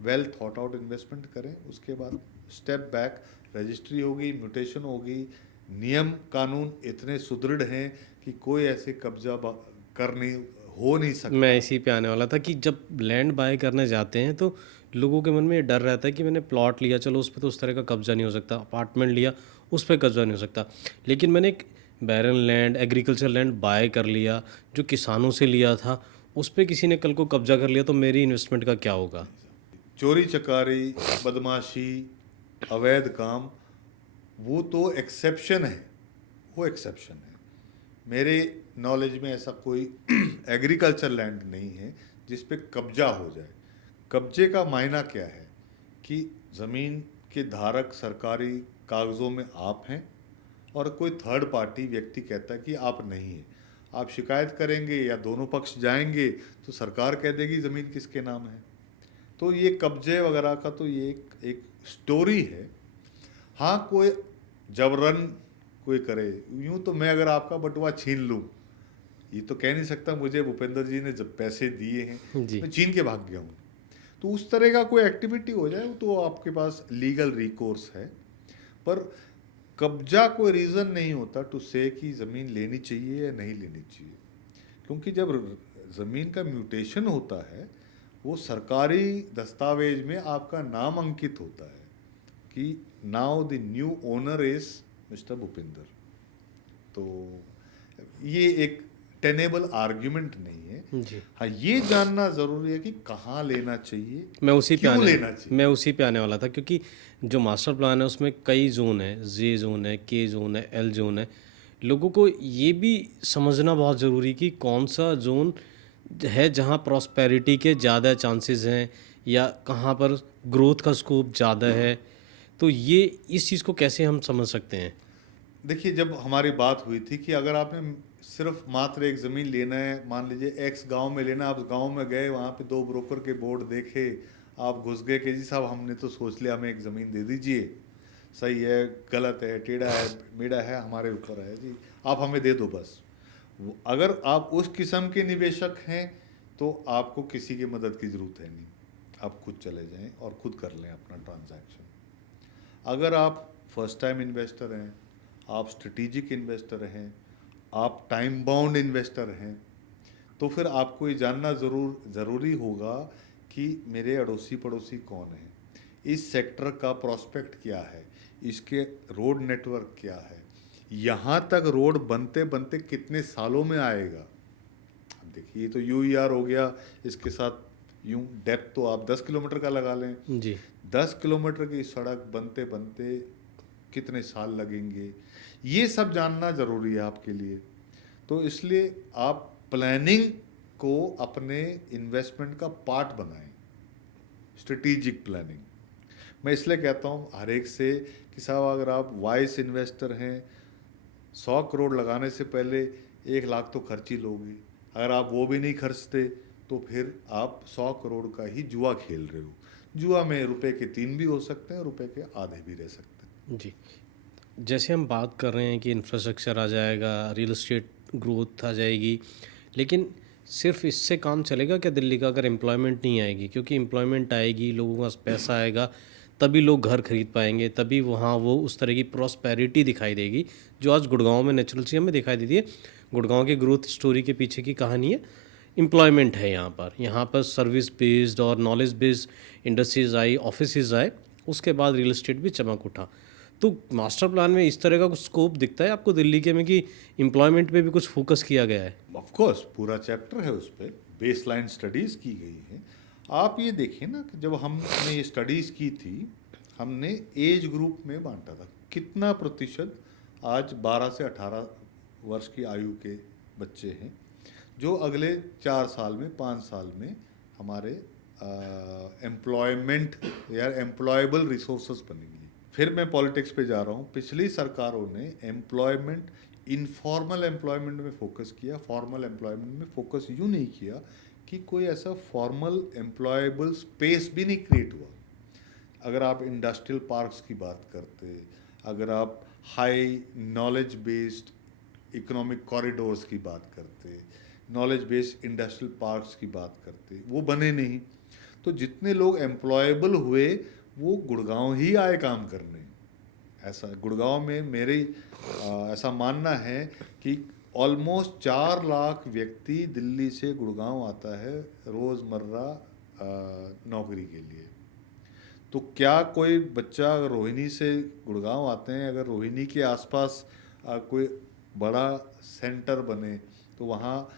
वेल थॉट आउट इन्वेस्टमेंट करें, उसके बाद स्टेप बैक, रजिस्ट्री होगी, म्यूटेशन होगी, नियम कानून इतने सुदृढ़ हैं कि कोई ऐसे कब्जा हो नहीं सकता। मैं इसी पे आने वाला था कि जब लैंड बाय करने जाते हैं तो लोगों के मन में ये डर रहता है कि मैंने प्लॉट लिया, चलो उस पर तो उस तरह का कब्जा नहीं हो सकता, अपार्टमेंट लिया उस पर कब्जा नहीं हो सकता, लेकिन मैंने एक barren land, agriculture land buy कर लिया जो किसानों से लिया था, उस पर किसी ने कल को कब्जा कर लिया तो मेरी इन्वेस्टमेंट का क्या होगा? चोरी चकारी, बदमाशी, अवैध काम, वो तो एक्सेप्शन है, वो एक्सेप्शन है। मेरे नॉलेज में ऐसा कोई एग्रीकल्चर लैंड नहीं है जिस पे कब्जा हो जाए। कब्जे का मायना क्या है कि ज़मीन के धारक सरकारी कागज़ों में आप हैं और कोई थर्ड पार्टी व्यक्ति कहता है कि आप नहीं हैं। आप शिकायत करेंगे या दोनों पक्ष जाएंगे तो सरकार कह देगी ज़मीन किसके नाम है। तो ये कब्जे वगैरह का तो ये एक स्टोरी है। हाँ, कोई जबरन कोई करे, यूं तो मैं अगर आपका बटुआ छीन लूं, ये तो कह नहीं सकता मुझे भूपेंद्र जी ने जब पैसे दिए हैं जी। मैं छीन के भाग गया हूँ। तो उस तरह का कोई एक्टिविटी हो जाए तो आपके पास लीगल रिकोर्स है, पर कब्जा कोई रीज़न नहीं होता टू से कि ज़मीन लेनी चाहिए या नहीं लेनी चाहिए। क्योंकि जब ज़मीन का म्यूटेशन होता है वो सरकारी दस्तावेज में आपका नाम अंकित होता है कि now the new owner is mister Bhupendra. तो ये एक टेनेबल आर्ग्यूमेंट नहीं है। जी, हाँ, ये जानना ज़रूरी है कि कहाँ लेना चाहिए, मैं उसी पे क्यों लेना चाहिए। मैं उसी पे आने वाला था, क्योंकि जो मास्टर प्लान है उसमें कई जोन है, जे जोन है, के जोन है, एल जोन है। लोगों को ये भी समझना बहुत ज़रूरी कि कौन सा जोन है जहाँ प्रॉस्पेरिटी के ज़्यादा चांसेस हैं, या कहाँ पर ग्रोथ का स्कोप ज़्यादा है। तो ये इस चीज़ को कैसे हम समझ सकते हैं? देखिए, जब हमारी बात हुई थी कि अगर आपने सिर्फ मात्र एक ज़मीन लेना है, मान लीजिए एक्स गांव में लेना, आप गांव में गए, वहाँ पे 2 ब्रोकर के बोर्ड देखे, आप घुस गए कि जी साहब हमने तो सोच लिया हमें एक ज़मीन दे दीजिए, सही है, गलत है, टेढ़ा है, मेढ़ा है, हमारे ऊपर है जी, आप हमें दे दो बस। अगर आप उस किस्म के निवेशक हैं तो आपको किसी की मदद की ज़रूरत है नहीं, आप खुद चले जाएं और खुद कर लें अपना ट्रांजैक्शन। अगर आप फर्स्ट टाइम इन्वेस्टर हैं, आप स्ट्रेटेजिक इन्वेस्टर हैं, आप टाइम बाउंड इन्वेस्टर हैं, तो फिर आपको ये जानना ज़रूरी होगा कि मेरे अड़ोसी पड़ोसी कौन हैं, इस सेक्टर का प्रॉस्पेक्ट क्या है, इसके रोड नेटवर्क क्या है, यहाँ तक रोड बनते बनते कितने सालों में आएगा। अब देखिए, ये तो यूईआर हो गया, इसके साथ यूं डेप्थ तो आप 10 किलोमीटर का लगा लें। जी, 10 किलोमीटर की सड़क बनते बनते कितने साल लगेंगे, ये सब जानना ज़रूरी है आपके लिए। तो इसलिए आप प्लानिंग को अपने इन्वेस्टमेंट का पार्ट बनाएं, स्ट्रेटेजिक प्लानिंग। मैं इसलिए कहता हूँ हर एक से कि साहब अगर आप वाइस इन्वेस्टर हैं, 100 करोड़ लगाने से पहले 1 लाख तो खर्च ही लोगे। अगर आप वो भी नहीं खर्चते तो फिर आप 100 करोड़ का ही जुआ खेल रहे हो। जुआ में रुपए के 3 भी हो सकते हैं, रुपए के आधे भी रह सकते हैं। जी। जैसे हम बात कर रहे हैं कि इंफ्रास्ट्रक्चर आ जाएगा, रियल एस्टेट ग्रोथ आ जाएगी, लेकिन सिर्फ इससे काम चलेगा क्या दिल्ली का, अगर एम्प्लॉयमेंट नहीं आएगी? क्योंकि एम्प्लॉयमेंट आएगी, लोगों के पास पैसा आएगा, तभी लोग घर खरीद पाएंगे, तभी वहाँ वो उस तरह की प्रॉस्पेरिटी दिखाई देगी जो आज गुड़गांव में नेचुरल सी हमें दिखाई देती है। गुड़गांव की ग्रोथ स्टोरी के पीछे की कहानी है एम्प्लॉयमेंट है। यहाँ पर सर्विस बेस्ड और नॉलेज बेस्ड इंडस्ट्रीज आई, ऑफिसेज आए, उसके बाद रियल एस्टेट भी चमक उठा। तो मास्टर प्लान में इस तरह का कुछ स्कोप दिखता है आपको दिल्ली के में कि एम्प्लॉयमेंट पे भी कुछ फोकस किया गया है? ऑफ कोर्स पूरा चैप्टर है उस पर, बेसलाइन स्टडीज़ की गई है। आप ये देखिए ना कि जब हमने ये स्टडीज़ की थी, हमने एज ग्रुप में बांटा था, कितना प्रतिशत आज 12 से 18 वर्ष की आयु के बच्चे हैं जो अगले 4 साल में, 5 साल में हमारे एम्प्लॉयमेंट या एम्प्लॉयबल रिसोर्सेज बनेंगे। फिर मैं पॉलिटिक्स पे जा रहा हूँ। पिछली सरकारों ने एम्प्लॉयमेंट, इनफॉर्मल एम्प्लॉयमेंट में फोकस किया, फॉर्मल एम्प्लॉयमेंट में फोकस यूँ नहीं किया कि कोई ऐसा फॉर्मल एम्प्लॉयबल स्पेस भी नहीं क्रिएट हुआ। अगर आप इंडस्ट्रियल पार्क्स की बात करते, अगर आप high knowledge based economic corridors की बात करते, नॉलेज बेस्ड इंडस्ट्रियल पार्क्स की बात करते, वो बने नहीं। तो जितने लोग एम्प्लॉयबल हुए वो गुड़गांव ही आए काम करने। ऐसा गुड़गांव में मेरे ऐसा मानना है कि ऑलमोस्ट 4 लाख व्यक्ति दिल्ली से गुड़गांव आता है रोज़मर्रा नौकरी के लिए। तो क्या कोई बच्चा अगर रोहिणी से गुड़गांव आते हैं, अगर रोहिणी के आसपास कोई बड़ा सेंटर बने तो वहाँ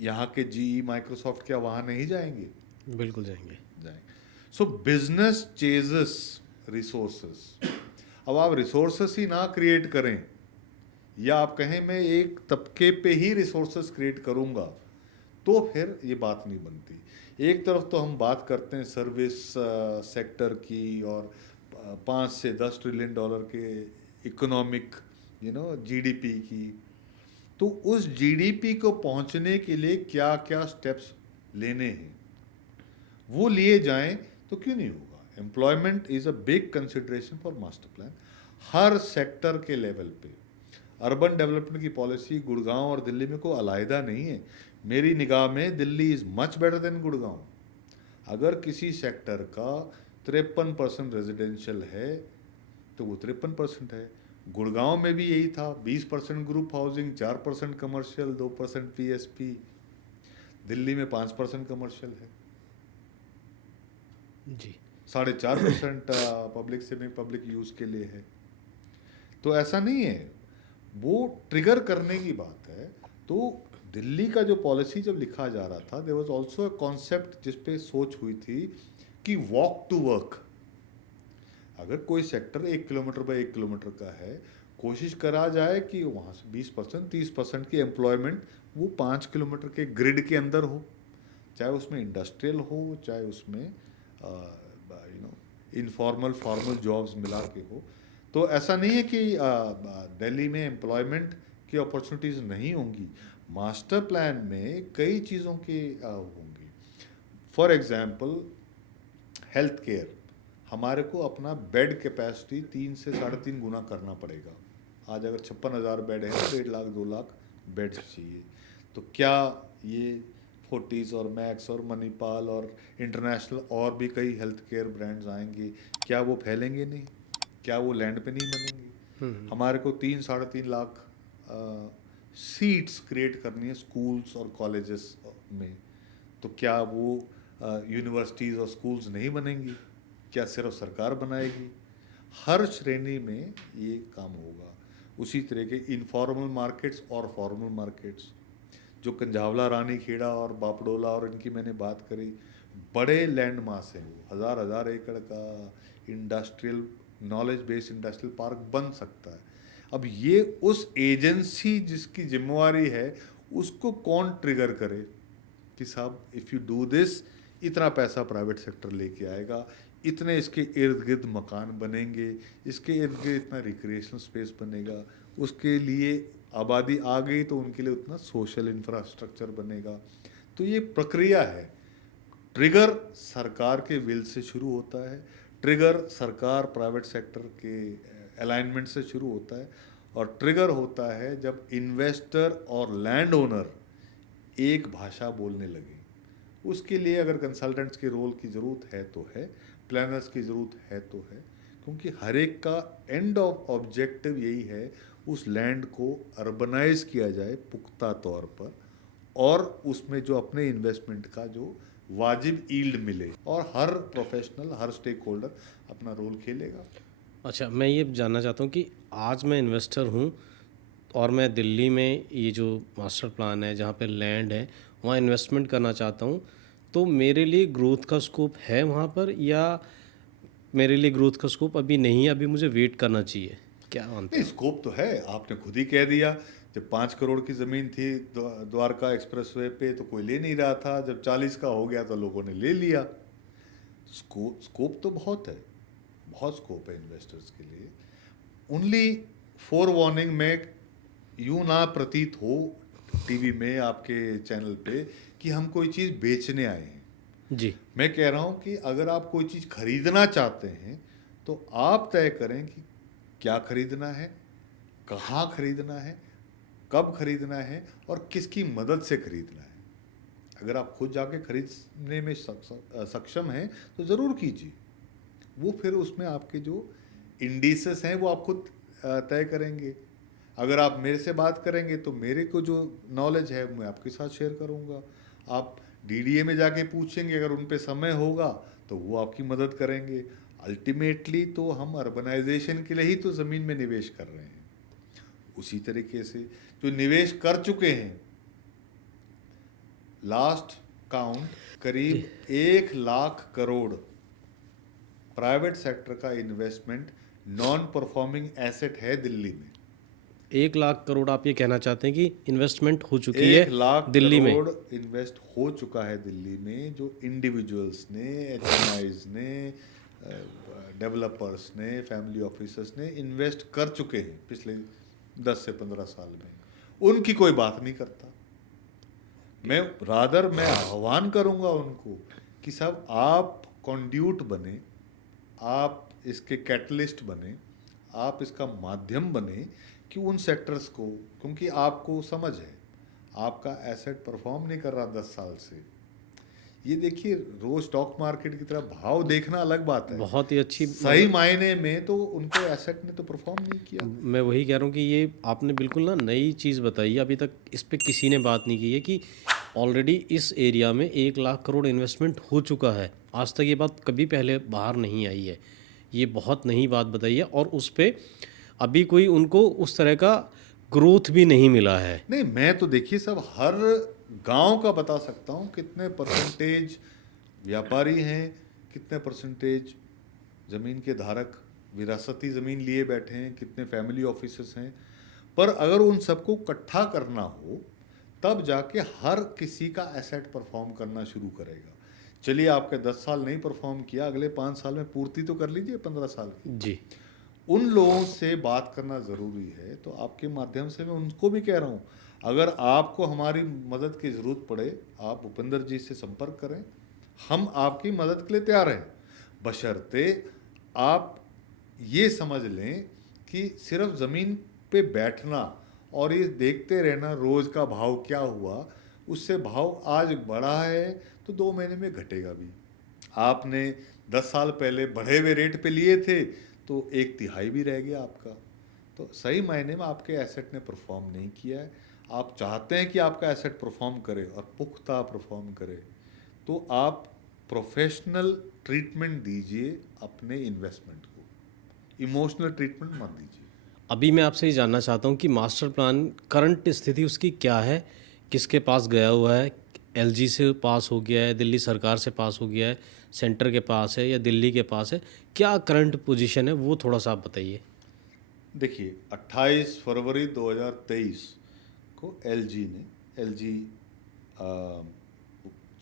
यहाँ के जीई, माइक्रोसॉफ्ट क्या वहाँ नहीं जाएंगे? बिल्कुल जाएंगे। सो बिजनेस चेजेस रिसोर्सेस। अब आप रिसोर्सेस ही ना क्रिएट करें, या आप कहें मैं एक तबके पे ही रिसोर्सेस क्रिएट करूंगा, तो फिर ये बात नहीं बनती। एक तरफ तो हम बात करते हैं सर्विस सेक्टर की और 5 से 10 ट्रिलियन डॉलर के इकोनॉमिक जीडीपी की। तो उस जीडीपी को पहुंचने के लिए क्या क्या स्टेप्स लेने हैं, वो लिए जाएं तो क्यों नहीं होगा। Employment is a big consideration for master plan, her sector के लेवल पे। अर्बन डेवलपमेंट की पॉलिसी गुड़गांव और दिल्ली में कोई अलहदा नहीं है। मेरी निगाह में Delhi is much better than Gurgaon. अगर किसी सेक्टर का 53% रेजिडेंशियल है तो वो 53% है। गुड़गांव में भी यही था, 20% group housing, 4% commercial, 2% PSP. Delhi में 5% कमर्शियल है जी, 4.5% पब्लिक से में पब्लिक यूज़ के लिए है। तो ऐसा नहीं है, वो ट्रिगर करने की बात है। तो दिल्ली का जो पॉलिसी जब लिखा जा रहा था, there was also a concept जिस पे सोच हुई थी कि वॉक टू वर्क। अगर कोई सेक्टर 1 किलोमीटर बाय 1 किलोमीटर का है, कोशिश करा जाए कि वहाँ से 20% 30% की एम्प्लॉयमेंट वो 5 किलोमीटर के ग्रिड के अंदर हो, चाहे उसमें इंडस्ट्रियल हो, चाहे उसमें इनफॉर्मल फॉर्मल जॉब्स मिला के हो। तो ऐसा नहीं है कि दिल्ली में एम्प्लॉयमेंट की अपॉर्चुनिटीज़ नहीं होंगी। मास्टर प्लान में कई चीज़ों की होंगी। फॉर एग्जांपल हेल्थ केयर, हमारे को अपना बेड कैपेसिटी 3 से 3.5 गुना करना पड़ेगा। आज अगर 56,000 बेड है तो 1.5 लाख 2 लाख बेड चाहिए। तो क्या ये फोर्टीज़ और मैक्स और मणिपाल और इंटरनेशनल और भी कई हेल्थ केयर ब्रांड्स आएंगे, क्या वो फैलेंगे नहीं? क्या वो लैंड पे नहीं बनेंगे? हमारे को 3-3.5 लाख सीट्स क्रिएट करनी है स्कूल्स और कॉलेजेस में। तो क्या वो यूनिवर्सिटीज़ और स्कूल्स नहीं बनेंगी? क्या सिर्फ सरकार बनाएगी? हर श्रेणी में ये काम होगा। उसी तरह के इनफॉर्मल मार्केट्स और फॉर्मल मार्केट्स, जो कंझावला, रानीखेड़ा और बापडोला और इनकी मैंने बात करी, बड़े लैंड मास हैं, वो हज़ार हज़ार एकड़ का industrial knowledge based industrial park बन सकता है। अब ये उस एजेंसी जिसकी जिम्मेवारी है उसको कौन ट्रिगर करे कि साहब इफ़ यू डू दिस, इतना पैसा प्राइवेट सेक्टर लेके आएगा, इतने इसके इर्द गिर्द मकान बनेंगे, इसके इर्द गिर्द इतना रिक्रिएशनल स्पेस बनेगा, उसके लिए आबादी आ गई तो उनके लिए उतना सोशल इंफ्रास्ट्रक्चर बनेगा। तो ये प्रक्रिया है। ट्रिगर सरकार के विल से शुरू होता है, ट्रिगर सरकार प्राइवेट सेक्टर के अलाइनमेंट से शुरू होता है, और ट्रिगर होता है जब इन्वेस्टर और लैंड ओनर एक भाषा बोलने लगे। उसके लिए अगर कंसल्टेंट्स के रोल की ज़रूरत है तो है, प्लानर्स की ज़रूरत है तो है, क्योंकि हर एक का एंड ऑफ ऑब्जेक्टिव यही है, उस लैंड को अर्बनाइज किया जाए पुख्ता तौर पर, और उसमें जो अपने इन्वेस्टमेंट का जो वाजिब यील्ड मिले, और हर प्रोफेशनल हर स्टेक होल्डर अपना रोल खेलेगा। अच्छा, मैं ये जानना चाहता हूँ कि आज मैं इन्वेस्टर हूँ और मैं दिल्ली में ये जो मास्टर प्लान है जहाँ पे लैंड है वहाँ इन्वेस्टमेंट करना चाहता हूँ, तो मेरे लिए ग्रोथ का स्कोप है वहाँ पर, या मेरे लिए ग्रोथ का स्कोप अभी नहीं है, अभी मुझे वेट करना चाहिए? क्या मानते नहीं, हैं? स्कोप तो है। आपने खुद ही कह दिया, जब 5 करोड़ की ज़मीन थी द्वारका एक्सप्रेसवे पे तो कोई ले नहीं रहा था, जब 40 का हो गया तो लोगों ने ले लिया। स्कोप तो बहुत है, बहुत स्कोप है इन्वेस्टर्स के लिए। ओनली फोर वार्निंग में यूँ ना प्रतीत हो टीवी में आपके चैनल पे कि हम कोई चीज़ बेचने आए हैं। जी। मैं कह रहा हूँ कि अगर आप कोई चीज़ खरीदना चाहते हैं तो आप तय करें कि क्या खरीदना है, कहाँ खरीदना है, कब खरीदना है, और किसकी मदद से खरीदना है। अगर आप खुद जाके खरीदने में सक्षम हैं तो ज़रूर कीजिए। वो फिर उसमें आपके जो इंडिसेस हैं वो आप खुद तय करेंगे। अगर आप मेरे से बात करेंगे तो मेरे को जो नॉलेज है मैं आपके साथ शेयर करूँगा। आप डीडीए में जाके पूछेंगे, अगर उन पे समय होगा तो वो आपकी मदद करेंगे। अल्टीमेटली तो हम अर्बनाइजेशन के लिए ही तो ज़मीन में निवेश कर रहे हैं। उसी तरीके से जो निवेश कर चुके हैं, लास्ट काउंट करीब 1 लाख करोड़ प्राइवेट सेक्टर का इन्वेस्टमेंट नॉन परफॉर्मिंग एसेट है दिल्ली में। 1 लाख करोड़ आप ये कहना चाहते हैं कि इन्वेस्टमेंट हो चुकी 1 है लाख दिल्ली में? करोड़ इन्वेस्ट हो चुका है दिल्ली में, जो इंडिविजुअल्स ने, एचएमआईज ने, डेवलपर्स ने, फैमिली ऑफिसर्स ने इन्वेस्ट कर चुके हैं पिछले 10 से 15 साल में। उनकी कोई बात नहीं करता। मैं आह्वान करूंगा उनको कि साहब आप कंड्यूट बने, आप इसके कैटलिस्ट बने, आप इसका माध्यम बने कि उन सेक्टर्स को, क्योंकि आपको समझ है आपका एसेट परफॉर्म नहीं कर रहा 10 साल से। ये देखिए, रोज स्टॉक मार्केट की तरह भाव देखना अलग बात है, बहुत ही अच्छी। सही मायने में तो उनके एसेट ने तो परफॉर्म नहीं किया। मैं वही कह रहा हूँ कि ये आपने बिल्कुल ना नई चीज़ बताई है, अभी तक इस पे किसी ने बात नहीं की है कि ऑलरेडी इस एरिया में 1 लाख करोड़ इन्वेस्टमेंट हो चुका है। आज तक ये बात कभी पहले बाहर नहीं आई है। ये बहुत नई बात बताई है, और उस पर अभी कोई उनको उस तरह का ग्रोथ भी नहीं मिला है। नहीं, मैं तो देखिए सब हर गांव का बता सकता हूँ कितने परसेंटेज व्यापारी हैं, कितने परसेंटेज ज़मीन के धारक विरासती ज़मीन लिए बैठे हैं, कितने फैमिली ऑफिसेस हैं। पर अगर उन सबको इकट्ठा करना हो तब जाके हर किसी का एसेट परफॉर्म करना शुरू करेगा। चलिए आपके 10 साल नहीं परफॉर्म किया, अगले 5 साल में पूर्ति तो कर लीजिए 15 साल की। जी। उन लोगों से बात करना ज़रूरी है। तो आपके माध्यम से मैं उनको भी कह रहा हूँ, अगर आपको हमारी मदद की ज़रूरत पड़े आप भूपेंद्र जी से संपर्क करें, हम आपकी मदद के लिए तैयार हैं, बशर्ते आप ये समझ लें कि सिर्फ ज़मीन पे बैठना और ये देखते रहना रोज़ का भाव क्या हुआ, उससे भाव आज बढ़ा है तो 2 महीने में घटेगा भी। आपने 10 साल पहले बढ़े हुए रेट पे लिए थे तो 1/3 भी रह गया आपका। तो सही मायने में आपके एसेट ने परफॉर्म नहीं किया है। आप चाहते हैं कि आपका एसेट परफॉर्म करे और पुख्ता परफॉर्म करे, तो आप प्रोफेशनल ट्रीटमेंट दीजिए अपने इन्वेस्टमेंट को, इमोशनल ट्रीटमेंट मत दीजिए। अभी मैं आपसे ये जानना चाहता हूँ कि मास्टर प्लान करंट स्थिति उसकी क्या है, किसके पास गया हुआ है? एलजी से पास हो गया है, दिल्ली सरकार से पास हो गया है, सेंटर के पास है या दिल्ली के पास है? क्या करंट पोजीशन है वो थोड़ा सा आप बताइए। देखिए 28 फरवरी 2023 को एलजी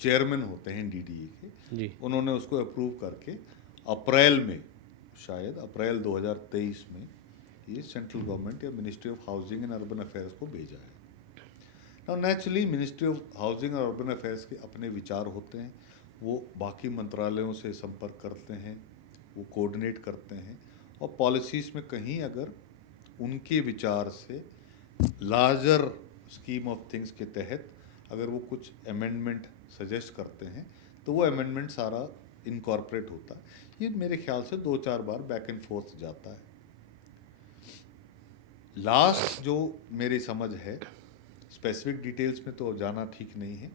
चेयरमैन होते हैं डीडीए के, जी। उन्होंने उसको अप्रूव करके अप्रैल में, शायद अप्रैल 2023 में ये सेंट्रल गवर्नमेंट या ministry of housing and urban affairs को भेजा है। Now naturally ministry of housing और अर्बन अफेयर्स के अपने विचार होते हैं, वो बाकी मंत्रालयों से संपर्क करते हैं, वो कोऑर्डिनेट करते हैं, और पॉलिसीज़ में कहीं अगर उनके विचार से लार्जर स्कीम ऑफ थिंग्स के तहत अगर वो कुछ अमेंडमेंट सजेस्ट करते हैं तो वो अमेंडमेंट सारा इनकॉर्पोरेट होता है। ये मेरे ख्याल से 2-4 बार बैक एंड फोर्थ जाता है। लास्ट जो मेरी समझ है, स्पेसिफिक डिटेल्स में तो जाना ठीक नहीं है,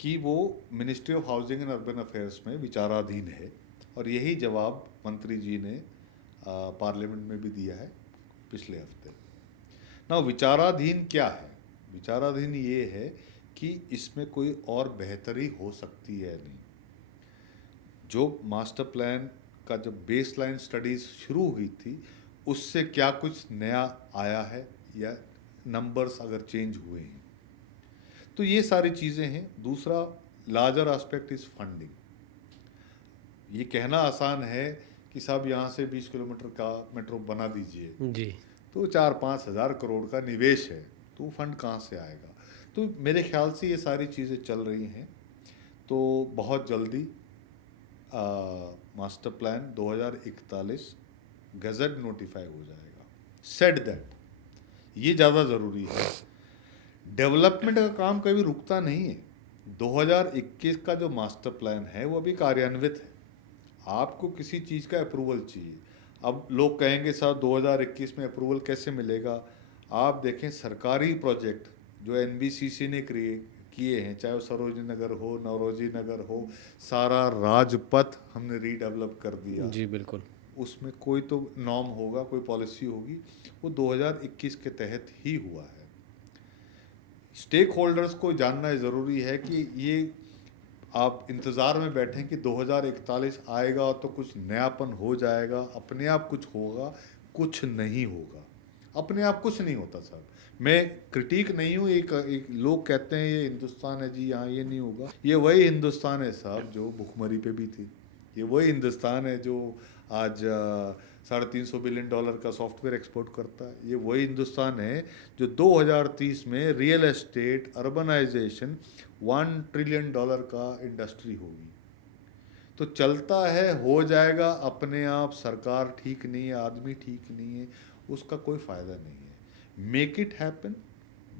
कि वो ministry of housing and urban affairs में विचाराधीन है, और यही जवाब मंत्री जी ने पार्लियामेंट में भी दिया है पिछले हफ्ते। ना विचाराधीन क्या है? विचाराधीन ये है कि इसमें कोई और बेहतरी हो सकती है नहीं। जो मास्टर प्लान का जब बेसलाइन स्टडीज़ शुरू हुई थी उससे क्या कुछ नया आया है या नंबर्स अगर चेंज हुए हैं, तो ये सारी चीज़ें हैं। दूसरा लार्जर एस्पेक्ट इज़ फंडिंग। ये कहना आसान है कि साहब यहाँ से 20 किलोमीटर का मेट्रो बना दीजिए, जी। तो 4-5 हज़ार करोड़ का निवेश है, तो फंड कहाँ से आएगा? तो मेरे ख्याल से ये सारी चीज़ें चल रही हैं, तो बहुत जल्दी मास्टर प्लान 2041 गजट नोटिफाई हो जाएगा। सेड दैट, ये ज़्यादा ज़रूरी है। डेवलपमेंट का काम कभी रुकता नहीं है। 2021 का जो मास्टर प्लान है वो अभी कार्यान्वित है। आपको किसी चीज़ का अप्रूवल चाहिए। अब लोग कहेंगे साहब 2021 में अप्रूवल कैसे मिलेगा? आप देखें सरकारी प्रोजेक्ट जो एनबीसीसी ने किए हैं, चाहे वो सरोजनी नगर हो, नौरोजी नगर हो, सारा राजपथ हमने रीडेवलप कर दिया। जी बिल्कुल। उसमें कोई तो नॉर्म होगा, कोई पॉलिसी होगी, वो 2021 के तहत ही हुआ है। स्टेक होल्डर्स को जानना ज़रूरी है कि ये आप इंतज़ार में बैठें कि 2041 आएगा तो कुछ नयापन हो जाएगा, अपने आप कुछ होगा, कुछ नहीं होगा। अपने आप कुछ नहीं होता साहब। मैं क्रिटिक नहीं हूँ। एक लोग कहते हैं ये हिंदुस्तान है जी, यहाँ ये नहीं होगा। ये वही हिंदुस्तान है साहब जो भुखमरी पे भी थी। ये वही हिंदुस्तान है जो आज $350 बिलियन का सॉफ्टवेयर एक्सपोर्ट करता है। ये वही हिंदुस्तान है जो 2030 में रियल एस्टेट अर्बनाइजेशन $1 ट्रिलियन का इंडस्ट्री होगी। तो चलता है, हो जाएगा अपने आप। सरकार ठीक नहीं है, आदमी ठीक नहीं है, उसका कोई फ़ायदा नहीं है। Make it happen,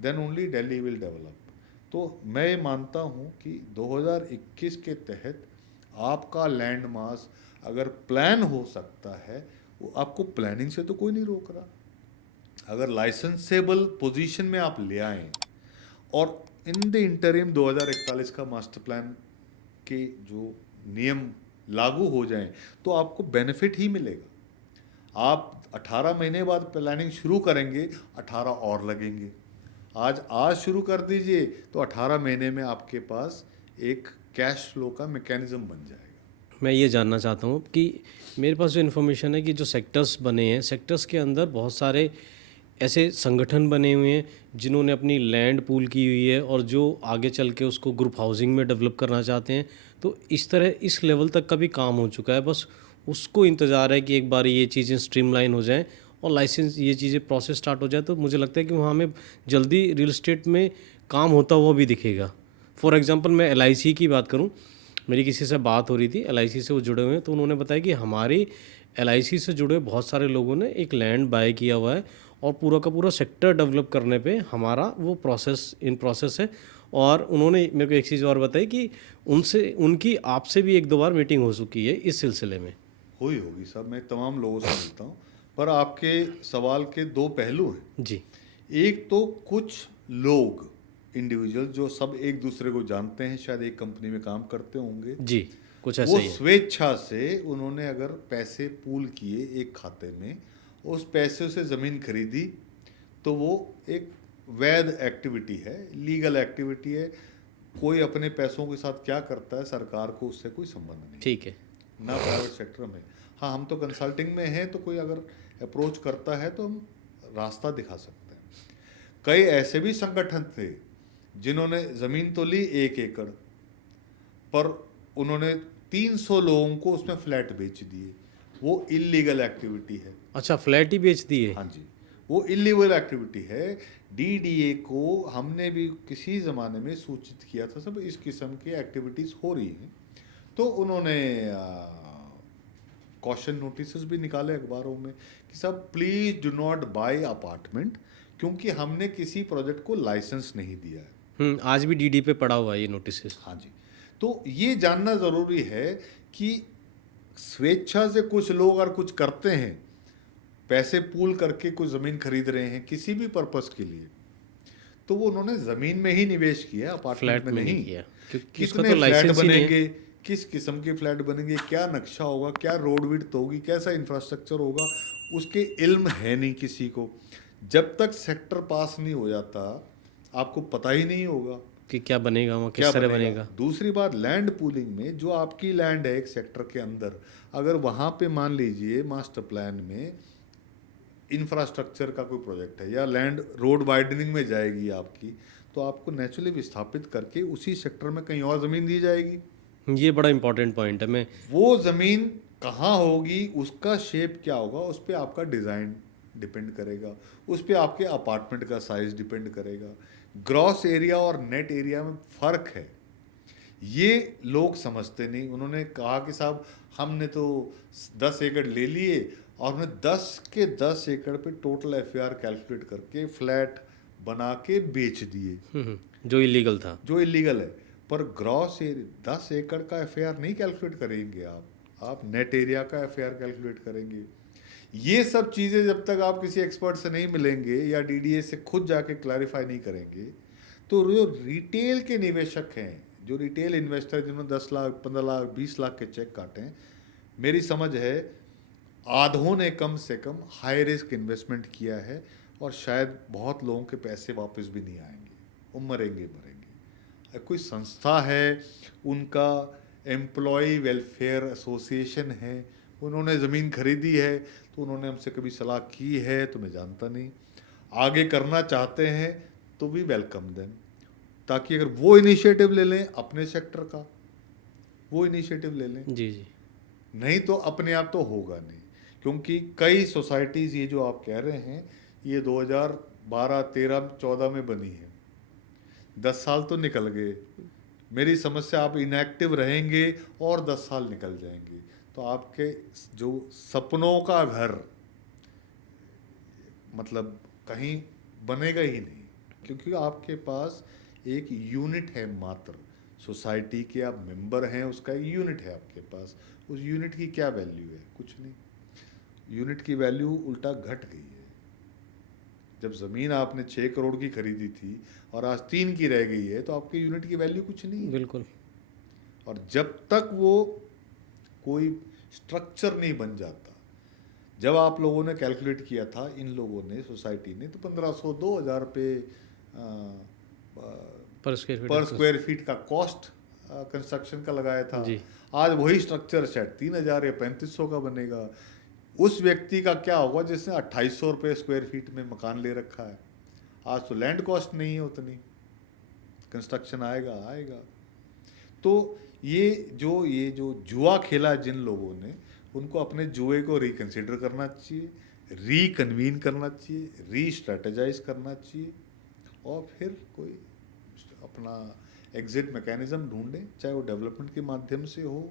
then only Delhi will develop. तो मैं मानता हूँ कि 2021 के तहत आपका लैंड मास अगर प्लान हो सकता है, वो आपको प्लानिंग से तो कोई नहीं रोक रहा। अगर लाइसेंसेबल पोजीशन में आप ले आएँ और इन द इंटरिम 2041 का मास्टर प्लान के जो नियम लागू हो जाएं, तो आपको बेनिफिट ही मिलेगा। आप 18 महीने बाद प्लानिंग शुरू करेंगे, 18 और लगेंगे। आज शुरू कर दीजिए तो 18 महीने में आपके पास एक कैश फ्लो का मैकेनिज्म बन जाएगा। मैं ये जानना चाहता हूँ कि मेरे पास जो इन्फॉर्मेशन है कि जो सेक्टर्स बने हैं, सेक्टर्स के अंदर बहुत सारे ऐसे संगठन बने हुए हैं जिन्होंने अपनी लैंड पूल की हुई है और जो आगे चल के उसको ग्रुप हाउसिंग में डेवलप करना चाहते हैं। तो इस तरह इस लेवल तक का भी काम हो चुका है, बस उसको इंतज़ार है कि एक बार ये चीज़ें स्ट्रीमलाइन हो जाएं और लाइसेंस ये चीज़ें प्रोसेस स्टार्ट हो जाए। तो मुझे लगता है कि वहाँ हमें जल्दी रियल इस्टेट में काम होता हुआ भी दिखेगा। फॉर एग्जांपल मैं LIC की बात करूँ, मेरी किसी से बात हो रही थी, LIC से वो जुड़े हुए हैं, तो उन्होंने बताया कि हमारी LIC से जुड़े बहुत सारे लोगों ने एक लैंड बाय किया हुआ है और पूरा का पूरा सेक्टर डेवलप करने पे हमारा वो प्रोसेस इन प्रोसेस है। और उन्होंने मेरे को एक चीज़ और बताई कि उनसे उनकी आपसे भी 1-2 बार मीटिंग हो चुकी है इस सिलसिले में। हुई होगी साहब, मैं तमाम लोगों से मिलता हूँ, पर आपके सवाल के दो पहलू हैं। जी एक तो कुछ लोग इंडिविजुअल जो सब एक दूसरे को जानते हैं, शायद एक कंपनी में काम करते होंगे, जी, कुछ ऐसा वो ही है। स्वेच्छा से उन्होंने अगर पैसे पूल किए एक खाते में, उस पैसे से ज़मीन खरीदी, तो वो एक वैध एक्टिविटी है, लीगल एक्टिविटी है। कोई अपने पैसों के साथ क्या करता है, सरकार को उससे कोई संबंध नहीं, ठीक है। ना प्राइवेट सेक्टर में। हाँ, हम तो कंसल्टिंग में हैं, तो कोई अगर अप्रोच करता है तो हम रास्ता दिखा सकते हैं। कई ऐसे भी संगठन थे जिन्होंने ज़मीन तो ली 1 एकड़, पर उन्होंने 300 लोगों को उसमें फ्लैट बेच दिए। वो इलीगल एक्टिविटी है। अच्छा, फ्लैट ही बेच दिए। हाँ जी, वो इलीगल एक्टिविटी है। DDA को हमने भी किसी ज़माने में सूचित किया था, सब इस किस्म की एक्टिविटीज़ हो रही हैं, तो उन्होंने कॉशन नोटिस भी निकाले अखबारों में कि सब please do not buy apartment, क्योंकि हमने किसी प्रोजेक्ट को लाइसेंस नहीं दिया है। आज भी DD पे पड़ा हुआ है ये नोटिस। हाँ जी, तो ये जानना ज़रूरी है कि स्वेच्छा से कुछ लोग अगर कुछ करते हैं, पैसे पूल करके कुछ ज़मीन खरीद रहे हैं किसी भी पर्पस के लिए, तो वो उन्होंने ज़मीन में ही निवेश किया, अपार्टमेंट फ्लैट में में नहीं नहीं। किया क्योंकि उसका कितने तो फ्लैट लाइसेंस ही नहीं है। बनेंगे, किस किस्म के फ्लैट बनेंगे, क्या नक्शा होगा, क्या रोड विड्थ होगी, कैसा इंफ्रास्ट्रक्चर होगा, उसके इल्म है नहीं किसी को। जब तक सेक्टर पास नहीं हो जाता, आपको पता ही नहीं होगा कि क्या बनेगा वहाँ, क्या किस तरह बनेगा। बनेगा। दूसरी बात, लैंड पूलिंग में जो आपकी लैंड है एक सेक्टर के अंदर, अगर वहाँ पे मान लीजिए मास्टर प्लान में इंफ्रास्ट्रक्चर का कोई प्रोजेक्ट है या लैंड रोड वाइडनिंग में जाएगी आपकी, तो आपको नेचुरली विस्थापित करके उसी सेक्टर में कहीं और ज़मीन दी जाएगी। ये बड़ा इंपॉर्टेंट पॉइंट है। मैं वो ज़मीन कहाँ होगी, उसका शेप क्या होगा, उस पर आपका डिज़ाइन डिपेंड करेगा, उस पर आपके अपार्टमेंट का साइज डिपेंड करेगा। ग्रॉस एरिया और नेट एरिया में फ़र्क है, ये लोग समझते नहीं। उन्होंने कहा कि साहब हमने तो 10 एकड़ ले लिए और हमने 10 के 10 एकड़ पे टोटल FAR कैलकुलेट करके फ्लैट बना के बेच दिए, जो इलीगल था। जो इलीगल है। पर ग्रॉस एरिया 10 एकड़ का FAR नहीं कैलकुलेट करेंगे आप नेट एरिया का FAR कैलकुलेट करेंगे। ये सब चीज़ें जब तक आप किसी एक्सपर्ट से नहीं मिलेंगे या DDA से खुद जाके क्लैरिफाई नहीं करेंगे, तो जो रिटेल के निवेशक हैं, जो रिटेल इन्वेस्टर जिन्होंने 10 लाख 15 लाख 20 लाख के चेक काटे हैं, मेरी समझ है आधों ने कम से कम हाई रिस्क इन्वेस्टमेंट किया है, और शायद बहुत लोगों के पैसे वापस भी नहीं आएंगे, वो मरेंगे। कोई संस्था है, उनका एम्प्लॉय वेलफेयर एसोसिएशन है, उन्होंने ज़मीन खरीदी है, तो उन्होंने हमसे कभी सलाह की है तो मैं जानता नहीं। आगे करना चाहते हैं तो भी वेलकम देम, ताकि अगर वो इनिशिएटिव ले लें अपने सेक्टर का, वो इनिशिएटिव ले लें। जी जी। नहीं तो अपने आप तो होगा नहीं, क्योंकि कई सोसाइटीज़ ये जो आप कह रहे हैं, ये 2012, 13, 14 में बनी है, 10 साल तो निकल गए। मेरी समझ से आप इनएक्टिव रहेंगे और 10 साल निकल जाएंगे, तो आपके जो सपनों का घर मतलब कहीं बनेगा ही नहीं, क्योंकि आपके पास एक यूनिट है मात्र। सोसाइटी के आप मेंबर हैं, उसका एक यूनिट है आपके पास। उस यूनिट की क्या वैल्यू है? कुछ नहीं। यूनिट की वैल्यू उल्टा घट गई है। जब ज़मीन आपने 6 करोड़ की खरीदी थी और आज 3 की रह गई है, तो आपके यूनिट की वैल्यू कुछ नहीं है। बिल्कुल। और जब तक वो कोई स्ट्रक्चर नहीं बन जाता, जब आप लोगों ने कैलकुलेट किया था, इन लोगों ने, सोसाइटी ने, तो 1500 2000 रुपये पर स्क्वायर पर फीट। स्क्वायर फीट का कॉस्ट कंस्ट्रक्शन का लगाया था। जी। आज वही स्ट्रक्चर शायद 3000 या 3500 का बनेगा। उस व्यक्ति का क्या होगा जिसने 2800 रुपये स्क्वायर फीट में मकान ले रखा है? आज तो लैंड कॉस्ट नहीं है उतनी, कंस्ट्रक्शन आएगा। तो ये जो जुआ खेला जिन लोगों ने, उनको अपने जुए को रिकंसिडर करना चाहिए, रिकन्वीन करना चाहिए, री स्ट्रेटेजाइज करना चाहिए, और फिर कोई अपना एग्जिट मैकेनिज्म ढूंढें, चाहे वो डेवलपमेंट के माध्यम से हो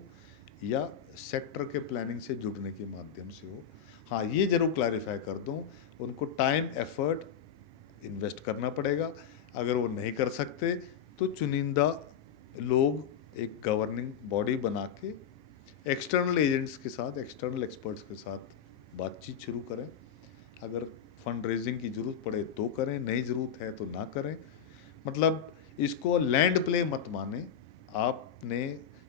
या सेक्टर के प्लानिंग से जुड़ने के माध्यम से हो। हाँ, ये जरूर क्लैरिफाई कर दूं, उनको टाइम एफर्ट इन्वेस्ट करना पड़ेगा। अगर वो नहीं कर सकते तो चुनिंदा लोग एक गवर्निंग बॉडी बना के एक्सटर्नल एजेंट्स के साथ, एक्सटर्नल एक्सपर्ट्स के साथ बातचीत शुरू करें। अगर फंड रेजिंग की ज़रूरत पड़े तो करें, नहीं ज़रूरत है तो ना करें। मतलब इसको लैंड प्ले मत माने, आपने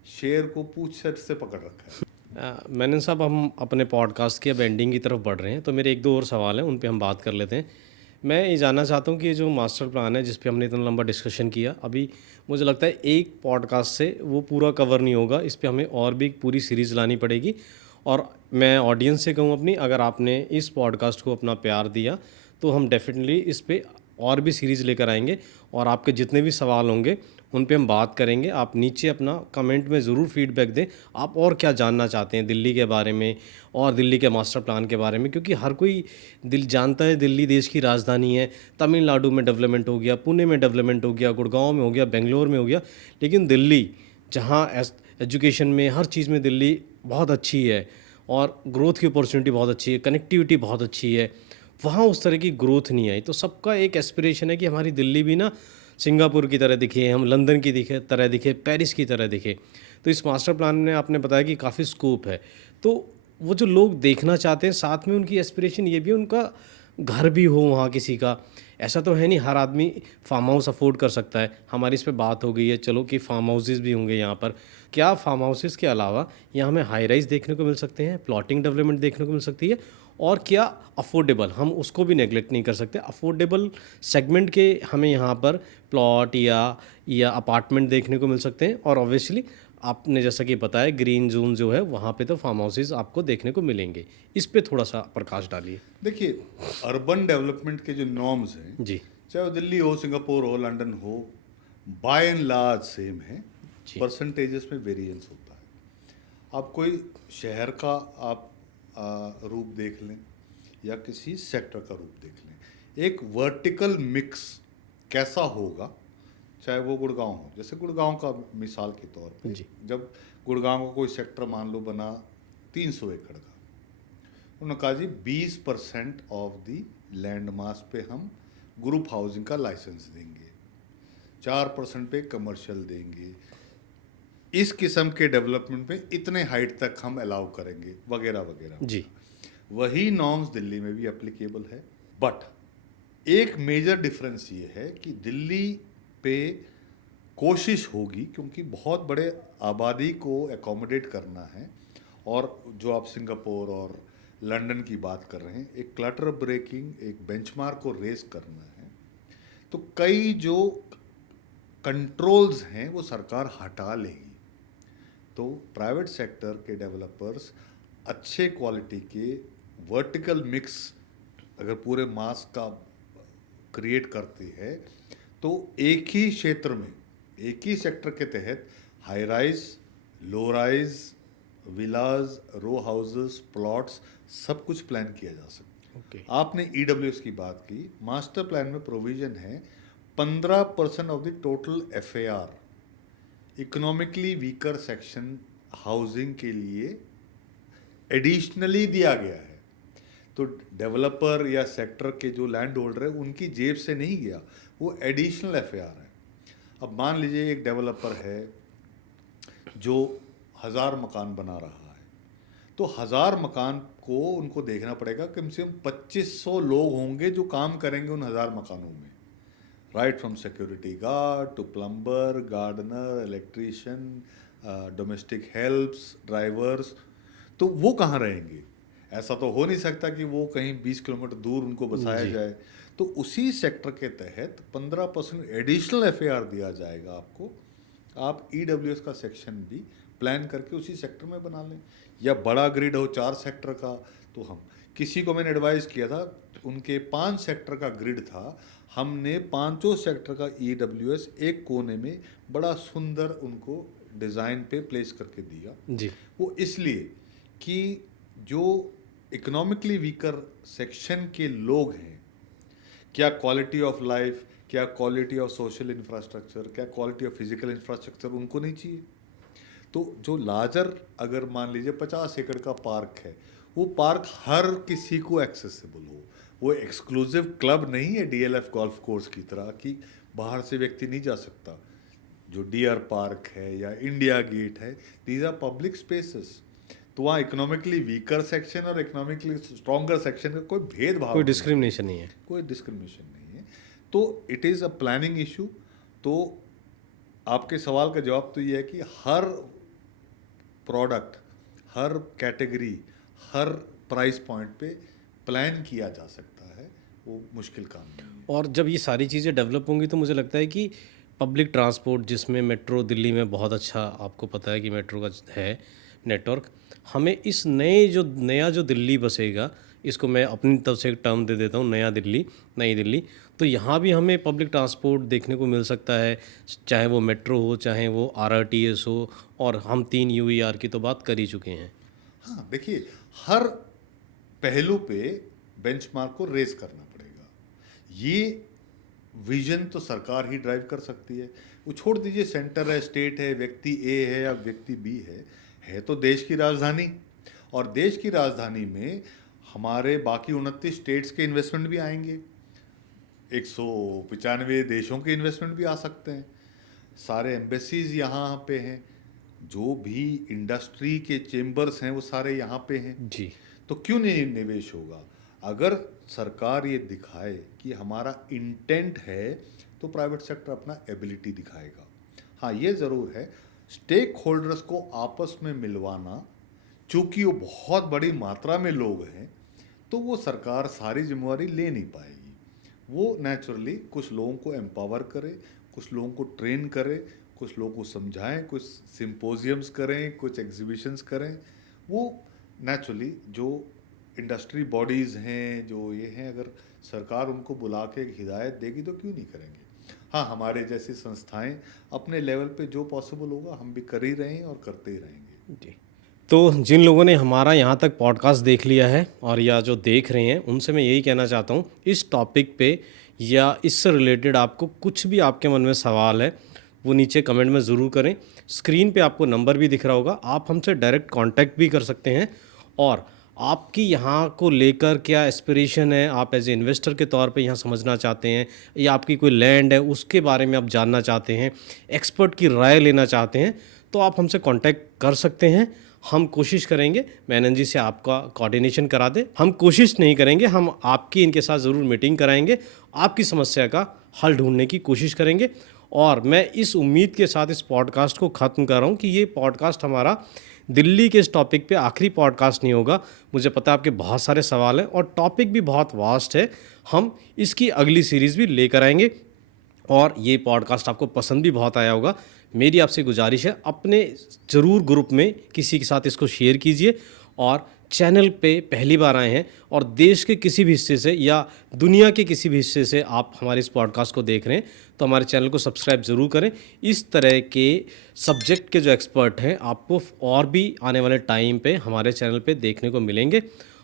शेर को पूंछ से पकड़ रखा है। मैनन साहब, हम अपने पॉडकास्ट की अब एंडिंग की तरफ बढ़ रहे हैं, तो मेरे एक दो और सवाल हैं, उन पे हम बात कर लेते हैं। मैं ये जानना चाहता हूँ कि ये जो मास्टर प्लान है जिस पे हमने इतना लंबा डिस्कशन किया, अभी मुझे लगता है एक पॉडकास्ट से वो पूरा कवर नहीं होगा, इस पे हमें और भी पूरी सीरीज़ लानी पड़ेगी। और मैं ऑडियंस से कहूँ अपनी, अगर आपने इस पॉडकास्ट को अपना प्यार दिया तो हम डेफिनेटली इस पे और भी सीरीज़ लेकर आएंगे, और आपके जितने भी सवाल होंगे उन पे हम बात करेंगे। आप नीचे अपना कमेंट में ज़रूर फीडबैक दें, आप और क्या जानना चाहते हैं दिल्ली के बारे में और दिल्ली के मास्टर प्लान के बारे में, क्योंकि हर कोई दिल जानता है दिल्ली देश की राजधानी है। तमिलनाडु में डेवलपमेंट हो गया, पुणे में डेवलपमेंट हो गया, गुड़गांव में हो गया, बेंगलोर में हो गया, लेकिन दिल्ली जहाँ एजुकेशन में हर चीज़ में दिल्ली बहुत अच्छी है, और ग्रोथ की अपॉर्चुनिटी बहुत अच्छी है, कनेक्टिविटी बहुत अच्छी है, वहाँ उस तरह की ग्रोथ नहीं आई। तो सबका एक एस्पिरेशन है कि हमारी दिल्ली भी ना सिंगापुर की तरह दिखे, हम लंदन की तरह दिखे, पेरिस की तरह दिखे। तो इस मास्टर प्लान में आपने बताया कि काफ़ी स्कोप है। तो वो जो लोग देखना चाहते हैं, साथ में उनकी एस्पिरेशन ये भी, उनका घर भी हो वहाँ किसी का। ऐसा तो है नहीं हर आदमी फार्म हाउस अफोर्ड कर सकता है। हमारी इस पे बात हो गई है, चलो कि फार्म हाउसेस भी होंगे यहाँ पर। क्या फार्म हाउसेस के अलावा यहाँ हमें हाई राइज देखने को मिल सकते हैं, प्लॉटिंग डेवलपमेंट देखने को मिल सकती है, और क्या अफोर्डेबल, हम उसको भी नेगलेक्ट नहीं कर सकते, अफोर्डेबल सेगमेंट के हमें यहाँ पर प्लॉट या अपार्टमेंट देखने को मिल सकते हैं। और ऑब्वियसली आपने जैसा कि बताया ग्रीन जोन जो है वहाँ पे तो फार्म हाउसेज आपको देखने को मिलेंगे। इस पे थोड़ा सा प्रकाश डालिए। देखिए, अर्बन डेवलपमेंट के जो नॉर्म्स हैं, जी चाहे वो दिल्ली हो, सिंगापुर हो, लंदन हो, बाय एंड लार्ज सेम है। जी। परसेंटेजेस में वेरिएंस होता है। आप कोई शहर का आप रूप देख लें या किसी सेक्टर का रूप देख लें, एक वर्टिकल मिक्स कैसा होगा, चाहे वो गुड़गांव हो। जैसे गुड़गांव का मिसाल के तौर पे, जी। जब गुड़गांव का कोई सेक्टर मान लो बना 300 एकड़ का, उन्होंने कहा जी 20% ऑफ दी लैंड मास पे हम ग्रुप हाउसिंग का लाइसेंस देंगे, 4% पे कमर्शियल देंगे, इस किस्म के डेवलपमेंट पे इतने हाइट तक हम अलाउ करेंगे, वगैरह वगैरह। जी। वही नॉर्म्स दिल्ली में भी एप्लीकेबल है। बट एक मेजर डिफरेंस ये है कि दिल्ली पे कोशिश होगी, क्योंकि बहुत बड़े आबादी को एकोमोडेट करना है, और जो आप सिंगापुर और लंदन की बात कर रहे हैं, एक क्लटर ब्रेकिंग, एक बेंचमार्क को रेस करना है, तो कई जो कंट्रोल्स हैं वो सरकार हटा लेगी। तो प्राइवेट सेक्टर के डेवलपर्स अच्छे क्वालिटी के वर्टिकल मिक्स अगर पूरे मास का क्रिएट करती है, तो एक ही क्षेत्र में, एक ही सेक्टर के तहत high rise, low rise, villas, row houses, plots, सब कुछ प्लान किया जा सकता है। ओके। आपने ईडब्ल्यूएस की बात की, मास्टर प्लान में प्रोविजन है 15% of the total FAR economically weaker section housing के लिए एडिशनली दिया गया है। तो डेवलपर या सेक्टर के जो लैंड होल्डर है उनकी जेब से नहीं गया, वो एडिशनल एफएआर है। अब मान लीजिए एक डेवलपर है जो 1000 मकान बना रहा है, तो 1000 मकान को उनको देखना पड़ेगा, कम से कम 2500 लोग होंगे जो काम करेंगे उन 1000 मकानों में, right from security guard to plumber, gardener, electrician, domestic helps, drivers. तो वो कहाँ रहेंगे? ऐसा तो हो नहीं सकता कि वो कहीं 20 किलोमीटर दूर उनको बसाया जाए। तो उसी सेक्टर के तहत 15% एडिशनल एफएआर दिया जाएगा आपको। आप ईडब्ल्यूएस का सेक्शन भी प्लान करके उसी सेक्टर में बना लें, या बड़ा ग्रिड हो 4 सेक्टर का। तो हम किसी को मैंने एडवाइस किया था, उनके 5 सेक्टर का ग्रिड था, हमने 5 सेक्टर का ईडब्ल्यूएस एक कोने में बड़ा सुंदर उनको डिज़ाइन पे प्लेस करके दिया जी। वो इसलिए कि जो इकोनॉमिकली वीकर सेक्शन के लोग हैं, क्या क्वालिटी ऑफ लाइफ, क्या क्वालिटी ऑफ सोशल इंफ्रास्ट्रक्चर, क्या क्वालिटी ऑफ फिजिकल इंफ्रास्ट्रक्चर उनको नहीं चाहिए। तो जो लार्जर, अगर मान लीजिए 50 एकड़ का पार्क है, वो पार्क हर किसी को एक्सेसिबल हो, वो एक्सक्लूसिव क्लब नहीं है डीएलएफ गोल्फ कोर्स की तरह कि बाहर से व्यक्ति नहीं जा सकता। जो डियर पार्क है या इंडिया गेट है, दीज आर पब्लिक स्पेसेस। तो वहाँ इकोनॉमिकली वीकर सेक्शन और इकोनॉमिकली स्ट्रॉन्गर सेक्शन का कोई भेदभाव, कोई डिस्क्रिमिनेशन नहीं है। कोई डिस्क्रिमिनेशन नहीं है। तो it is a planning issue. तो आपके सवाल का जवाब तो ये है कि हर प्रोडक्ट, हर कैटेगरी, हर प्राइस पॉइंट पे प्लान किया जा सकता है, वो मुश्किल काम नहीं है। और जब ये सारी चीज़ें डेवलप होंगी तो मुझे लगता है कि पब्लिक ट्रांसपोर्ट, जिसमें मेट्रो दिल्ली में बहुत अच्छा, आपको पता है कि मेट्रो का है नेटवर्क, हमें इस नया जो दिल्ली बसेगा, इसको मैं अपनी तरफ से एक टर्म दे देता हूँ, नया दिल्ली, नई दिल्ली। तो यहाँ भी हमें पब्लिक ट्रांसपोर्ट देखने को मिल सकता है, चाहे वो मेट्रो हो, चाहे वो आरआरटीएस हो, और हम 3 यूईआर की तो बात कर ही चुके हैं। हाँ, देखिए, हर पहलू पे बेंचमार्क को रेस करना पड़ेगा। ये विजन तो सरकार ही ड्राइव कर सकती है। वो छोड़ दीजिए सेंटर है, स्टेट है, व्यक्ति ए है या व्यक्ति बी है तो देश की राजधानी। और देश की राजधानी में हमारे बाकी 29 स्टेट्स के इन्वेस्टमेंट भी आएंगे, 195 देशों के इन्वेस्टमेंट भी आ सकते हैं, सारे एम्बेसीज यहाँ पे हैं, जो भी इंडस्ट्री के चेम्बर्स हैं वो सारे यहाँ पे हैं जी। तो क्यों नहीं निवेश होगा? अगर सरकार ये दिखाए कि हमारा इंटेंट है तो प्राइवेट सेक्टर अपना एबिलिटी दिखाएगा। हाँ, ये ज़रूर है, स्टेक होल्डर्स को आपस में मिलवाना, चूँकि वो बहुत बड़ी मात्रा में लोग हैं तो वो सरकार सारी जिम्मेवारी ले नहीं पाएगी। वो नेचुरली कुछ लोगों को एम्पावर करे, कुछ लोगों को ट्रेन करे, कुछ लोगों को समझाएं, कुछ सिंपोजियम्स करें, कुछ एग्जीबिशंस करें। वो नेचुरली जो इंडस्ट्री बॉडीज़ हैं, जो ये हैं, अगर सरकार उनको बुला के एक हिदायत देगी तो क्यों नहीं करेंगे। हाँ, हमारे जैसी संस्थाएं अपने लेवल पे जो पॉसिबल होगा हम भी कर ही रहे हैं और करते ही रहेंगे। जी। तो जिन लोगों ने हमारा यहाँ तक पॉडकास्ट देख लिया है और या जो देख रहे हैं, उनसे मैं यही कहना चाहता हूँ, इस टॉपिक पे या इससे रिलेटेड आपको कुछ भी आपके मन में सवाल है वो नीचे कमेंट में ज़रूर करें। स्क्रीन पे आपको नंबर भी दिख रहा होगा, आप हमसे डायरेक्ट कांटेक्ट भी कर सकते हैं। और आपकी यहाँ को लेकर क्या एस्पिरेशन है, आप एज ए इन्वेस्टर के तौर पे यहाँ समझना चाहते हैं, या आपकी कोई लैंड है उसके बारे में आप जानना चाहते हैं, एक्सपर्ट की राय लेना चाहते हैं, तो आप हमसे कांटेक्ट कर सकते हैं। हम कोशिश करेंगे मेनन जी से आपका कोऑर्डिनेशन करा दे। हम कोशिश नहीं करेंगे, हम आपकी इनके साथ ज़रूर मीटिंग कराएंगे, आपकी समस्या का हल ढूंढने की कोशिश करेंगे। और मैं इस उम्मीद के साथ इस पॉडकास्ट को ख़त्म कर रहा हूँ कि ये पॉडकास्ट हमारा दिल्ली के इस टॉपिक पे आखिरी पॉडकास्ट नहीं होगा। मुझे पता है आपके बहुत सारे सवाल हैं और टॉपिक भी बहुत वास्ट है, हम इसकी अगली सीरीज़ भी लेकर आएंगे। और ये पॉडकास्ट आपको पसंद भी बहुत आया होगा। मेरी आपसे गुजारिश है, अपने ज़रूर ग्रुप में किसी के साथ इसको शेयर कीजिए। और चैनल पे पहली बार आए हैं और देश के किसी भी हिस्से से या दुनिया के किसी भी हिस्से से आप हमारे इस पॉडकास्ट को देख रहे हैं, तो हमारे चैनल को सब्सक्राइब ज़रूर करें। इस तरह के सब्जेक्ट के जो एक्सपर्ट हैं आपको और भी आने वाले टाइम पे हमारे चैनल पे देखने को मिलेंगे।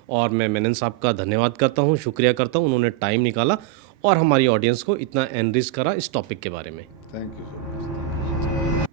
और मैं मेनन साहब का धन्यवाद करता हूँ, शुक्रिया करता हूँ, उन्होंने टाइम निकाला और हमारी ऑडियंस को इतना एनरिच करा इस टॉपिक के बारे में। Thank you so much.